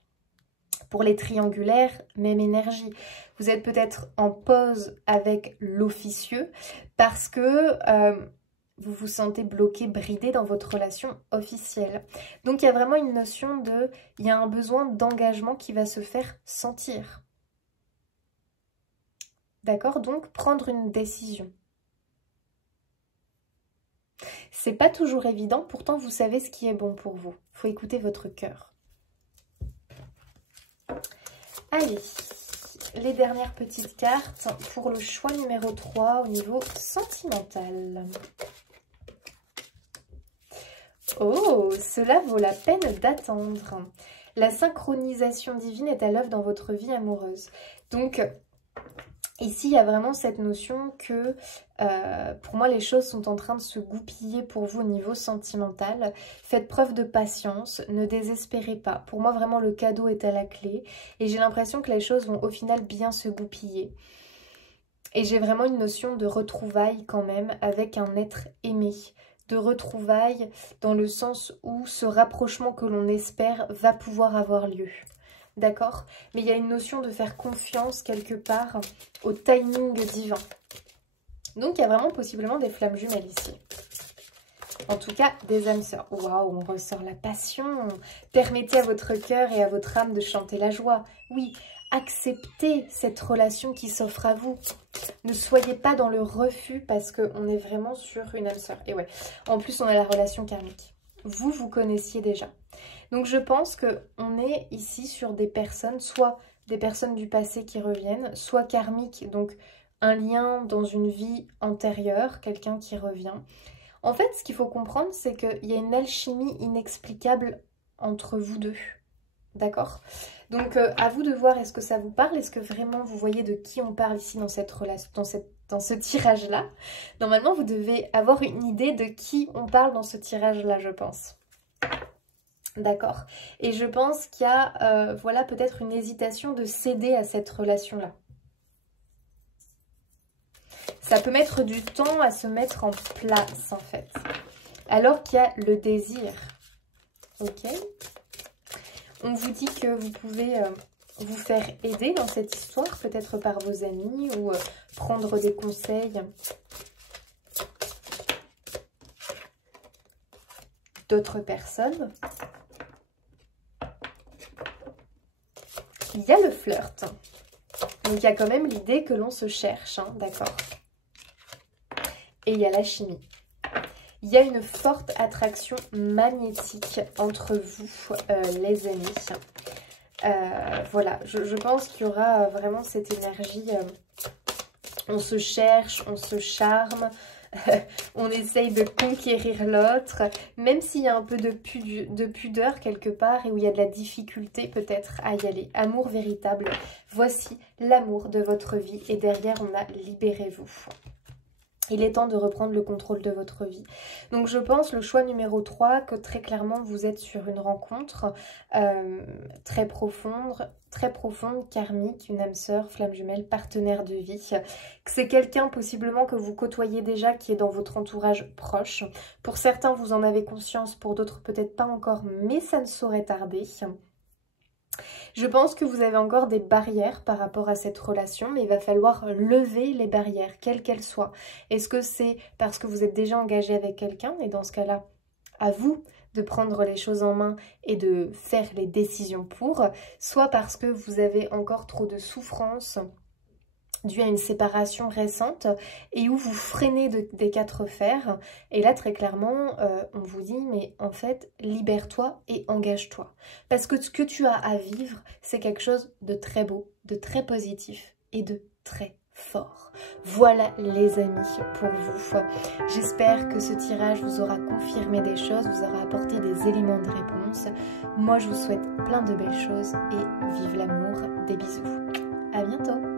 Pour les triangulaires, même énergie. Vous êtes peut-être en pause avec l'officieux parce que vous vous sentez bloqué, bridé dans votre relation officielle. Donc il y a vraiment une notion de... il y a un besoin d'engagement qui va se faire sentir. D'accord? Donc, prendre une décision. C'est pas toujours évident, pourtant vous savez ce qui est bon pour vous. Il faut écouter votre cœur. Allez, les dernières petites cartes pour le choix numéro 3 au niveau sentimental. Oh, cela vaut la peine d'attendre. La synchronisation divine est à l'œuvre dans votre vie amoureuse. Donc... ici, il y a vraiment cette notion que pour moi, les choses sont en train de se goupiller pour vous au niveau sentimental. Faites preuve de patience, ne désespérez pas. Pour moi, vraiment, le cadeau est à la clé. Et j'ai l'impression que les choses vont au final bien se goupiller. Et j'ai vraiment une notion de retrouvailles quand même avec un être aimé. De retrouvailles dans le sens où ce rapprochement que l'on espère va pouvoir avoir lieu. D'accord? Mais il y a une notion de faire confiance quelque part au timing divin. Donc il y a vraiment possiblement des flammes jumelles ici. En tout cas, des âmes sœurs. Waouh, on ressort la passion. Permettez à votre cœur et à votre âme de chanter la joie. Oui, acceptez cette relation qui s'offre à vous. Ne soyez pas dans le refus parce qu'on est vraiment sur une âme sœur. Et ouais, en plus on a la relation karmique. Vous connaissiez déjà. Donc je pense qu'on est ici sur des personnes, soit des personnes du passé qui reviennent, soit karmiques, donc un lien dans une vie antérieure, quelqu'un qui revient. En fait, ce qu'il faut comprendre, c'est qu'il y a une alchimie inexplicable entre vous deux. D'accord? Donc à vous de voir, est-ce que ça vous parle? Est-ce que vraiment vous voyez de qui on parle ici dans cette relation, dans ce tirage-là? Normalement, vous devez avoir une idée de qui on parle dans ce tirage-là, je pense. D'accord? Et je pense qu'il y a, voilà, peut-être une hésitation de céder à cette relation-là. Ça peut mettre du temps à se mettre en place, en fait. Alors qu'il y a le désir. Ok? On vous dit que vous pouvez vous faire aider dans cette histoire, peut-être par vos amis, ou prendre des conseils d'autres personnes. Il y a le flirt. Donc il y a quand même l'idée que l'on se cherche, hein, d'accord? Et il y a la chimie. Il y a une forte attraction magnétique entre vous, les amis. Voilà, je pense qu'il y aura vraiment cette énergie. On se cherche, on se charme, on essaye de conquérir l'autre, même s'il y a un peu de pudeur quelque part et où il y a de la difficulté peut-être à y aller. Amour véritable, voici l'amour de votre vie et derrière on a libérez-vous. Il est temps de reprendre le contrôle de votre vie. Donc je pense le choix numéro 3, que très clairement vous êtes sur une rencontre très profonde, karmique, une âme sœur, flamme jumelle, partenaire de vie. C'est quelqu'un possiblement que vous côtoyez déjà, qui est dans votre entourage proche. Pour certains vous en avez conscience, pour d'autres peut-être pas encore, mais ça ne saurait tarder. Je pense que vous avez encore des barrières par rapport à cette relation, mais il va falloir lever les barrières, quelles qu'elles soient. Est-ce que c'est parce que vous êtes déjà engagé avec quelqu'un, et dans ce cas-là, à vous de prendre les choses en main et de faire les décisions pour, soit parce que vous avez encore trop de souffrance dû à une séparation récente et où vous freinez des quatre fers. Et là, très clairement, on vous dit, mais en fait, libère-toi et engage-toi. Parce que ce que tu as à vivre, c'est quelque chose de très beau, de très positif et de très fort. Voilà les amis pour vous. J'espère que ce tirage vous aura confirmé des choses, vous aura apporté des éléments de réponse. Moi, je vous souhaite plein de belles choses et vive l'amour. Des bisous. À bientôt.